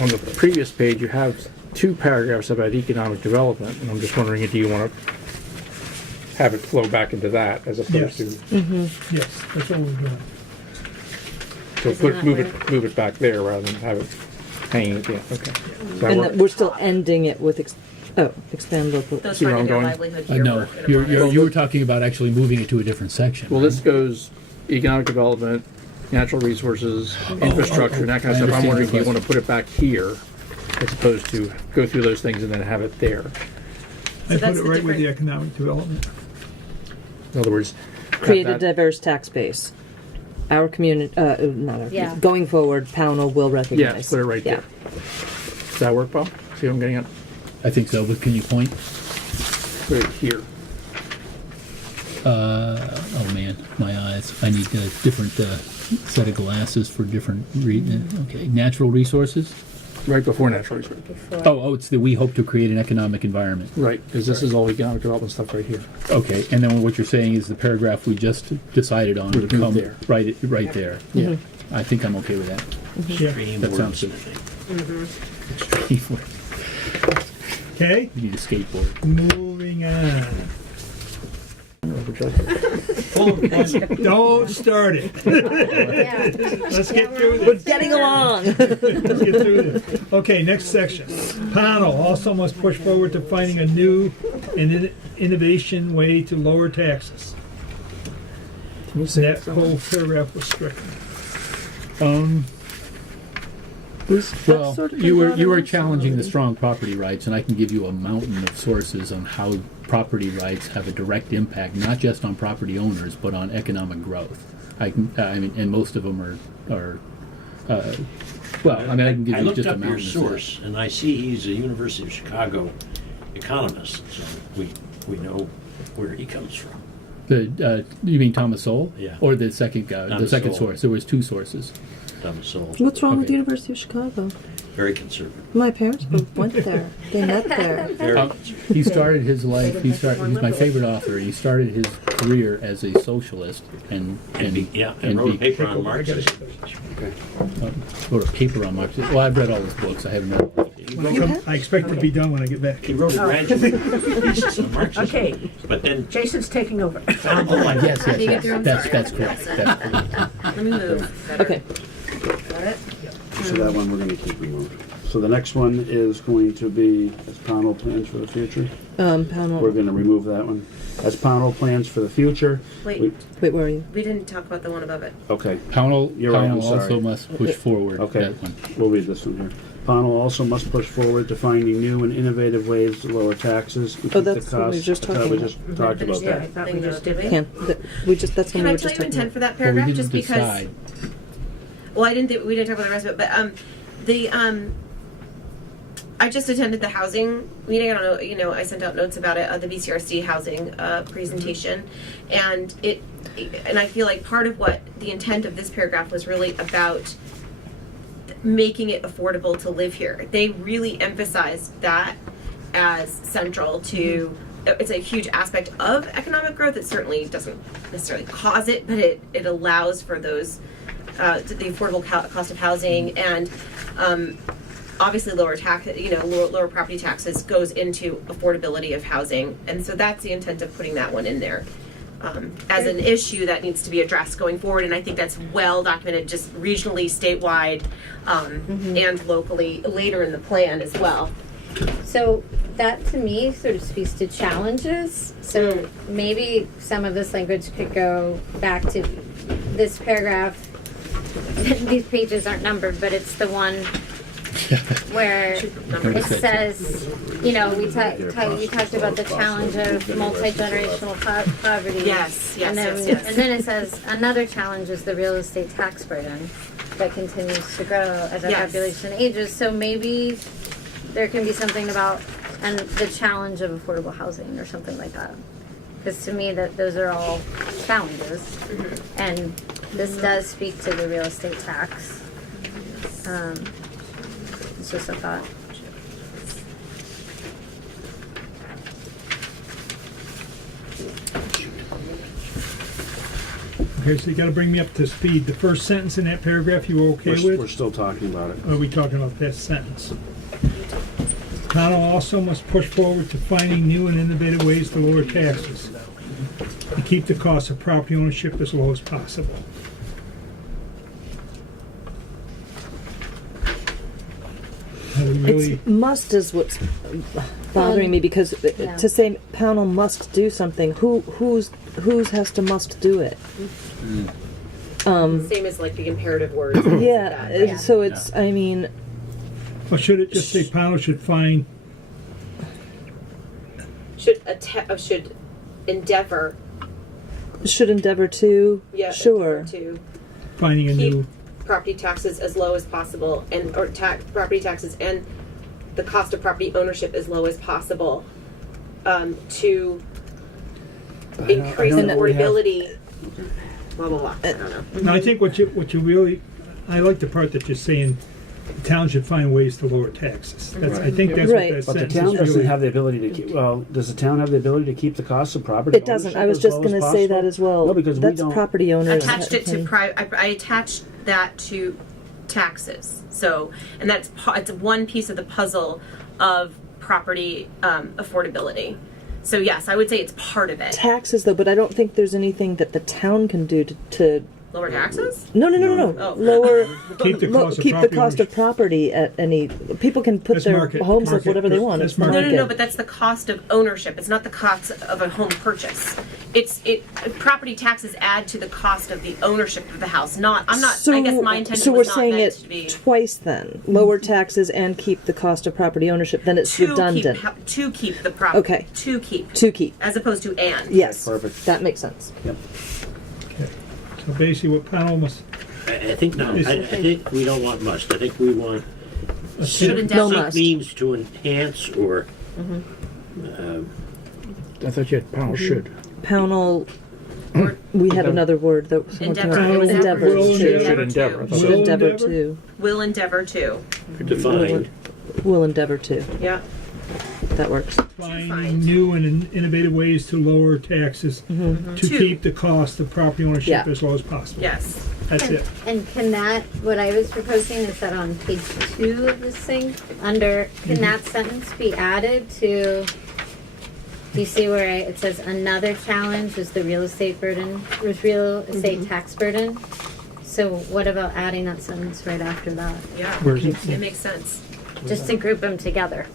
on the previous page, you have 2 paragraphs about economic development, and I'm just wondering, do you want to have it flow back into that as opposed Yes. to, Yes, that's what we're doing. so Isn't that move it back there rather than have it hanging at the end, okay. Does that And work? that we're still ending it with expand local. Those See where I'm finding their going? livelihood here. No, were in a you were talking about actually moving it to a different section. Well, right? this goes economic development, natural resources, infrastructure, and that kind of I stuff. I'm understand wondering, do your you want to put it back here as opposed to go through those things and then have it there? I put that's it the right with the different- economic development. In other words, have Create a that- diverse tax base. Our community, not our, Yeah. going forward, Pownal will recognize. Yeah, put it right Yeah. there. Does that work, Bob? See what I'm getting at? I think so, but can you point? Put it here. Oh man, my eyes. I need a different set of glasses for different okay, natural resources. Right before natural resources. Oh, it's the we hope to create an economic environment. Right, because this is all economic development stuff right here. Okay, and then what you're saying is the paragraph we just decided on would move come there. right there. Yeah. I think I'm okay with that. Yeah. Extreme That sounds good. wordsmithing. Okay, You need a skateboard. moving on. Don't start it. Let's get through We're this. getting along. Let's get through this. Okay, next section. Pownal also must push forward to finding a new and innovation way to lower taxes. That whole paragraph was stricken. Well, you were challenging the strong property rights, and I can give you a mountain of sources on how property rights have a direct impact, not just on property owners, but on economic growth. I mean, and most of them are well, I mean, I can give I you looked just a up your mountain. of source, and I see he's a University of Chicago economist, so we know where he comes from. The you mean Thomas Sowell? Yeah. Or the second guy, the Thomas second Sowell. source? There was 2 sources. Thomas Sowell, What's wrong with Okay. the University of Chicago? very conservative. My parents went there. They met there. Very Um, conservative. he started his life. He's my favorite author. He started his career as a socialist and wrote a paper on Marxism. wrote a paper on Marxism. Well, I've read all his books. I haven't read all of them. Welcome. I expect it to be done when I get back. He wrote a graduate thesis on Marxism. Okay, But then Jason's taking over. found the light. Yes, You get through? I'm that's sorry. correct. That's correct. Let me move. Better. Okay. Got it? So that one we're gonna keep removed. So the next one is going to be as Pownal plans for the future. We're Pownal. gonna remove that one. As Pownal plans for the future. Wait, Wait, where are you? we didn't talk about the one above it. Okay, Pownal, You're right, I'm also sorry. must push forward Okay. that one. we'll read this one here. Pownal also must push forward to finding new and innovative ways to lower taxes and keep the that's what we were costs. just I thought talking we about. just talked about Yeah, I that. thought we just did. Can that's when Can we I were tell just you talking intent about. for that But paragraph? we Just didn't because. decide. Well, we didn't talk about the rest of it, but the I just attended the housing meeting. I don't know, I sent out notes about it, the BCRC housing presentation, and and I feel like part of what the intent of this paragraph was really about making it affordable to live here. They really emphasized that as central to. It's a huge aspect of economic growth. It certainly doesn't necessarily cause it, but it allows for those the affordable cost of housing and. Obviously, lower property taxes goes into affordability of housing, and so that's the intent of putting that one in there as an issue that needs to be addressed going forward. And I think that's well documented, just regionally, statewide, and locally later in the plan as well. So that to me sort of speaks to challenges. So maybe some of this language could go back to this paragraph. These pages aren't numbered, but it's the one where it says, we talked about the challenge of multi-generational poverty. Yes. And then it says another challenge is the real estate tax burden that continues to grow as our population ages. So maybe there can be something about and the challenge of affordable housing or something like that. Because to me, that those are all challenges, and this does speak to the real estate tax. It's just a thought. Okay, so you gotta bring me up to speed. The first sentence in that paragraph you were okay We're with? still talking about it. Or are we talking about that sentence? Pownal also must push forward to finding new and innovative ways to lower taxes and keep the cost of property ownership as low as possible. How do we really, It's must is what's bothering me, because Yeah. to say Pownal must do something, whose has to must do it? Same as like the imperative words. Yeah, Yeah. so it's, I mean, or should it just say Pownal should find, Should endeavor. should endeavor to, Yeah. sure. Endeavor to finding a keep new, property taxes as low as possible, and or property taxes and the cost of property ownership as low as possible, to increase I don't know what we have. affordability. Blah blah blah. I don't know. now I think what you really, I like the part that you're saying, the town should find ways to lower taxes. That's, I think that's Right. what that But the sentence town is doesn't really. have the ability to keep, well, does the town have the ability to keep the cost of property It doesn't. ownership I was as just low as going to say that possible? as well. No, because we That's don't. property owners. Attached it to okay. I attached that to taxes. So, and that's it's one piece of the puzzle of property affordability. So yes, I would say it's part of it. Taxes, though, but I don't think there's anything that the town can do to Lower taxes? no. Oh. Lower, Keep the cost of keep the property cost of property at any. People can put That's their market- homes up market- whatever they want. that's It's not market. No, good. but that's the cost of ownership. It's not the cost of a home purchase. Property taxes add to the cost of the ownership of the house. I guess my intention so was we're not saying meant it to be twice then. Lower taxes and keep the cost of property ownership. Then it's redundant. to keep the property. Okay. To keep. To keep. As opposed to and. Yes. Perfect. That makes sense. Yep. Okay. So basically what Pownal must, I think no. I think we don't want must. I think we want Should No endeavor. must. means to enhance or I thought you had Pownal should. Pownal. We had another word that someone came up Endeavor. with. Endeavor. Will Should endeavor. endeavor. I thought Should that- endeavor endeavor? to. Will endeavor to. defined. Will endeavor to. Yeah. That works. finding find. new and innovative ways to lower taxes to To. keep the cost of property ownership Yeah. as low as possible. Yes. That's it. And can that, what I was proposing, is that on page 2 of this thing, can that sentence be added to, do you see where it says another challenge is the real estate tax burden? So what about adding that sentence right after that? Yeah. Where's it? It makes sense. Just to group them together.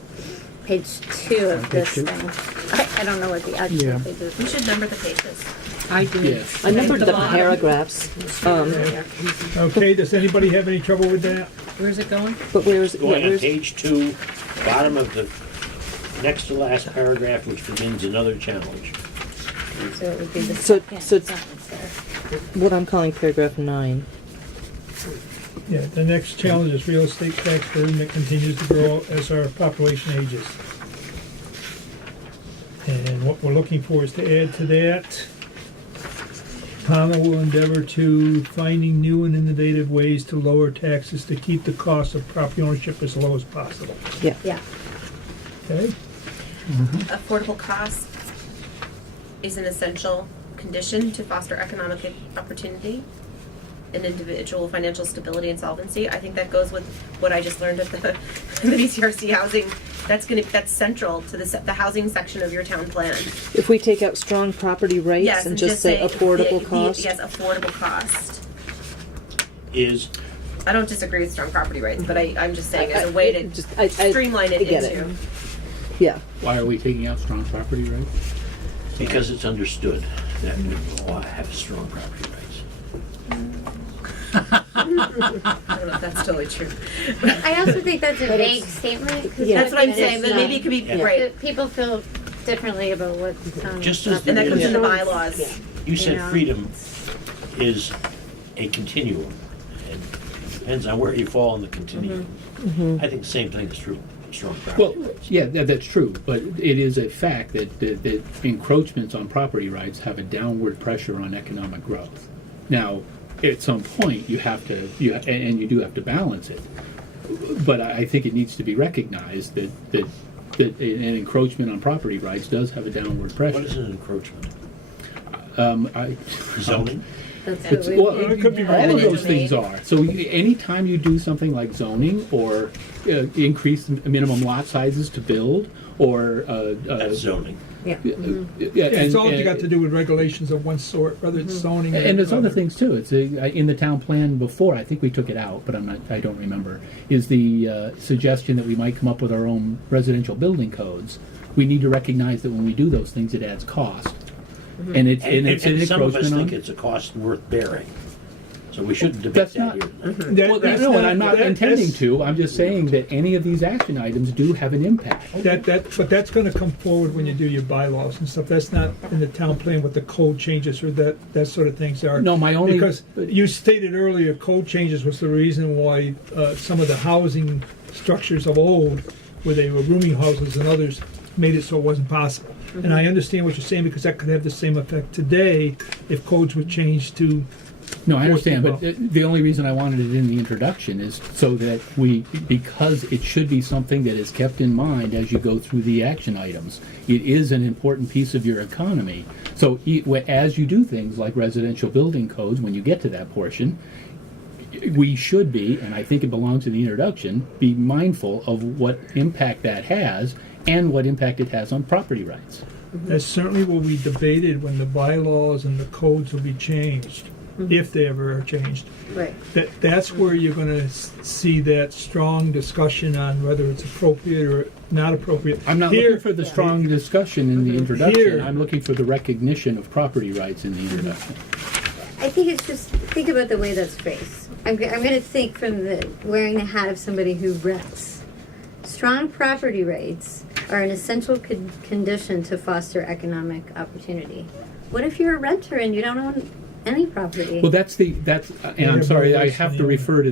Page 2 of this two? thing. I don't know what the actual Yeah. page is. We should number the pages. I do. Yes. I numbered the the bottom. paragraphs. Okay, does anybody have any trouble with that? Where's it going? But where's Going on where's page 2, bottom of the next to last paragraph, which begins another challenge. So it would be the So- second so- sentence there. what I'm calling paragraph 9. Yeah, the next challenge is real estate tax burden that continues to grow as our population ages. And what we're looking for is to add to that, Pownal will endeavor to finding new and innovative ways to lower taxes to keep the cost of property ownership as low as possible. Yeah. Yeah. Okay? Affordable costs is an essential condition to foster economic opportunity and individual financial stability and solvency. I think that goes with what I just learned at the BCRC housing. That's central to the housing section of your town plan. If we take out strong property rights Yes, and just say affordable cost. Yes, affordable cost. Is I don't disagree with strong property rights, but I'm just saying as a way to I streamline it get into. it. Yeah. Why are we taking out strong property rights? because it's understood that we all have strong property rights. I don't know if that's totally true. I also think that's a vague statement. 'cause Yeah. That's what I'm it's saying, but not- maybe it could be Yeah. right. People feel differently about what. Just as And that comes in the Yeah. bylaws. You said Yeah. freedom is a continuum, and it depends on where you fall in the continuum. I think the same thing is true of strong Well, property rights. yeah, that's true, but it is a fact that encroachments on property rights have a downward pressure on economic growth. Now, at some point, you have to, and you do have to balance it. But I think it needs to be recognized that an encroachment on property rights does have a downward pressure. What is an encroachment? I, Zoning? That's It's- what we well, it could be have all All an of those domain. things are. So anytime you do something like zoning or increase the minimum lot sizes to build or That's zoning. Yeah. Yeah, it's all got to do with regulations of one sort, whether it's zoning. or And there's other other. things too. It's in the town plan before. I think we took it out, but I don't remember. Is the suggestion that we might come up with our own residential building codes? We need to recognize that when we do those things, it adds cost, and it's an Some of us encroachment think on. it's a cost worth bearing. So we shouldn't debate That's that not- here. Well, That's no, and I'm not that- intending that's- to. I'm just saying that any of these action items do have an impact. But that's gonna come forward when you do your bylaws and stuff. That's not in the town plan what the code changes or that sort of things are. No, my only Because you stated earlier, code changes was the reason why some of the housing structures of old, where they were rooming houses and others, made it so it wasn't possible. And I understand what you're saying, because that could have the same effect today if codes were changed to. No, I understand, Well- but the only reason I wanted it in the introduction is so that because it should be something that is kept in mind as you go through the action items. It is an important piece of your economy. So as you do things like residential building codes, when you get to that portion, we should be, and I think it belongs in the introduction, be mindful of what impact that has and what impact it has on property rights. That certainly will be debated when the bylaws and the codes will be changed, if they ever are changed. Right. That's where you're gonna see that strong discussion on whether it's appropriate or not appropriate. I'm not Here- looking for the strong discussion in the introduction. Here- I'm looking for the recognition of property rights in the introduction. I think it's just, think about the way that's phrased. I'm going to think from wearing the hat of somebody who rents. Strong property rights are an essential condition to foster economic opportunity. What if you're a renter and you don't own any property? Well, and I'm sorry, I have to refer to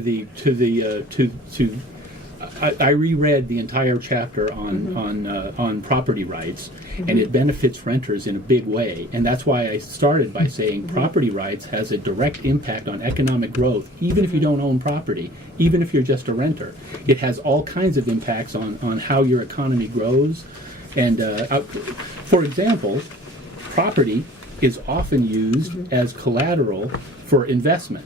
I reread the entire chapter on property rights, and it benefits renters in a big way. And that's why I started by saying property rights has a direct impact on economic growth, even if you don't own property, even if you're just a renter. It has all kinds of impacts on how your economy grows. And for example, property is often used as collateral for investment.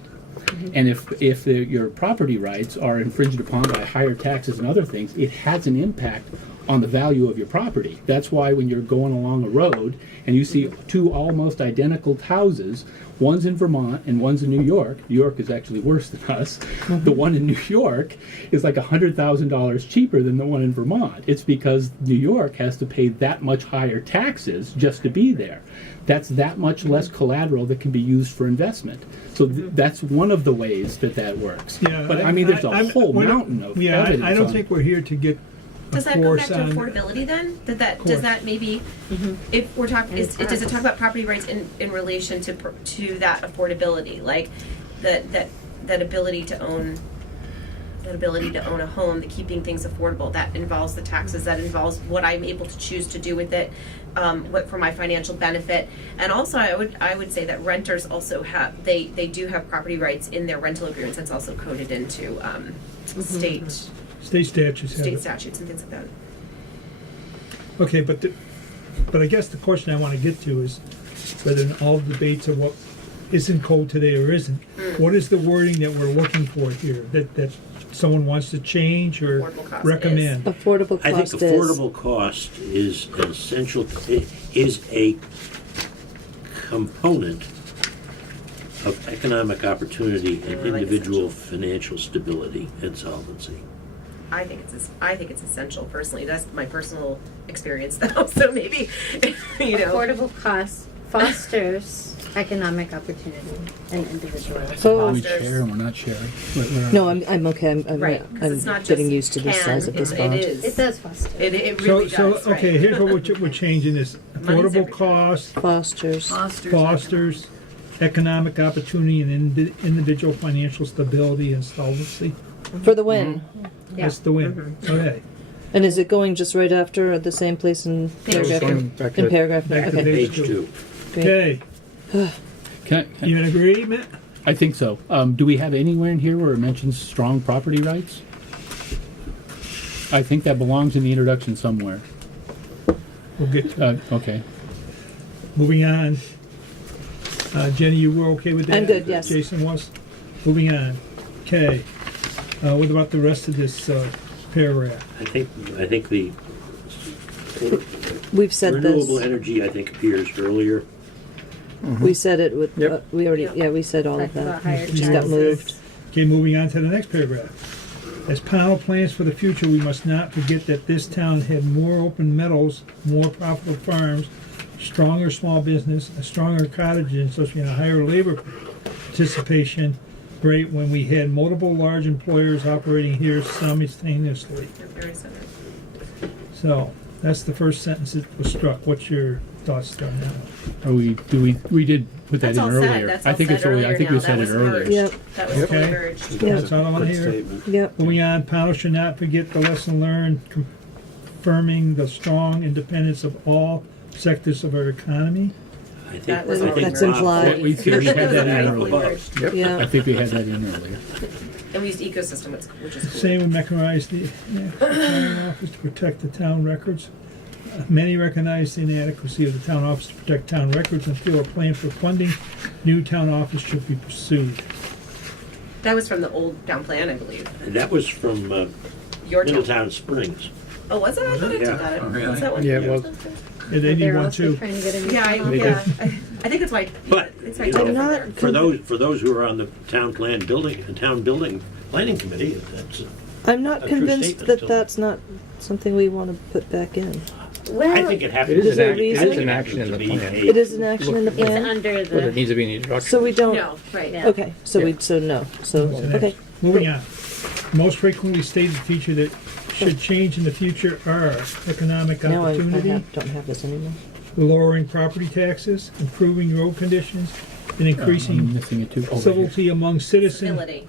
And if your property rights are infringed upon by higher taxes and other things, it has an impact on the value of your property. That's why when you're going along a road and you see two almost identical houses, one's in Vermont and one's in New York. New York is actually worse than us. The one in New York is like $100,000 cheaper than the one in Vermont. It's because New York has to pay that much higher taxes just to be there. That's that much less collateral that can be used for investment. So that's one of the ways that works. Yeah, But I mean, there's a whole mountain of evidence. I don't on- think we're here to get a Does that go back course to on. affordability then? Course. Does that maybe, if we're talking, does it talk about property rights in relation to that affordability, like that ability to own, a home, the keeping things affordable, that involves the taxes, that involves what I'm able to choose to do with it, what for my financial benefit, and also I would say that renters also have they do have property rights in their rental agreements. That's also coded into state State statutes have it. statutes and things like that. Okay, but I guess the question I want to get to is whether in all the debates of what is in code today or isn't, what is the wording that we're looking for here that someone wants to change or Affordable cost recommend? Affordable I think cost is. affordable cost is an essential, is a component of economic opportunity and More like individual essential. financial stability and solvency. I think it's essential personally. That's my personal experience though. So maybe Affordable cost fosters economic opportunity and individual. So- We fosters. share and we're not sharing. No, I'm okay. I'm Right, 'cause I'm it's not getting just used to the can, size of this it font. is. It does foster. It really does. Right? Okay, here's what we're changing this. Money's Affordable everything. cost Fosters. fosters economic opportunity and individual financial stability and solvency. For the win. Yeah. That's the win. Okay. And is it going just right after the same place in paragraph? Going back to In paragraph. Back to Okay. Page two. Okay. Can You in agreement? I think so. Do we have anywhere in here where it mentions strong property rights? I think that belongs in the introduction somewhere. We'll get Okay. moving on. Jenny, you were okay with that? I'm good, yes. Jason was? Moving on. Okay. What about the rest of this paragraph? I think the We've said renewable this. energy, I think, appears earlier. We said it with, Yep. we already, yeah, we said all of Talked that. about higher It just got Okay. moved. Okay, moving on to the next paragraph. As Pownal plans for the future, we must not forget that this town had more open meadows, more profitable farms, stronger small business, a stronger cottage industry, and a higher labor participation rate when we had multiple large employers operating here simultaneously. Very similar. So, that's the first sentence that was struck. What's your thoughts on that one? We did put that That's in all earlier. said. That's I all think said it's earlier. I earlier think now. we said That it was earlier. merged. Yep. That was Okay. fully merged. Yeah. That's all I want to Good hear. statement. Yep. Moving on, Pownal should not forget the lesson learned, confirming the strong independence of all sectors of our economy. I think That was I think That's Bob- implied. We had that in Fully earlier. merged. Yep. Yeah. I think we had that in earlier. And we used ecosystem, which is cool. Same with mechanized the town office to protect the town records. Many recognize the inadequacy of the town office to protect town records and feel a plan for funding new town office should be pursued. That was from the old town plan, I believe. And that was from Your town. Middletown Springs. Oh, was it? I thought I Yeah. took that. Oh, really? Was that one? Yeah, it was. Yeah, they need They're one also too. trying to get a new Yeah, town They yeah. office. I think it's why. But it's why you I took know, it from there. for those who are on the town planning planning committee, that's I'm not A true convinced statement, that so- that's not something we want to put back in. Well, I think it happens. It is there an a reason? it is an action in the to be plan. a- It is an action in the it's plan? under But it the. needs to be an introduction. So we don't, No, right. Yeah. okay, so Yeah. so no, so, What's the next? okay. Moving on. Most frequently stated feature that should change in the future are economic Now I opportunity, don't have this anymore. lowering property taxes, improving road conditions, and I'm increasing missing it too. Over here. civility among citizens. Civility.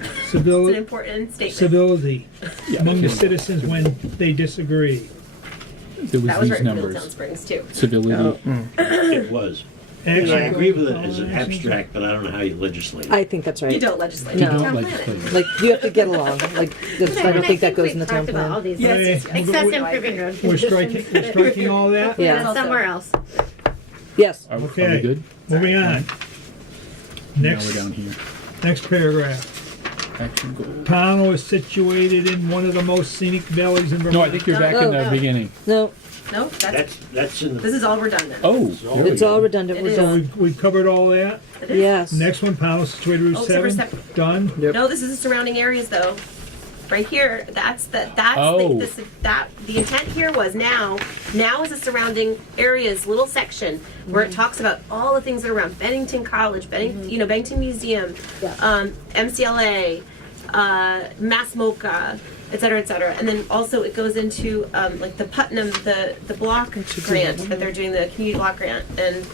It's an Civility. important statement. Civility Yeah. among the citizens when they disagree. There was That was these written in Middletown numbers. Springs too. Civility. It was. Action I agree with it goals, as an actions. abstract, but I don't know how you legislate it. I think that's You right. don't legislate. No. You Don't town legislate. plan it. Like, you have to get along, like, that's, I don't think that goes in the we've town talked about all plan. these. Yes, Yeah, yes, yeah. Except yeah. improving road We're conditions. striking all that? Yeah. That's somewhere else. Yes, Are we Okay. good? Moving on. Now Next, we're down here. next paragraph. Action goal. Pownal is situated in one of the most scenic valleys in Vermont. No, I think you're back in the Oh. beginning. no, No, That's in the. this is all redundant. Oh, there we it's go. all redundant, It we're is. So done. we've covered all that. It is. Yes. Next one, Pownal situated Route Oh, so we're 7, done. Yep. No, this is the surrounding areas though. Right here, that's Oh. the intent here was now is the surrounding areas little section where it talks about all the things that are around Bennington College, Bennington Museum, Yeah. MCLA, Mass MoCA, et cetera, and then also it goes into like the Putnam the block grant that they're doing, the community block grant, and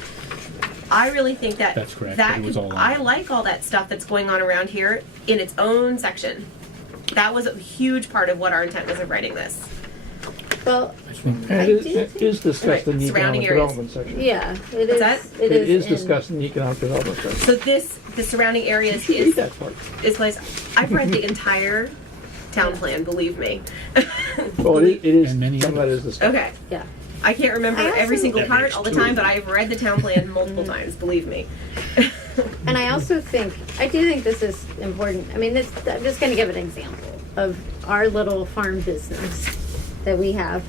I really think that That's correct, that it was all on I there. like all that stuff that's going on around here in its own section. That was a huge part of what our intent was of writing this. Well, And I it do it is discussed in the Surrounding economic areas. development section. yeah, it What's is. that? It is in- discussed in the economic development section. So the surrounding areas You should read is that part. place. I've read the entire town plan. Believe me. Well, it is, And many some of that others. is discussed. Okay. Yeah. I can't remember I also- every single That part makes all the two. time, but I've read the town plan multiple times. Believe me. And I also think, I do think this is important. I mean, this, I'm just going to give an example of our little farm business that we have.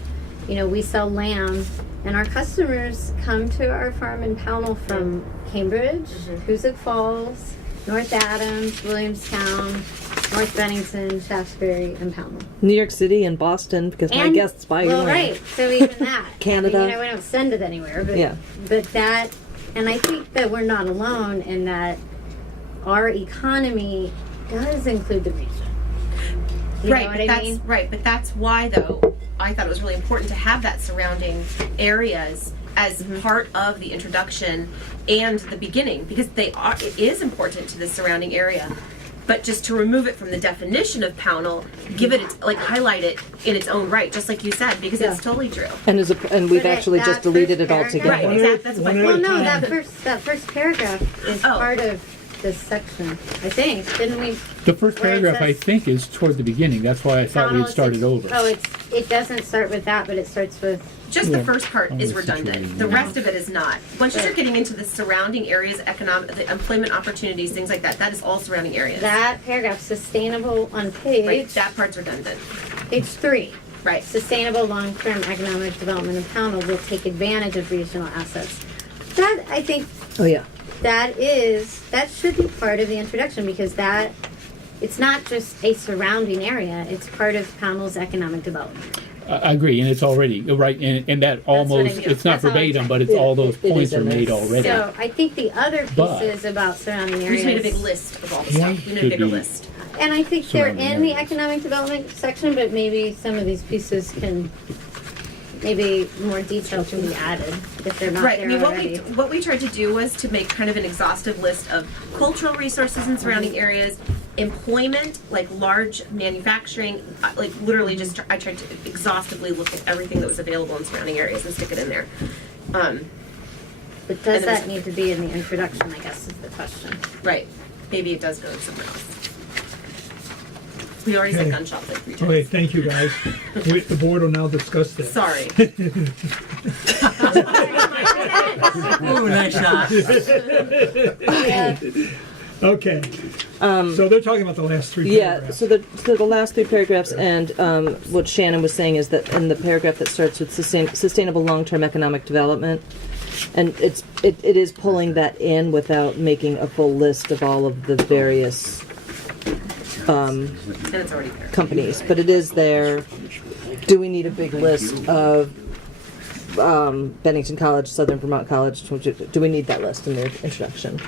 You know, we sell lamb, and our customers come to our farm in Pownal from Cambridge, Hoosick Falls, North Adams, Williamstown, North Bennington, Shaftesbury, and Pownal. New York City and Boston, because my guests buy well, you right. So even that. Canada. I mean, you know, we don't send it anywhere, but Yeah. but that, and I think that we're not alone in that. Our economy does include the region. You right, know but what I that's mean? right, but that's why though I thought it was really important to have that surrounding areas as part of the introduction and the beginning, because it is important to the surrounding area. But just to remove it from the definition of Pownal, give it highlight it in its own right, just like you said, because Yeah. it's totally true. And and we've But actually that just deleted first it altogether. paragraph- Right, exactly. That's what One my at a Well, point. no, time. that first paragraph is Oh. part of this section. I think, didn't we? The first Where it paragraph, I says- think, is toward the beginning. That's why I thought we Pownal had started is- over. Oh, it doesn't start with that, but it starts with. Just Yeah. the first part is Oh, redundant. situated, The yeah. rest of it is not. Once you start getting into the surrounding areas, the employment opportunities, things like that, that is all surrounding areas. That paragraph, sustainable on page, Right, that part's redundant. page 3. Right. Sustainable long-term economic development of Pownal will take advantage of regional assets. That, I think, Oh yeah. that should be part of the introduction because it's not just a surrounding area, it's part of Pownal's economic development. I agree, and it's already right, and that what I almost mean. it's not That's all I'm verbatim, saying. but it's Yeah, all those it is points are in there. made already. So I think the other But- pieces about surrounding We areas. just made a big list of all the stuff. We made a Should bigger be- list. And I think they're Surrounding in the areas. economic development section, but maybe some of these pieces maybe more detail can be added if they're not Right. there I mean, already. what we tried to do was to make kind of an exhaustive list of cultural resources in surrounding areas, employment, like large manufacturing, like literally just I tried to exhaustively look at everything that was available in surrounding areas and stick it in there. But does and that then- need to be in the introduction, I guess, is the question. Right. Maybe it does go somewhere else. We already said Okay. gun shop like 3 times. Okay, thank you, guys. The board will now discuss this. Sorry. Ooh, nice shot. Okay. So they're talking about the last 3 Yeah, paragraphs. so the last 3 paragraphs, and what Shannon was saying is that in the paragraph that starts with sustainable long-term economic development, and it is pulling that in without making a full list of all of the various And it's already there. companies, but it is there. Do we need a big list of Bennington College, Southern Vermont College? Do we need that list in the introduction?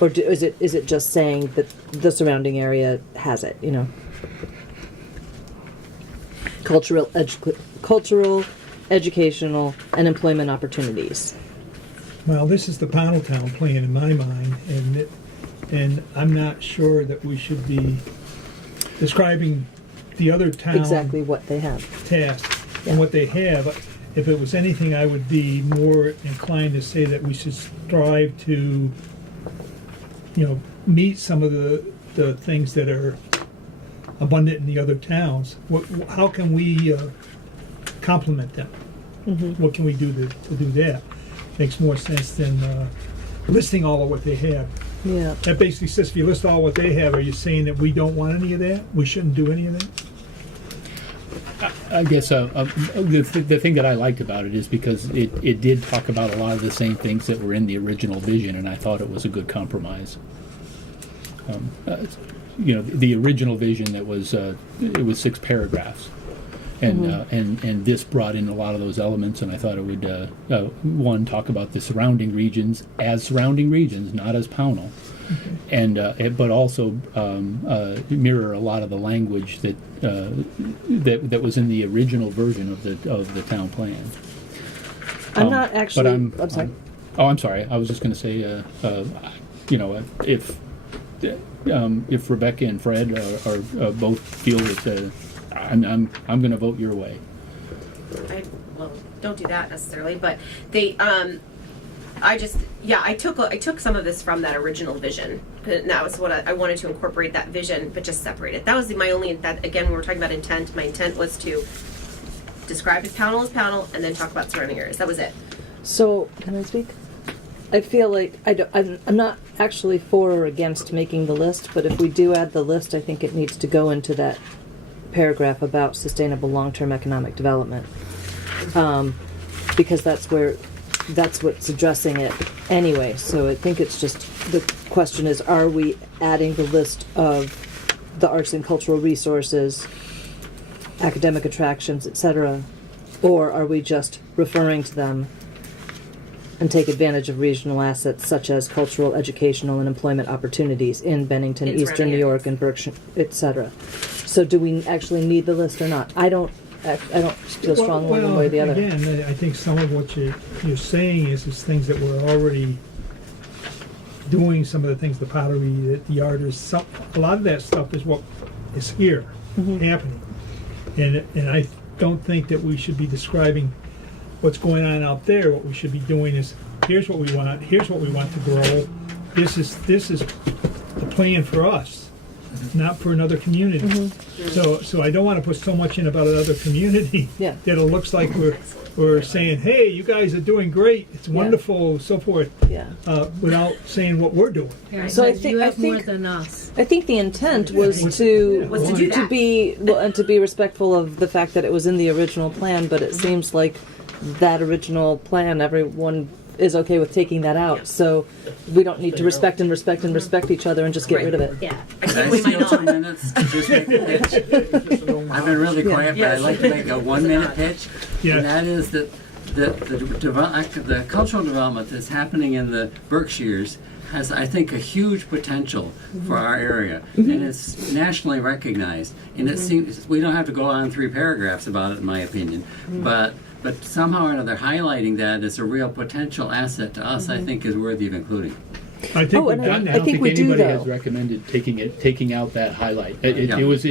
Or is it just saying that the surrounding area has it, you know? Cultural, educational, and employment opportunities. Well, this is the Pownal Town plan in my mind, and I'm not sure that we should be describing the other town Exactly what they have. tasks Yeah. and what they have. If it was anything, I would be more inclined to say that we should strive to, meet some of the things that are abundant in the other towns. How can we complement them? What can we do to do that? Makes more sense than listing all of what they have. Yeah. That basically says if you list all what they have, are you saying that we don't want any of that? We shouldn't do any of that? I guess the thing that I liked about it is because it did talk about a lot of the same things that were in the original vision, and I thought it was a good compromise. The original vision that was it was 6 paragraphs, and and this brought in a lot of those elements, and I thought it would one talk about the surrounding regions as surrounding regions, not as Pownal. And but also mirror a lot of the language that was in the original version of the town plan. I'm not actually. But I'm sorry. I'm sorry. I was just going to say, if Rebecca and Fred are both feel that I'm going to vote your way. Well, don't do that necessarily, but they I took some of this from that original vision, and that was what I wanted to incorporate that vision, but just separate it. That was my only. That again, when we're talking about intent, my intent was to describe Pownal, and then talk about surrounding areas. That was it. So, can I speak? I feel like I'm not actually for or against making the list, but if we do add the list, I think it needs to go into that paragraph about sustainable long-term economic development, because that's what's addressing it anyway. So I think it's just the question is: are we adding the list of the arts and cultural resources, academic attractions, etc., or are we just referring to them and take advantage of regional assets such as cultural, educational, and employment opportunities in Bennington, In Eastern surrounding New York, and Berkshire, etc.? So do we actually need the list or not? I don't feel strongly one way or the other. Again, I think some of what you're saying is things that we're already doing. Some of the things, the pottery, the artists, a lot of that stuff is what is here happening, and I don't think that we should be describing what's going on out there. What we should be doing is here's what we want. Here's what we want to grow. This is the plan for us. not for another community. So I don't want to put so much in about another community Yeah. that it looks like we're saying, hey, you guys are doing great, it's wonderful, so forth, Yeah. without saying what we're doing. Yeah, So I but think- you I have more think- than us. I think the intent was to do that. be well, and to be respectful of the fact that it was in the original plan, but it seems like that original plan, everyone is okay with taking that out. So we don't need to respect each other and just get rid of it. Yeah. Can I steal 2 minutes to just make a pitch? I've been really quiet, but I'd like to make a 1-minute pitch. Yeah. And that is that the cultural development that's happening in the Berkshires has, I think, a huge potential for our area, and it's nationally recognized. And it seems we don't have to go on 3 paragraphs about it, in my opinion, but somehow or another highlighting that as a real potential asset to us, I think, is worthy of including. I think Oh, we've and done I that. don't think we do, anybody though. has recommended taking out that highlight. It Yeah. was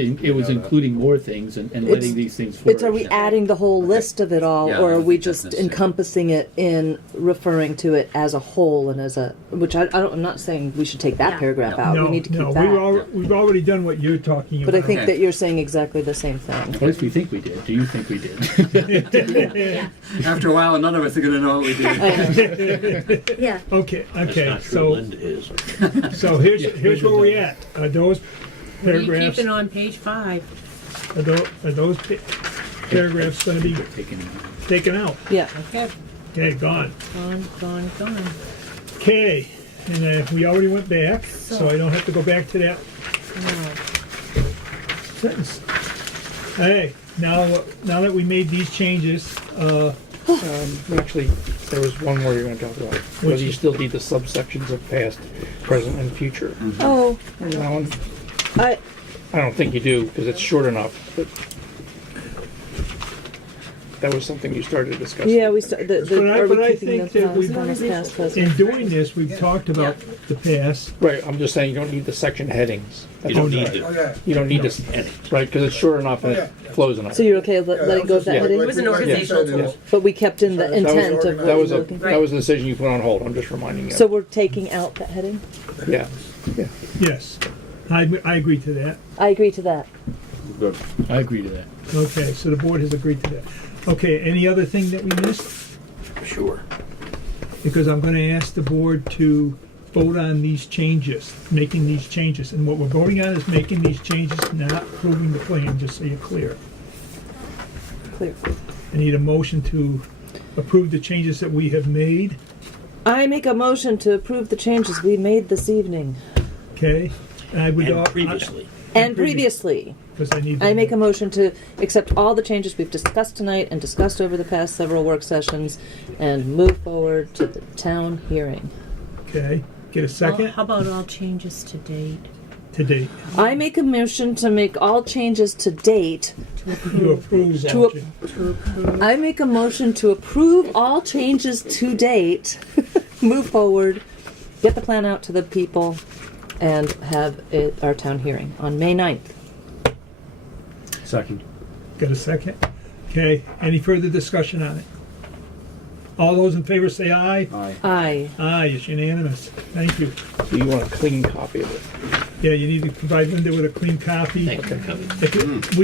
including more things and letting these things flourish. It's are we adding the whole list of it all, Yeah, or I are we think that's just necessary. encompassing it in referring to it as a whole and as a which I'm not saying we should take that Yeah. paragraph No. out. No, We need to keep no, that. we've already done what you're talking But I about. think Okay. that you're saying exactly the same thing. At least we think we did. Do you think we did? After a while, none of us are going to know what we did. Yeah. Okay, That's not true, so Linda is. here's where we're at. Are those What are you paragraphs, keeping on page 5? are those paragraphs gonna be Taking it out. taken out? Yeah. Okay. Okay, gone. Gone. Okay, and we already went back, so I don't have to go back to that sentence. Hey, now that we made these changes, Actually, there was one more you're going to talk about. Whether you still need the subsections of past, present, and future. Oh, Remember that one? I I don't think you do because it's short enough. But that was something you started to discuss. yeah we st- the, But are we I keeping think the that we- past, present? in doing this, we've talked about the past. Right. I'm just saying you don't need the section headings. That's You don't all. need Oh, to. yeah. You don't need this, right? Because it's short enough and it flows enough. So you're okay with letting go of that Yeah. heading? It was an organizational tool. But we kept in the That was- intent of That what was we're a looking for. that was a decision you put on hold. I'm just reminding you. So we're taking out that heading? Yeah. Yes, I agree to that. I agree to that. Good. I agree to that. Okay, so the board has agreed to that. Okay, any other thing that we missed? Sure. Because I'm gonna ask the board to vote on these changes, making these changes. And what we're voting on is making these changes, not approving the plan, just so you're clear. Clear. I need a motion to approve the changes that we have made, I make a motion to approve the changes we made this evening okay? And I would. And previously. and previously. Because I need. I make a motion to accept all the changes we've discussed tonight and discussed over the past several work sessions and move forward to the town hearing. Okay, get a second Well, how about all changes to date? to date. I make a motion to make all changes to date. You approve To all a- changes. I make a motion to approve all changes to date, move forward, get the plan out to the people, and have our town hearing on May 9th. Second. Got a second? Okay, any further discussion on it? All those in favor say aye. Aye. Aye. Aye, it's unanimous. Thank you. So you want a clean copy of it. Yeah, you need to provide Linda with a clean copy. Thank you for coming. If it-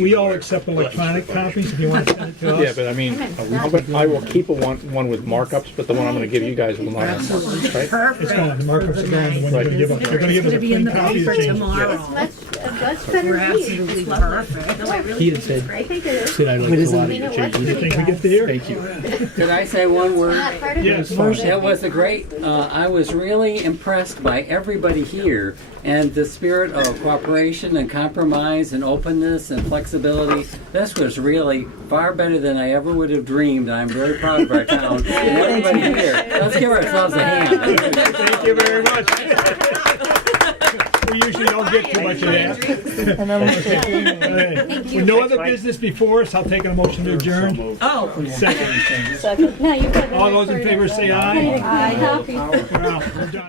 We all accept electronic copies if you want to send it to us. Yeah, but I mean, I will keep one with markups, but the one I'm going to give you guys will not have markups, right? It's gone, the markups are gone, the one you're gonna give us. You're gonna give us a It's gonna be in clean the copy of paper the changes. tomorrow. It's much better We're read. absolutely perfect. No, I really He think had said, it's great. I think it is. said I liked a lot of your You changes. think we get there? Thank you. Could I say one word? Not part of Yes, it. Marcia. It was a great, I was really impressed by everybody here and the spirit of cooperation and compromise and openness and flexibility. This was really far better than I ever would have dreamed. I'm very proud of our town and everybody here. Let's give ourselves a hand. Thank you very much. We usually don't get too much of that. And I'm Okay. With no other business before us, I'll take a motion to adjourn. Oh, Second. second. Now you've got All those in favor say aye. Aye. Wow, we're done.